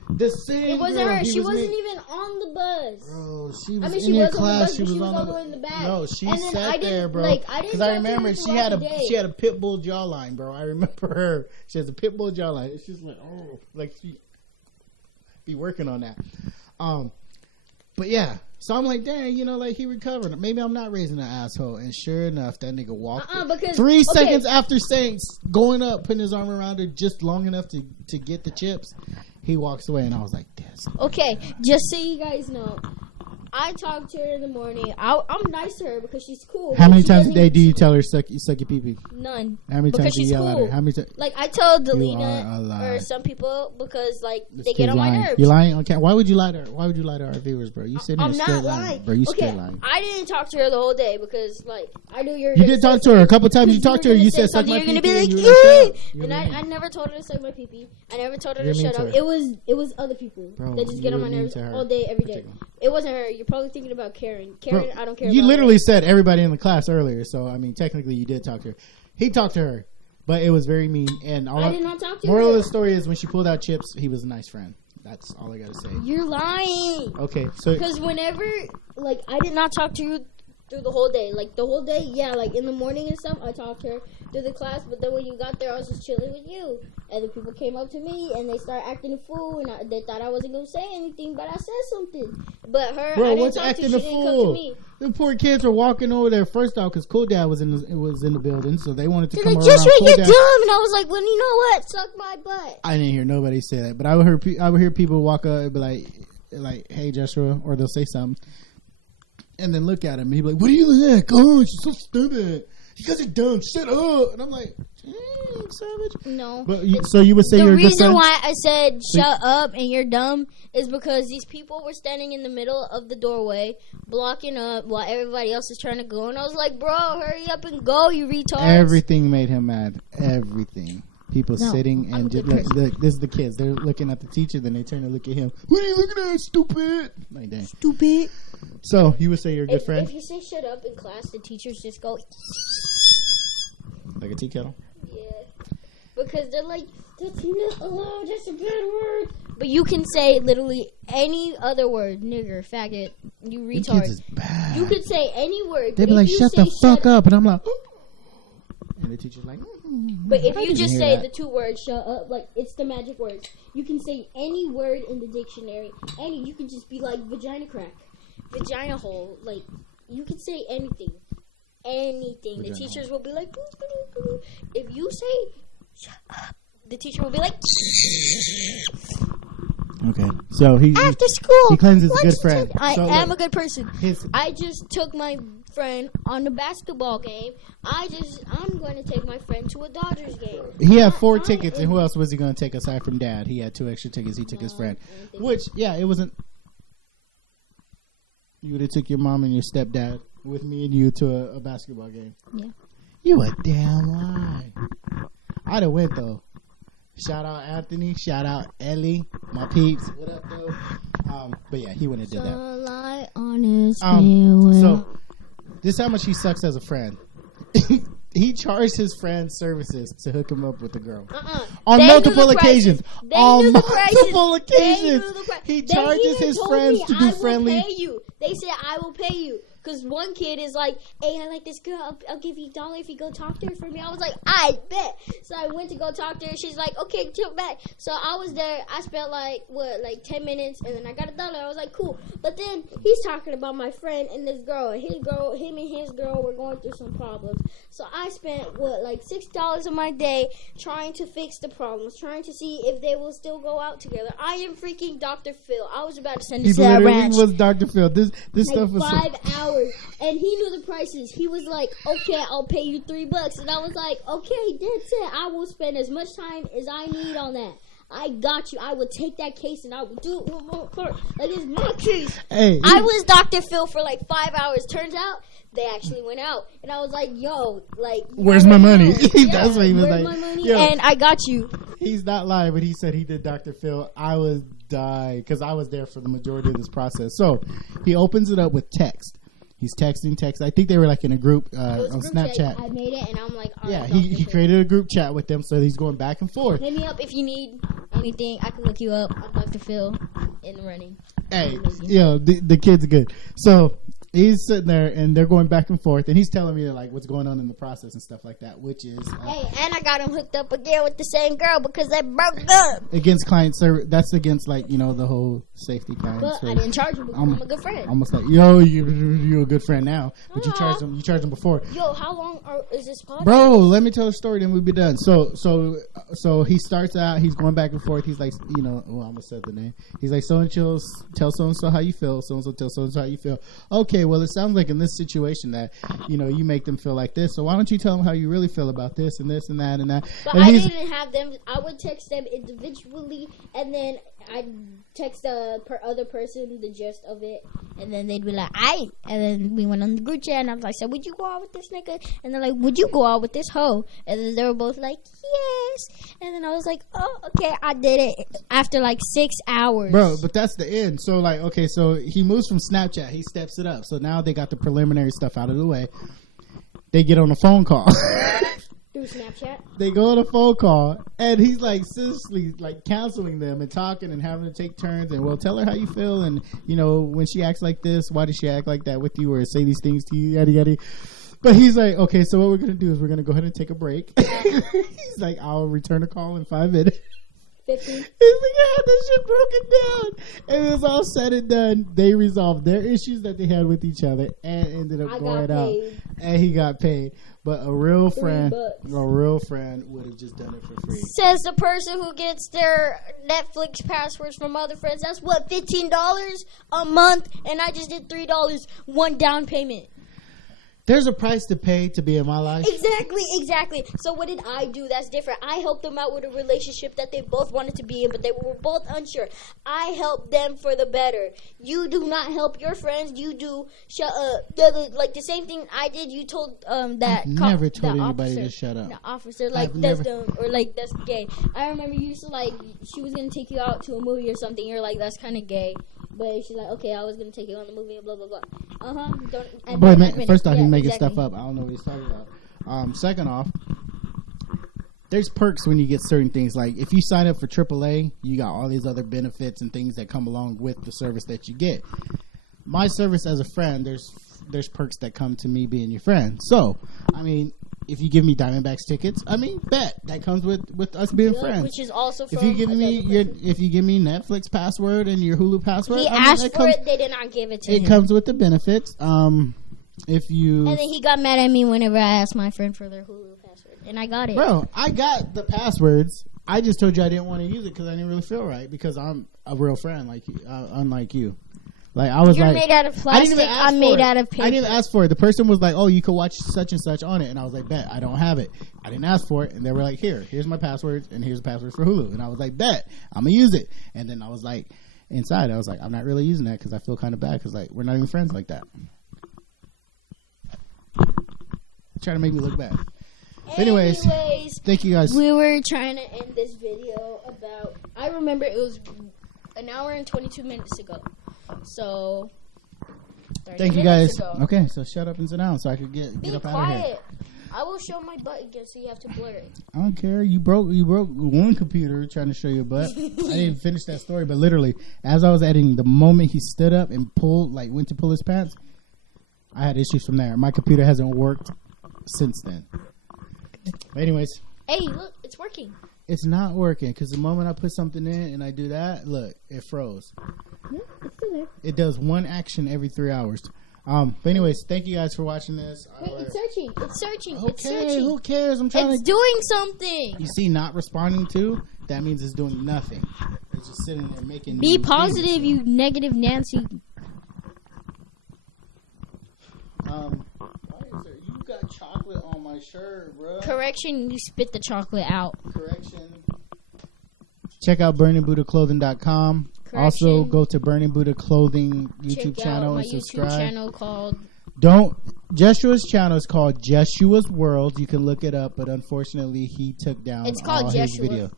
The same It wasn't girl, her. She wasn't mean. even on the bus. Bro, she was she in your was class. On She the bus, was all on the way in the back. No, she And then sat there, bro. Because I remember she had a pit bull jawline, bro. I remember her. She has a pit bull jawline. It's just like, oh, like she be working on that. But yeah, so I'm like, dang, like he recovered. Maybe I'm not raising an asshole. And sure enough, that nigga walked. Because 3 seconds after going up, putting his arm around her just long enough to get the chips, he walks away, and I was like, this. Okay, just so you guys know, I talk to her in the morning. I'm nice to her because she's cool. How many times a day do you tell her suck your pee-pee? None. How many times do you yell at her? How many times? Like I tell Delina or some people because like they get on my nerves. You're lying. Okay, why would you lie to her? Why would you lie to our viewers, bro? You sitting there straight lying, bro. You straight lying. I didn't talk to her the whole day because like I knew you did talk to her a couple times. You talked to her. You said suck my pee-pee. You're gonna be like, and I never told her to suck my pee-pee. I never told her to shut up. It was other people that just get on my nerves all day, every day. It wasn't her. You're probably thinking about Karen. Karen, I don't care. You literally said everybody in the class earlier, so I mean, technically, you did talk to her. He talked to her, but it was very mean. And I did not talk to her. Moral of the story is, when she pulled out chips, he was a nice friend. That's all I gotta say. You're lying. Okay, so because whenever like I did not talk to you through the whole day. Like, the whole day, yeah, like, in the morning and stuff, I talked to her through the class, but then when you got there, I was just chilling with you. And the people came up to me, and they started acting a fool, and they thought I wasn't going to say anything, but I said something. But her, Bro, I didn't what's talk acting to, a she didn't come to fool? me. The poor kids were walking over there first off because Cool Dad was in the building, so they wanted to They're come like, around. Joshua, Cool you're Dad. dumb. And I was like, well, you know what? Suck my butt. I didn't hear nobody say that, but I would hear people walk up and be like, hey, Joshua, or they'll say something, and then look at him, and he'd be like, what are you looking at? Gosh, you're so stupid. You guys are dumb. Shut up. And I'm like, savage. No. But so you would say you're a The good reason friend? why I said shut up and you're dumb is because these people were standing in the middle of the doorway, blocking up while everybody else is trying to go. And I was like, bro, hurry up and go, you retards. Everything made him mad. Everything. People No, sitting I'm and a just good look, this is the kids. They're looking at the teacher, then they turn to look at him. What are you looking at, stupid? Like, dang. Stupid. So you would say you're a good friend? If you say shut up in class, the teachers just go, Like a tea kettle? yeah. Because they're like, that's not allowed, that's a bad word. But you can say literally any other word, nigger, faggot, you These retard. kids is bad. You could say any word. They'd but be if like, you shut say the fuck up. And I'm like, and the teacher's like, But if I you didn't just hear say that. the two words, shut up, like, it's the magic words. You can say any word in the dictionary. You can just be like, vagina crack, vagina hole. Like, you can say anything. Anything. Vagina The teachers hole. will be like, if you say, shut up, the teacher will be like, okay. So after school. he claims he's a good lunch friend. I So, am look, a good person. his- I just took my friend on the basketball game. I'm going to take my friend to a Dodgers game. He had 4 I tickets, and am- who else was he going to take aside from Dad? He had 2 extra tickets. He took his friend. I don't think Which, yeah, it wasn't. You would have took your mom and your stepdad with me and you to a basketball game. Yeah. You a damn lie. I'd have went, though. Shout out Anthony. Shout out Ellie. My peeps. What up, though? But yeah, he wouldn't have did that. Lie on his So, this is how much he sucks as a friend. He charged his friends services to hook him up with the girl. On They multiple knew the prices. occasions. They On knew the prices. multiple occasions. They knew the pri- He They charges even his told friends me, to do I friendly. will pay you. They said, I will pay you. Because one kid is like, hey, I like this girl. I'll give you $1 if you go talk to her for me. I was like, I bet. So I went to go talk to her. She's like, okay, chill back. So I was there. I spent like 10 minutes, and then I got $1. I was like, cool. But then he's talking about my friend and this girl. And him and his girl were going through some problems. So I spent $6 of my day trying to fix the problems, trying to see if they will still go out together. I am freaking Dr. Phil. I was about to send He this to that literally ranch. was Dr. Phil. This stuff was so, 5 hours, and he knew the prices. He was like, "Okay, I'll pay you $3," and I was like, "Okay, that's it. I will spend as much time as I need on that. I got you. I will take that case and I will do it one more part. Like it's my case." Hey, I was Dr. Phil for like 5 hours. Turns out they actually went out, and I was like, "Yo, like, you Where's my already money?" know. That's what he was Where's like. my money? Yo. And I got you. He's not lying, but he said he did Dr. Phil. I was dying because I was there for the majority of this process. So he opens it up with text. He's texting. I think they were like in a group It was on group Snapchat. chat. I made it, and I'm like, all Yeah, right, he Dr. Phil. created a group chat with them, so he's going back and forth. Hit me up if you need anything. I can look you up. I'm Dr. Phil in the running. Hey, yo, the kid's good. So he's sitting there, and they're going back and forth, and he's telling me like what's going on in the process and stuff like that, which is Hey, and I got him hooked up again with the same girl because they broke up. against client service. That's against like the whole safety client But I service. didn't charge him because I'm a good friend. Almost like you're a good friend now, but you charged him. You charged him before. Yo, how long is this podcast? Bro, let me tell a story, then we'll be done. So he starts out. He's going back and forth. He's like, well, I almost said the name. He's like, so and so, tell so and so how you feel. So and so, tell so and so how you feel. Okay, well, it sounds like in this situation that you make them feel like this. So why don't you tell them how you really feel about this and this and that and that? But And I he's- didn't have them. I would text them individually, and then I'd text the other person the gist of it, and then they'd be like, "Aight." And then we went on the group chat, and I was like, "So would you go out with this nigga?" And they're like, "Would you go out with this hoe?" And then they were both like, "Yes." And then I was like, "Oh, okay, I did it." After like 6 hours, Bro, but that's the end. So like, okay, so he moves from Snapchat. He steps it up. So now they got the preliminary stuff out of the way. They get on a phone call. Through Snapchat? They go on a phone call, and he's like seriously like counseling them and talking and having to take turns. And well, tell her how you feel, and you know when she acts like this, why does she act like that with you, or say these things to you, yada yada. But he's like, okay, so what we're gonna do is we're gonna go ahead and take a break. He's like, I'll return a call in 5 minutes. 50. He's like, I had this shit broken down. And it was all said and done. They resolved their issues that they had with each other and ended up going out. And he got paid. But a real friend would have just done it for free. Says the person who gets their Netflix passwords from other friends. That's what, $15 a month? And I just did $3, one down payment. There's a price to pay to be in my life. Exactly. So what did I do? That's different. I helped them out with a relationship that they both wanted to be in, but they were both unsure. I helped them for the better. You do not help your friends. You do like the same thing I did. You told that I've never told anybody to shut up. The officer like that's dumb or like that's gay. I remember you used to like she was gonna take you out to a movie or something. You're like that's kind of gay. But she's like, okay, I was going to take you on the movie and blah, blah, blah. Boy, man, first off, he's making stuff up. I don't know what he's talking about. Second off, there's perks when you get certain things. Like, if you sign up for AAA, you got all these other benefits and things that come along with the service that you get. My service as a friend, there's perks that come to me being your friend. So, I mean, if you give me Diamondbacks tickets, I mean, bet that comes with us being friends. Which is also from if you give me Netflix password and your Hulu password, he asked for it. They did not give it to him. It comes with the benefits. If you and then he got mad at me whenever I asked my friend for their Hulu password, and I got it. Bro, I got the passwords. I just told you I didn't want to use it because I didn't really feel right because I'm a real friend like you, unlike you. Like I was You're made out of plastic. I'm made out of paper. I didn't ask for it. The person was like, "Oh, you could watch such and such on it," and I was like, "Bet, I don't have it. I didn't ask for it." And they were like, "Here's my passwords, and here's the password for Hulu." And I was like, "Bet, I'm gonna use it." And then I was like, inside, I was like, "I'm not really using that because I feel kind of bad because like we're not even friends like that." Trying to make me look bad. Anyways, thank you guys. We were trying to end this video about. I remember it was an hour and 22 minutes ago. So, thank you guys. Okay, so shut up and sit down so I could get up out of here. Be quiet. I will show my butt again, so you have to blur it. I don't care. You broke one computer trying to show your butt. I didn't finish that story, but literally, as I was editing, the moment he stood up and went to pull his pants, I had issues from there. My computer hasn't worked since then. But anyways. Hey, look, it's working. It's not working because the moment I put something in and I do that, look, it froze. Yeah, it's still there. It does one action every 3 hours. But anyways, thank you guys for watching this. Wait, it's searching. It's searching. Okay, it's searching. Who cares? It's doing something. You see, not responding to, that means it's doing nothing. It's just sitting there making. Be positive, you negative Nancy. You got chocolate on my shirt, bro. Correction, you spit the chocolate out. Correction. Check out burningbuddhaclothing.com. Also, go to Burning Buddha Clothing YouTube channel and subscribe. YouTube channel called. Jeshua's channel is called Jeshua's World. You can look it up, but unfortunately, he took down all his video.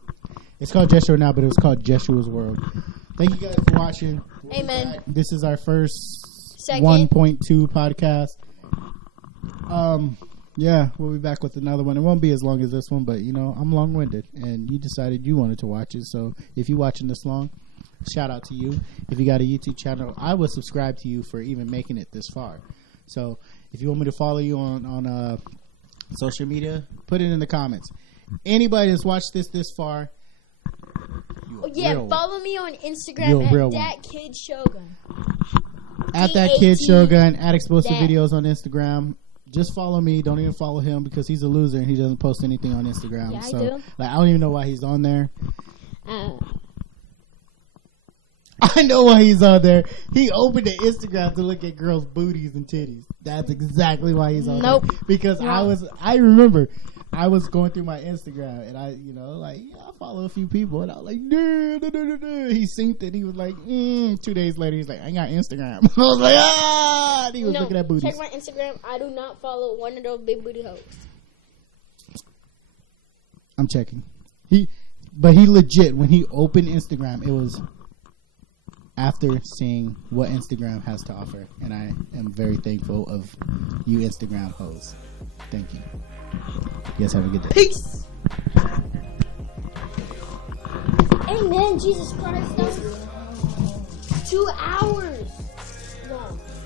It's called Jeshua now, but it was called Jeshua's World. Thank you guys for watching. Amen. This is our first 1.2 podcast. Yeah, we'll be back with another one. It won't be as long as this one, but you know, I'm long-winded, and you decided you wanted to watch it. So if you're watching this long, shout out to you. If you got a YouTube channel, I would subscribe to you for even making it this far. So if you want me to follow you on social media, put it in the comments. Anybody that's watched this far, follow me on Instagram at That Kid Shogun. At That Kid Shogun, at Xplosive Videos on Instagram. Just follow me. Don't even follow him because he's a loser and he doesn't post anything on Instagram. Yeah, so, I do. I don't even know why he's on there. I know why he's on there. He opened the Instagram to look at girls' booties and titties. That's exactly why he's on there. Because I remember I was going through my Instagram and I follow a few people and I was like, duh. He synced it. He was like, 2 days later, he's like, I got Instagram. I was like, and he was looking at booties. Check my Instagram. I do not follow one of those big booty hoes. I'm checking. But he legit, when he opened Instagram, it was after seeing what Instagram has to offer. And I am very thankful of you Instagram hoes. Thank you. You guys have a good day. Peace. Amen, Jesus Christ. That was 2 hours.